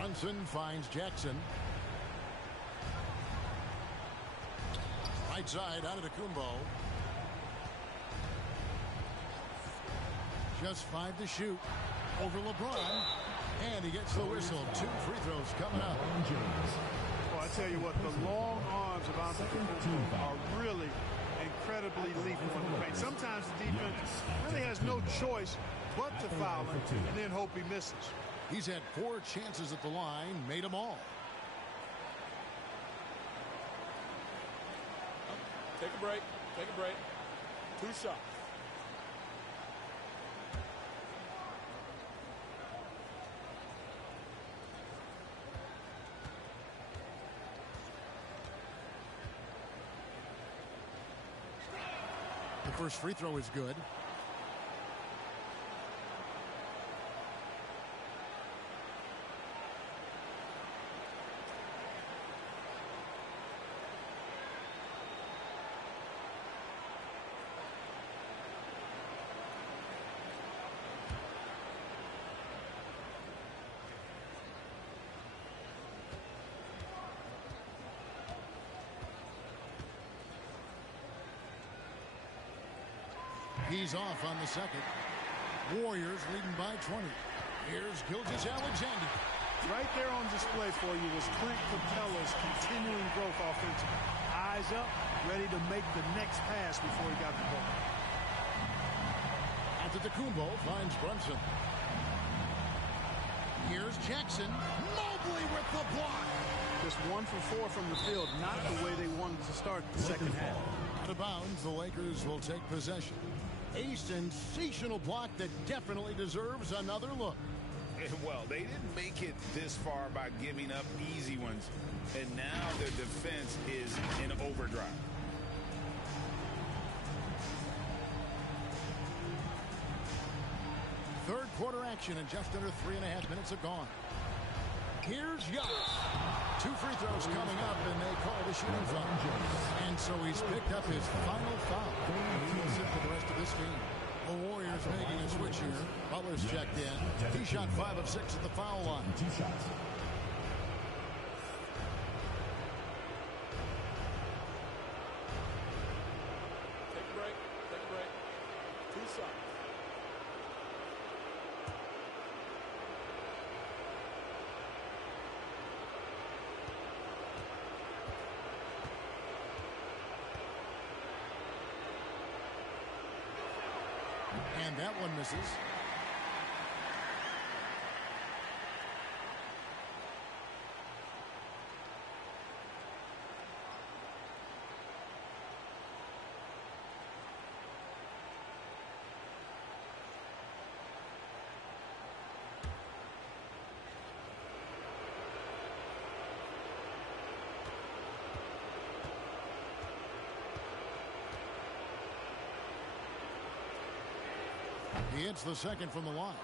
Brunson finds Jackson. Right side out of the Kumbo. Just 5 to shoot. Over LeBron. And he gets the whistle. 2 free throws coming up. Well, I tell you what, the long arms of Antetokounmpo are really incredibly lethal in the paint. Sometimes the defense really has no choice but to foul him and then hope he misses. He's had 4 chances at the line, made them all. Take a break. Take a break. 2 shots. The first free throw is good. He's off on the second. Warriors leading by 20. Here's Gilgeous-Alexander. Right there on display for you was Clint Capella's continuing growth offensively. Eyes up, ready to make the next pass before he got the ball. Antetokounmpo finds Brunson. Here's Jackson. Mobley with the block. Just 1 for 4 from the field, not the way they wanted to start the second half. Out of bounds, the Lakers will take possession. A sensational block that definitely deserves another look. Well, they didn't make it this far by giving up easy ones, and now their defense is in overdrive. Third quarter action, and just under 3.5 minutes have gone. Here's Giannis. 2 free throws coming up, and they call the shooting foul. And so he's picked up his final foul. He'll sit for the rest of this game. The Warriors making a switch here. Butler's checked in. He shot 5 of 6 at the foul line. 2 shots. Take a break. Take a break. 2 shots. And that one misses. He hits the second from the line.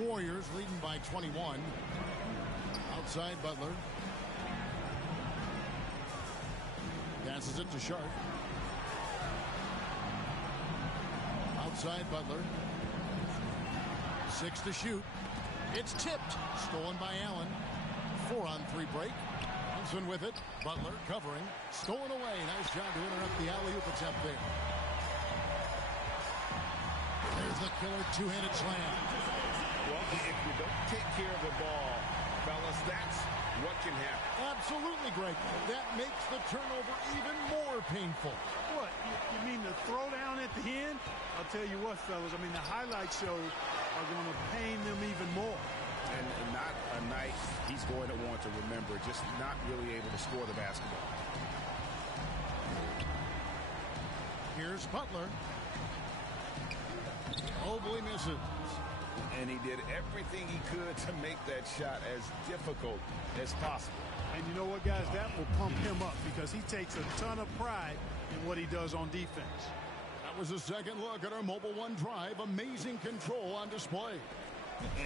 Warriors leading by 21. Outside Butler. Passes it to Sharp. Outside Butler. 6 to shoot. It's tipped. Stolen by Allen. 4-on-3 break. Brunson with it. Butler covering. Stolen away. Nice job to interrupt the alley-oop attempt there. There's the killer 2-handed slam. Well, if you don't take care of the ball, fellas, that's what can happen. Absolutely, Greg. That makes the turnover even more painful. What? You mean the throwdown at the end? I'll tell you what, fellas. I mean, the highlight shows are going to pain them even more. And not a night he's going to want to remember, just not really able to score the basketball. Here's Butler. Mobley misses. And he did everything he could to make that shot as difficult as possible. And you know what, guys? That will pump him up because he takes a ton of pride in what he does on defense. That was a second look at our Mobile One drive. Amazing control on display.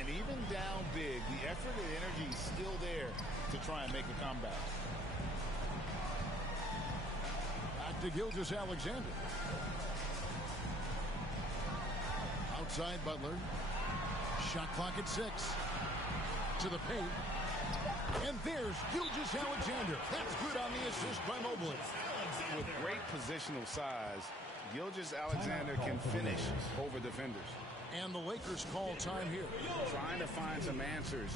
And even down big, the effort and energy is still there to try and make a comeback. Back to Gilgeous-Alexander. Outside Butler. Shot clock at 6. To the paint. And there's Gilgeous-Alexander. That's good on the assist by Mobley. With great positional size, Gilgeous-Alexander can finish over defenders. And the Lakers call time here. Trying to find some answers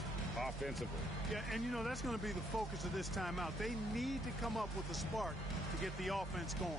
offensively. Yeah, and you know, that's going to be the focus of this timeout. They need to come up with a spark to get the offense going.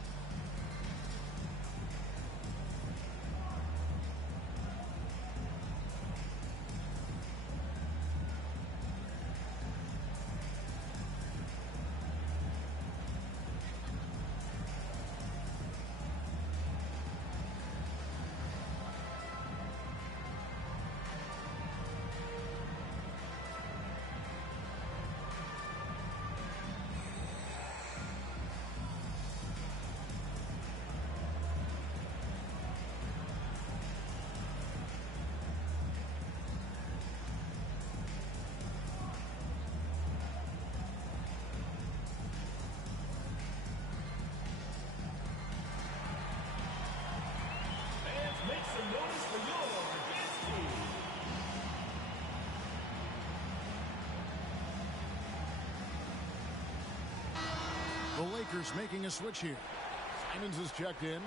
The Lakers making a switch here. Simons is checked in.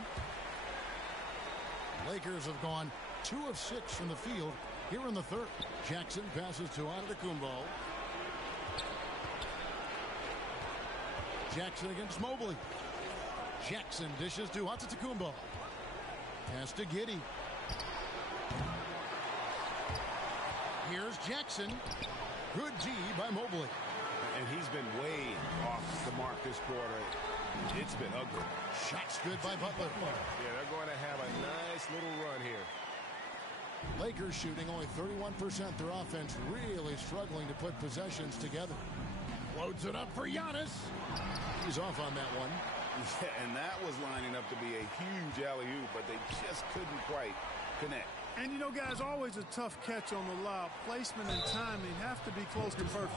Lakers have gone 2 of 6 from the field here in the third. Jackson passes to Antetokounmpo. Jackson against Mobley. Jackson dishes to Antetokounmpo. Pass to Giddey. Here's Jackson. Good D by Mobley. And he's been way off the mark this quarter. It's been ugly. Shots good by Butler. Yeah, they're going to have a nice little run here. Lakers shooting only 31%. Their offense really struggling to put possessions together. Loads it up for Giannis. He's off on that one. Yeah, and that was lining up to be a huge alley-oop, but they just couldn't quite connect. And you know, guys, always a tough catch on the lob. Placement and timing have to be close to perfect.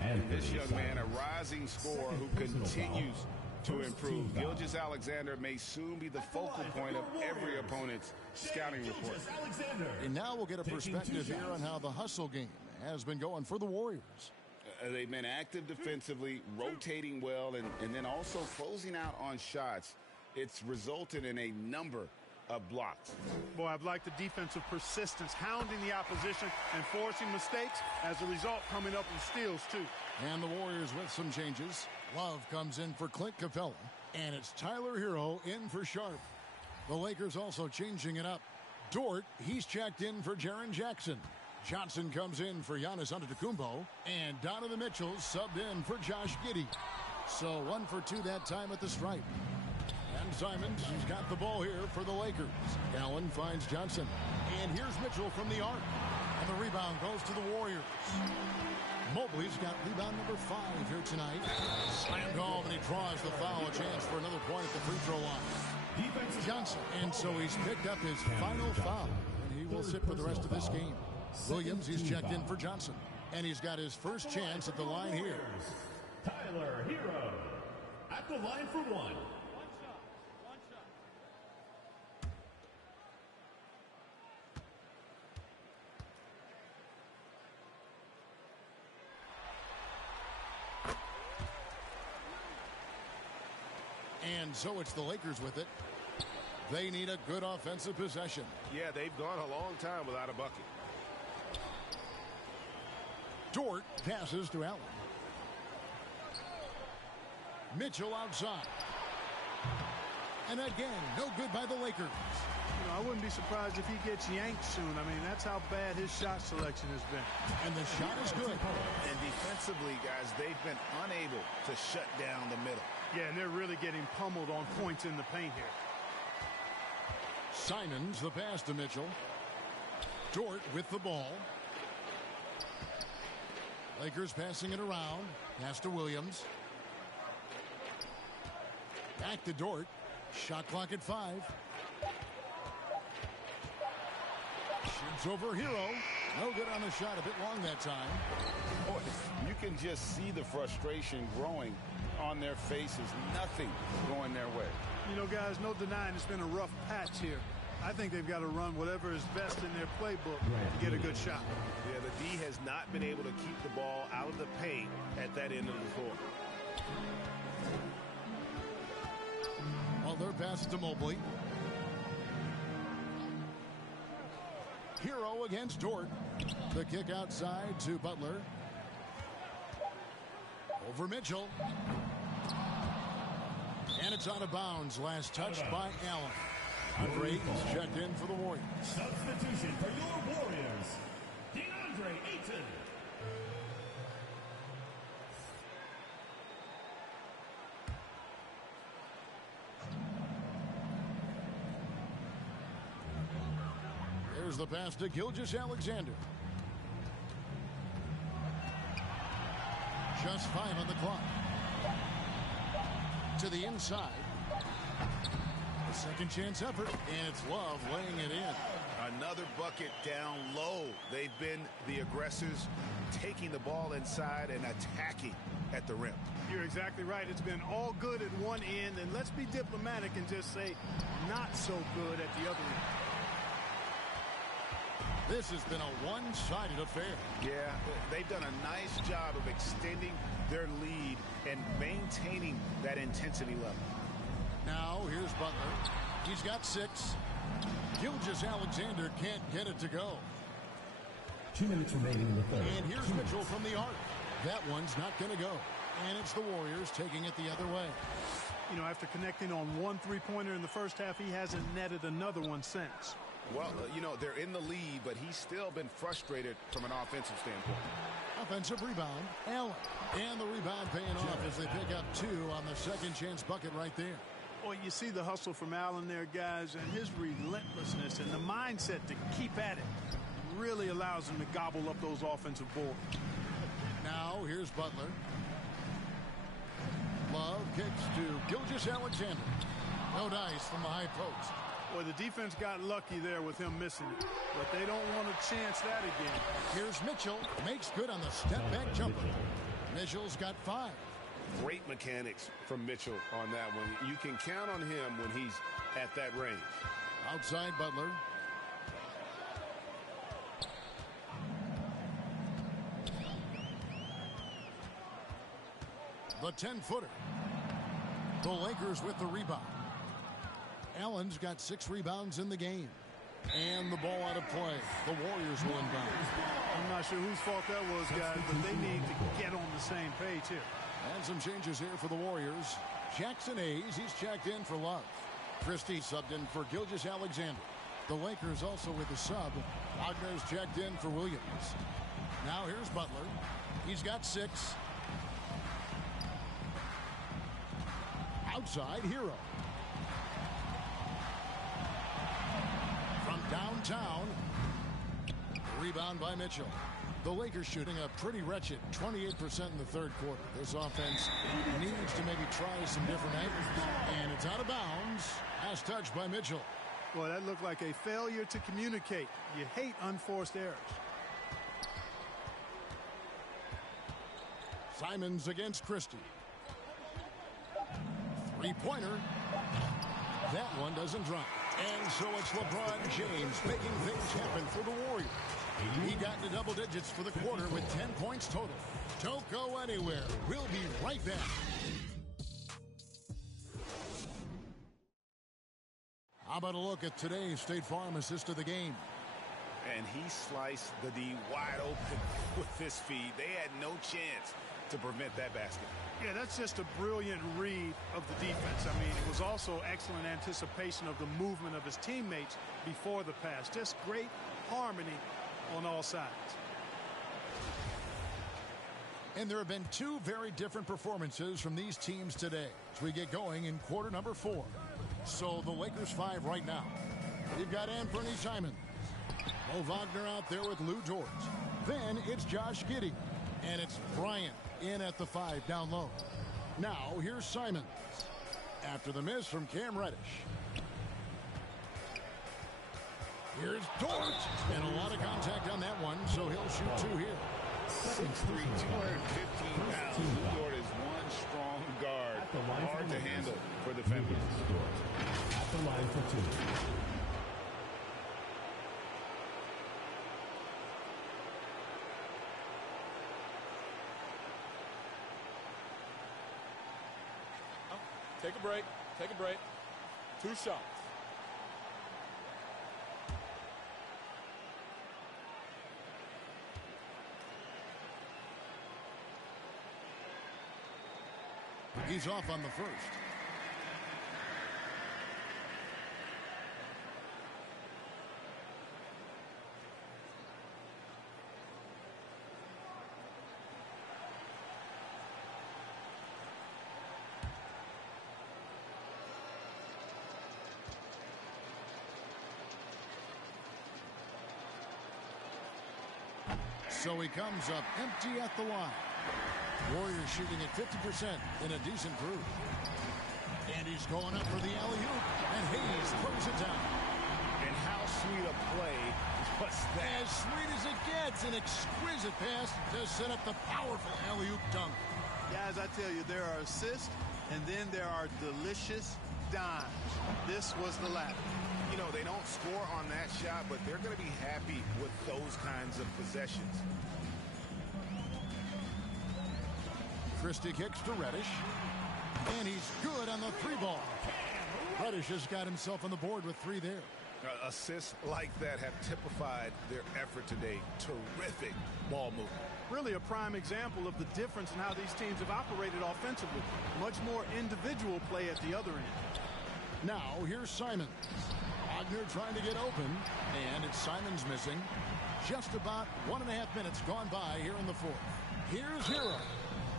And this young man, a rising scorer who continues to improve. Gilgeous-Alexander may soon be the focal point of every opponent's scouting report. And now we'll get a perspective here on how the hustle game has been going for the Warriors. They've been active defensively, rotating well, and then also closing out on shots. It's resulted in a number of blocks. Boy, I've liked the defensive persistence, hounding the opposition and forcing mistakes. As a result, coming up with steals, too. And the Warriors with some changes. Love comes in for Clint Capella, and it's Tyler Hero in for Sharp. The Lakers also changing it up. Dort, he's checked in for Jaren Jackson. Johnson comes in for Giannis Antetokounmpo, and Donovan Mitchell subbed in for Josh Giddey. So 1 for 2 that time at the stripe. And Simons, he's got the ball here for the Lakers. Allen finds Johnson. And here's Mitchell from the arc. And the rebound goes to the Warriors. Mobley's got rebound number 5 here tonight. Slammed home, and he draws the foul. A chance for another point at the free throw line. Johnson. And so he's picked up his final foul. And he will sit for the rest of this game. Williams, he's checked in for Johnson. And he's got his first chance at the line here. Tyler Hero at the line for 1. And so it's the Lakers with it. They need a good offensive possession. Yeah, they've gone a long time without a bucket. Dort passes to Allen. Mitchell outside. And again, no good by the Lakers. You know, I wouldn't be surprised if he gets yanked soon. I mean, that's how bad his shot selection has been. And the shot is good. And defensively, guys, they've been unable to shut down the middle. Yeah, and they're really getting pummeled on points in the paint here. Simons, the pass to Mitchell. Dort with the ball. Lakers passing it around. Pass to Williams. Back to Dort. Shot clock at 5. Shoots over Hero. No good on the shot. A bit long that time. Boy, you can just see the frustration growing on their faces. Nothing going their way. You know, guys, no denying it's been a rough patch here. I think they've got to run whatever is best in their playbook to get a good shot. Yeah, the D has not been able to keep the ball out of the paint at that end of the floor. Well, their pass to Mobley. Hero against Dort. The kick outside to Butler. Over Mitchell. And it's out of bounds. Last touch by Allen. Andre is checked in for the Warriors. Substitution for your Warriors, DeAndre Ayton. There's the pass to Gilgeous-Alexander. Just 5 on the clock. To the inside. A second chance effort, and it's Love laying it in. Another bucket down low. They've been the aggressors, taking the ball inside and attacking at the rim. You're exactly right. It's been all good at one end, and let's be diplomatic and just say not so good at the other end. This has been a one-sided affair. Yeah, they've done a nice job of extending their lead and maintaining that intensity level. Now, here's Butler. He's got 6. Gilgeous-Alexander can't get it to go. 2 minutes remaining in the third. And here's Mitchell from the arc. That one's not going to go. And it's the Warriors taking it the other way. You know, after connecting on one three-pointer in the first half, he hasn't netted another one since. Well, you know, they're in the lead, but he's still been frustrated from an offensive standpoint. Offensive rebound, Allen. And the rebound paying off as they pick up 2 on the second chance bucket right there. Well, you see the hustle from Allen there, guys, and his relentlessness and the mindset to keep at it really allows him to gobble up those offensive boards. Now, here's Butler. Love kicks to Gilgeous-Alexander. No dice from the high post. Well, the defense got lucky there with him missing it, but they don't want to chance that again. Here's Mitchell. Makes good on the step-back jumper. Mitchell's got 5. Great mechanics from Mitchell on that one. You can count on him when he's at that range. Outside Butler. The 10-footer. The Lakers with the rebound. Allen's got 6 rebounds in the game. And the ball out of play. The Warriors will inbound. I'm not sure whose fault that was, guys, but they need to get on the same page here. And some changes here for the Warriors. Jackson Hayes, he's checked in for Love. Christie subbed in for Gilgeous-Alexander. The Lakers also with a sub. Wagner's checked in for Williams. Now here's Butler. He's got 6. Outside, Hero. From downtown. Rebound by Mitchell. The Lakers shooting a pretty wretched 28% in the third quarter. This offense needs to maybe try some different angles. And it's out of bounds. Last touch by Mitchell. Boy, that looked like a failure to communicate. You hate unforced errors. Simons against Christie. Three-pointer. That one doesn't drop. And so it's LeBron James making things happen for the Warriors. He got into double digits for the quarter with 10 points total. Don't go anywhere. We'll be right back. How about a look at today's State Farm assist of the game? And he sliced the D wide open with this feed. They had no chance to prevent that basket. Yeah, that's just a brilliant read of the defense. I mean, it was also excellent anticipation of the movement of his teammates before the pass. Just great harmony on all sides. And there have been 2 very different performances from these teams today as we get going in quarter number 4. So the Lakers 5 right now. We've got Anthony Simons. Mo Wagner out there with Lou Dort. Then it's Josh Giddey. And it's Bryant in at the 5 down low. Now here's Simons. After the miss from Cam Reddish. Here's Dort. And a lot of contact on that one, so he'll shoot 2 here. 6'3", 215 pounds. Lou Dort is one strong guard. Hard to handle for defenders. At the line for 2. Take a break. Take a break. 2 shots. He's off on the first. So he comes up empty at the line. Warriors shooting at 50% in a decent group. And he's going up for the alley-oop, and Hayes throws it down. And how sweet a play was that? As sweet as it gets, an exquisite pass to set up the powerful alley-oop dunk. Guys, I tell you, there are assists, and then there are delicious dimes. This was the latter. You know, they don't score on that shot, but they're going to be happy with those kinds of possessions. Christie kicks to Reddish, and he's good on the 3-ball. Reddish has got himself on the board with 3 there. Assists like that have typified their effort today. Terrific ball movement. Really a prime example of the difference in how these teams have operated offensively. Much more individual play at the other end. Now, here's Simons. Wagner trying to get open, and it's Simons missing. Just about 1.5 minutes gone by here in the fourth. Here's Hero.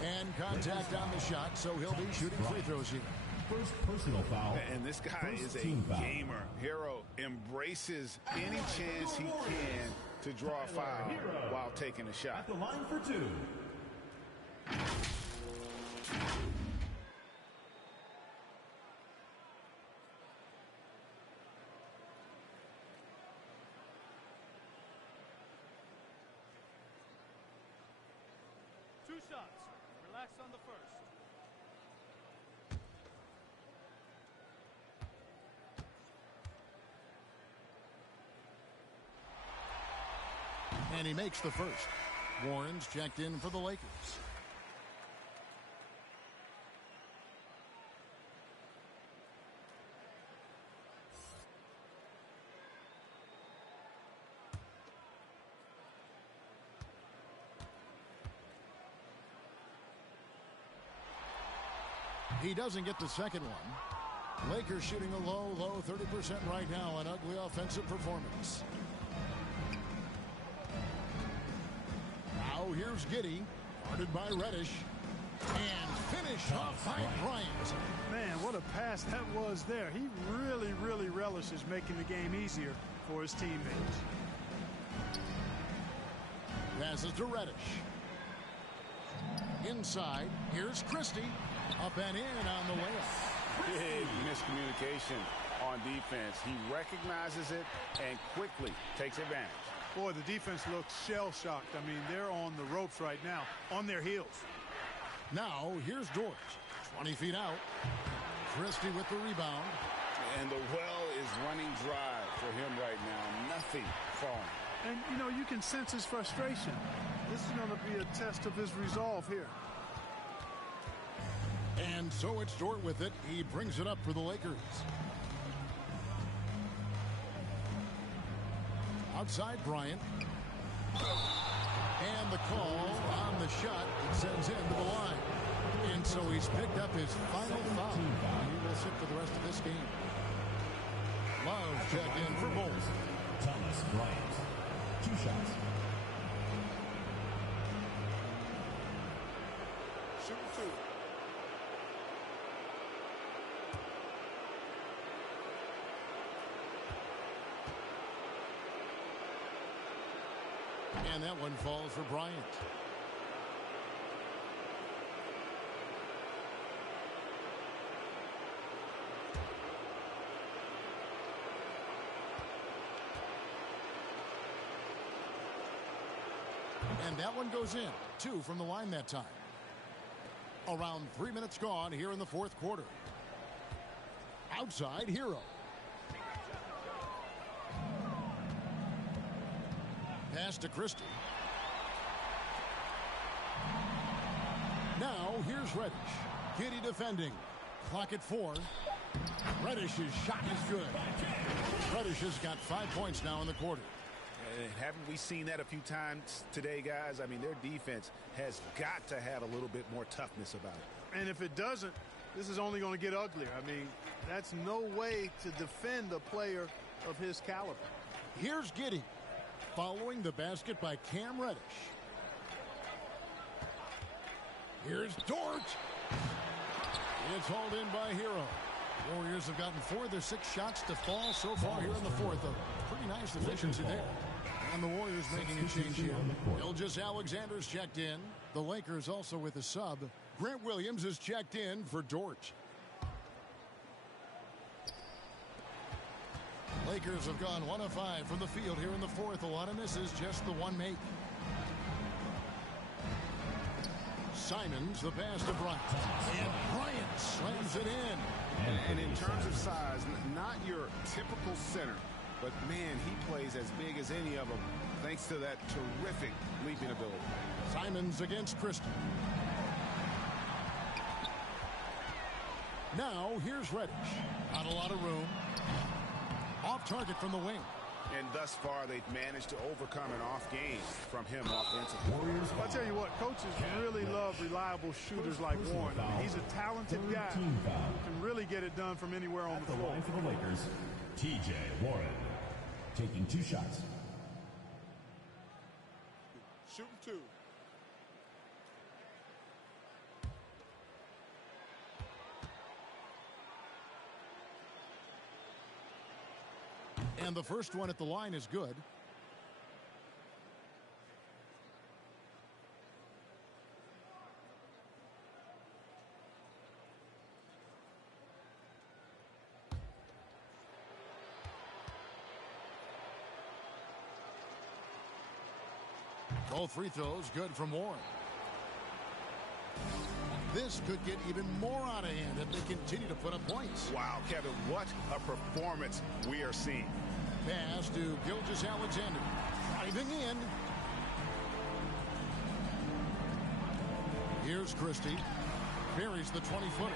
And contact on the shot, so he'll be shooting free throws here. First personal foul. And this guy is a gamer. Hero embraces any chance he can to draw a foul while taking a shot. At the line for 2. Two shots. Relax on the first. And he makes the first. Warren's checked in for the Lakers. He doesn't get the second one. Lakers shooting a low 30% right now. An ugly offensive performance. Now here's Giddey, guarded by Reddish, and finished off by Bryant. Man, what a pass that was there. He really relishes making the game easier for his teammates. Passes to Reddish. Inside, here's Christie. Up and in on the layup. Big miscommunication on defense. He recognizes it and quickly takes advantage. Boy, the defense looks shell-shocked. I mean, they're on the ropes right now, on their heels. Now, here's George. 20 feet out. Christie with the rebound. And the well is running dry for him right now. Nothing falling. And, you know, you can sense his frustration. This is going to be a test of his resolve here. And so it's Dort with it. He brings it up for the Lakers. Outside Bryant. And the call on the shot that sends him to the line. And so he's picked up his final foul. He will sit for the rest of this game. Love checked in for both. Thomas Bryant. 2 shots. Shooting 2. And that one falls for Bryant. And that one goes in. 2 from the line that time. Around 3 minutes gone here in the fourth quarter. Outside, Hero. Pass to Christie. Now here's Reddish. Giddey defending. Clock at 4. Reddish's shot is good. Reddish has got 5 points now in the quarter. Haven't we seen that a few times today, guys? I mean, their defense has got to have a little bit more toughness about it. And if it doesn't, this is only going to get uglier. I mean, that's no way to defend a player of his caliber. Here's Giddey following the basket by Cam Reddish. Here's Dort. It's hauled in by Hero. Warriors have gotten 4 of their 6 shots to fall so far here in the fourth. A pretty nice efficiency there. And the Warriors making a change here. Gilgeous-Alexander's checked in. The Lakers also with a sub. Grant Williams is checked in for Dort. Lakers have gone 1 of 5 from the field here in the fourth. A lot of misses, just the one make. Simons, the pass to Bryant. And Bryant slams it in. And in terms of size, not your typical center, but man, he plays as big as any of them thanks to that terrific leaping ability. Simons against Christie. Now here's Reddish. Not a lot of room. Off target from the wing. And thus far, they've managed to overcome an off game from him offensively. I'll tell you what, coaches really love reliable shooters like Warren. I mean, he's a talented guy who can really get it done from anywhere on the floor. Line for the Lakers, T.J. Warren, taking 2 shots. Shooting 2. And the first one at the line is good. Both free throws good from Warren. This could get even more out of hand if they continue to put up points. Wow, Kevin, what a performance we are seeing. Pass to Gilgeous-Alexander. Driving in. Here's Christie. Buries the 20-footer.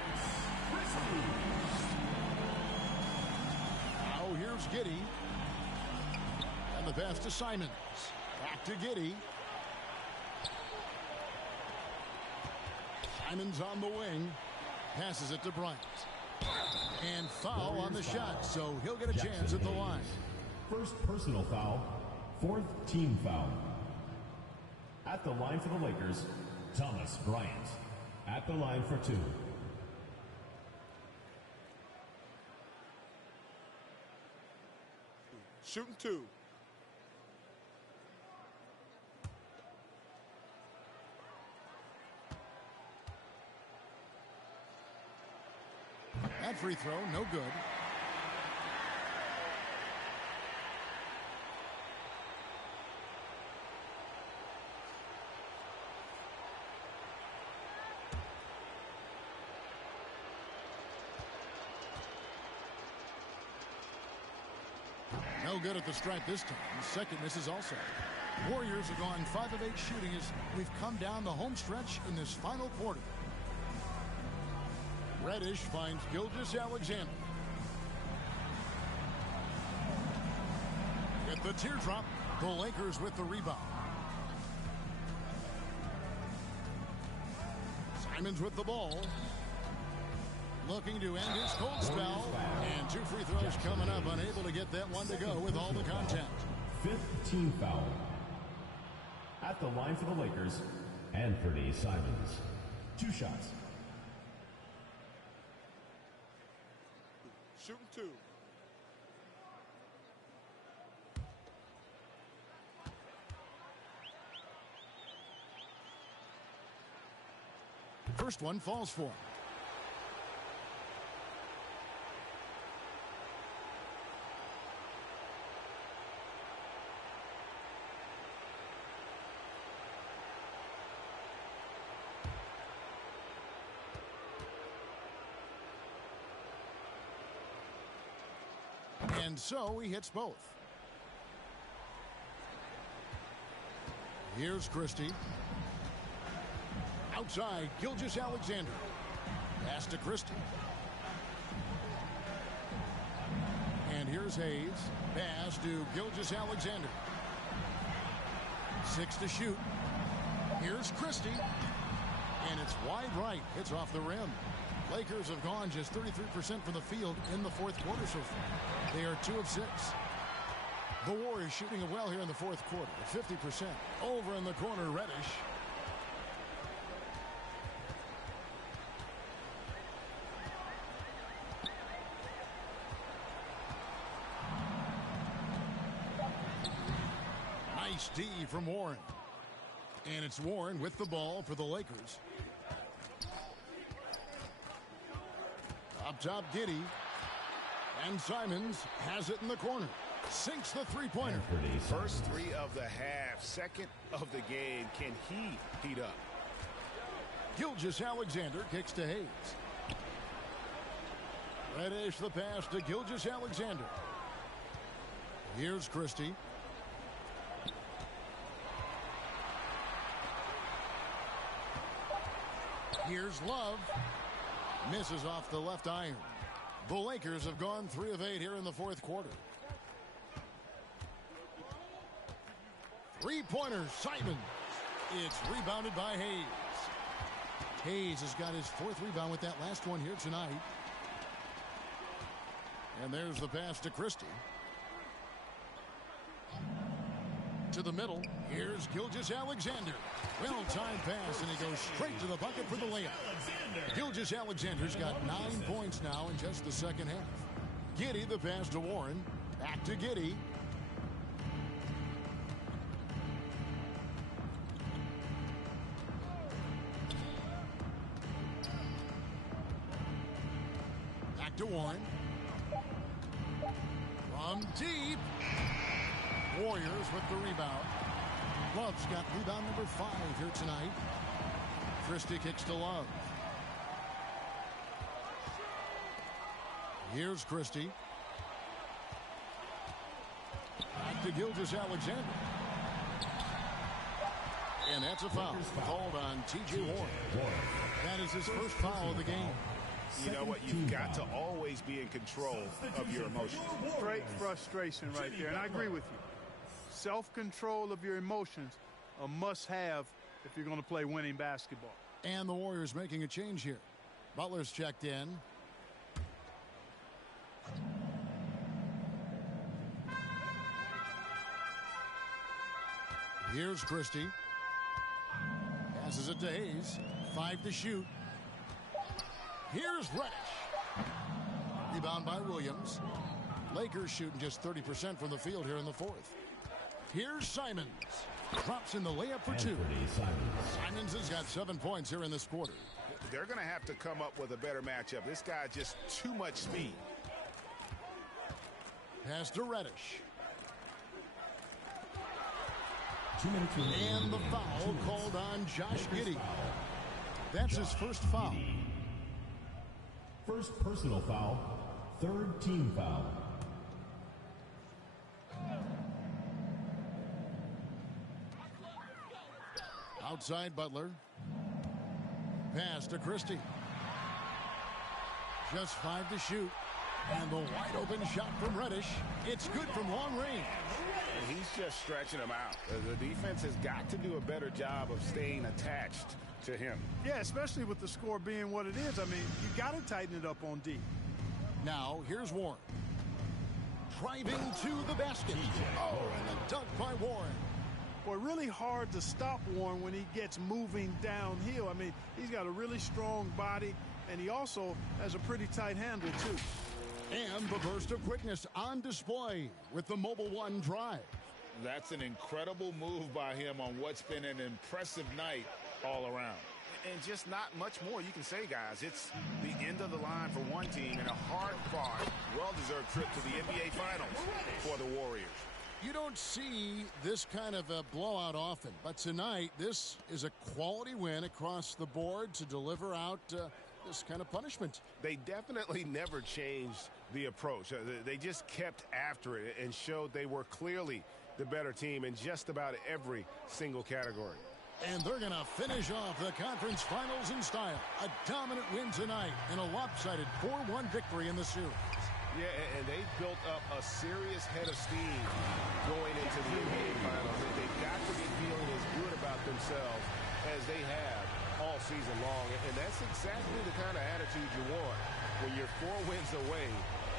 Now here's Giddey. And the pass to Simons. Back to Giddey. Simons on the wing. Passes it to Bryant. And foul on the shot, so he'll get a chance at the line. First personal foul, 4th team foul. At the line for the Lakers, Thomas Bryant. At the line for 2. Shooting 2. That free throw, no good. No good at the stripe this time. Second misses also. Warriors have gone 5 of 8 shooting as we've come down the home stretch in this final quarter. Reddish finds Gilgeous-Alexander. With the teardrop, the Lakers with the rebound. Simons with the ball. Looking to end his cold spell. And 2 free throws coming up. Unable to get that one to go with all the contact. 5th team foul. At the line for the Lakers, Anthony Simons. 2 shots. Shooting 2. First one falls for him. And so he hits both. Here's Christie. Outside, Gilgeous-Alexander. Pass to Christie. Here's Hayes. Pass to Gilgeous-Alexander. 6 to shoot. Here's Christie. And it's wide right. It's off the rim. Lakers have gone just 33% from the field in the fourth quarter so far. They are 2 of 6. The Warriors shooting it well here in the fourth quarter. 50%. Over in the corner, Reddish. Nice D from Warren. And it's Warren with the ball for the Lakers. Up top, Giddey. And Simons has it in the corner. Sinks the three-pointer. First 3 of the half, second of the game. Can he heat up? Gilgeous-Alexander kicks to Hayes. Reddish the pass to Gilgeous-Alexander. Here's Christie. Here's Love. Misses off the left iron. The Lakers have gone 3 of 8 here in the fourth quarter. Three-pointer, Simon. It's rebounded by Hayes. Hayes has got his 4th rebound with that last one here tonight. And there's the pass to Christie. To the middle. Here's Gilgeous-Alexander. Well-timed pass, and he goes straight to the bucket for the layup. Gilgeous-Alexander's got 9 points now in just the second half. Giddey the pass to Warren. Back to Giddey. Back to Warren. From deep. Warriors with the rebound. Love's got rebound number 5 here tonight. Christie kicks to Love. Here's Christie. Back to Gilgeous-Alexander. And that's a foul called on T.J. Warren. That is his first foul of the game. You know what? You've got to always be in control of your emotions. Great frustration right there, and I agree with you. Self-control of your emotions, a must-have if you're going to play winning basketball. And the Warriors making a change here. Butler's checked in. Here's Christie. Passes it to Hayes. 5 to shoot. Here's Reddish. Rebound by Williams. Lakers shooting just 30% from the field here in the fourth. Here's Simons. Drops in the layup for 2. Simons has got 7 points here in this quarter. They're going to have to come up with a better matchup. This guy just too much speed. Pass to Reddish. 2 minutes remaining. And the foul called on Josh Giddey. That's his first foul. First personal foul, 3rd team foul. Outside Butler. Pass to Christie. Just 5 to shoot. And the wide open shot from Reddish. It's good from long range. And he's just stretching him out. The defense has got to do a better job of staying attached to him. Yeah, especially with the score being what it is. I mean, you got to tighten it up on D. Now, here's Warren. Driving to the basket. Oh, and a dunk by Warren. Boy, really hard to stop Warren when he gets moving downhill. I mean, he's got a really strong body, and he also has a pretty tight handle, too. And the burst of quickness on display with the Mobile One drive. That's an incredible move by him on what's been an impressive night all around. And just not much more you can say, guys. It's the end of the line for one team and a hard-fought, well-deserved trip to the NBA Finals for the Warriors. You don't see this kind of a blowout often, but tonight this is a quality win across the board to deliver out this kind of punishment. They definitely never changed the approach. They just kept after it and showed they were clearly the better team in just about every single category. And they're going to finish off the conference finals in style. A dominant win tonight and a lopsided 4-1 victory in the series. Yeah, and they've built up a serious head of steam going into the NBA Finals. They've got to be feeling as good about themselves as they have all season long. And that's exactly the kind of attitude you want when you're 4 wins away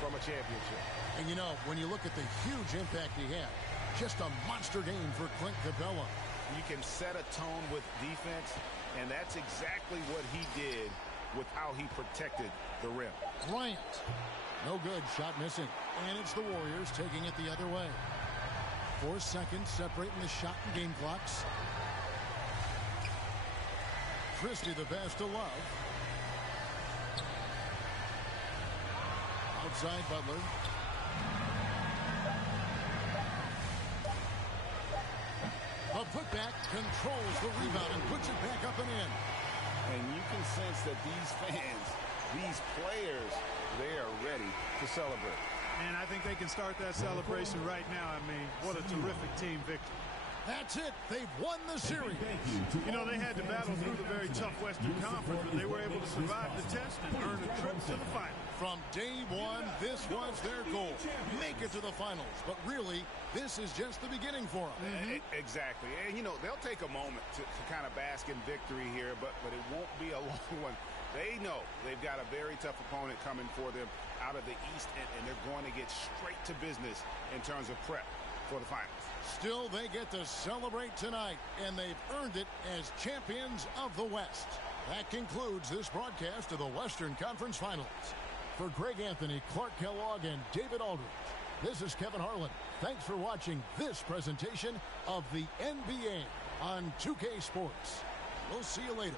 from a championship. And you know, when you look at the huge impact he had, just a monster game for Clint Capella. You can set a tone with defense, and that's exactly what he did with how he protected the rim. Bryant. No good. Shot missing. And it's the Warriors taking it the other way. 4 seconds separating the shot and game clocks. Christie the pass to Love. Outside Butler. A putback controls the rebound and puts it back up and in. And you can sense that these fans, these players, they are ready to celebrate. And I think they can start that celebration right now. I mean, what a terrific team victory. That's it. They've won the series. You know, they had to battle through the very tough Western Conference, but they were able to survive the test and earn a trip to the final. From day one, this was their goal. Make it to the finals. But really, this is just the beginning for them. Exactly. And, you know, they'll take a moment to kind of bask in victory here, but it won't be a long one. They know they've got a very tough opponent coming for them out of the East, and they're going to get straight to business in terms of prep for the finals. Still, they get to celebrate tonight, and they've earned it as champions of the West. That concludes this broadcast of the Western Conference Finals. For Greg Anthony, Clark Kellogg, and David Aldridge, this is Kevin Harlan. Thanks for watching this presentation of the NBA on 2K Sports. We'll see you later.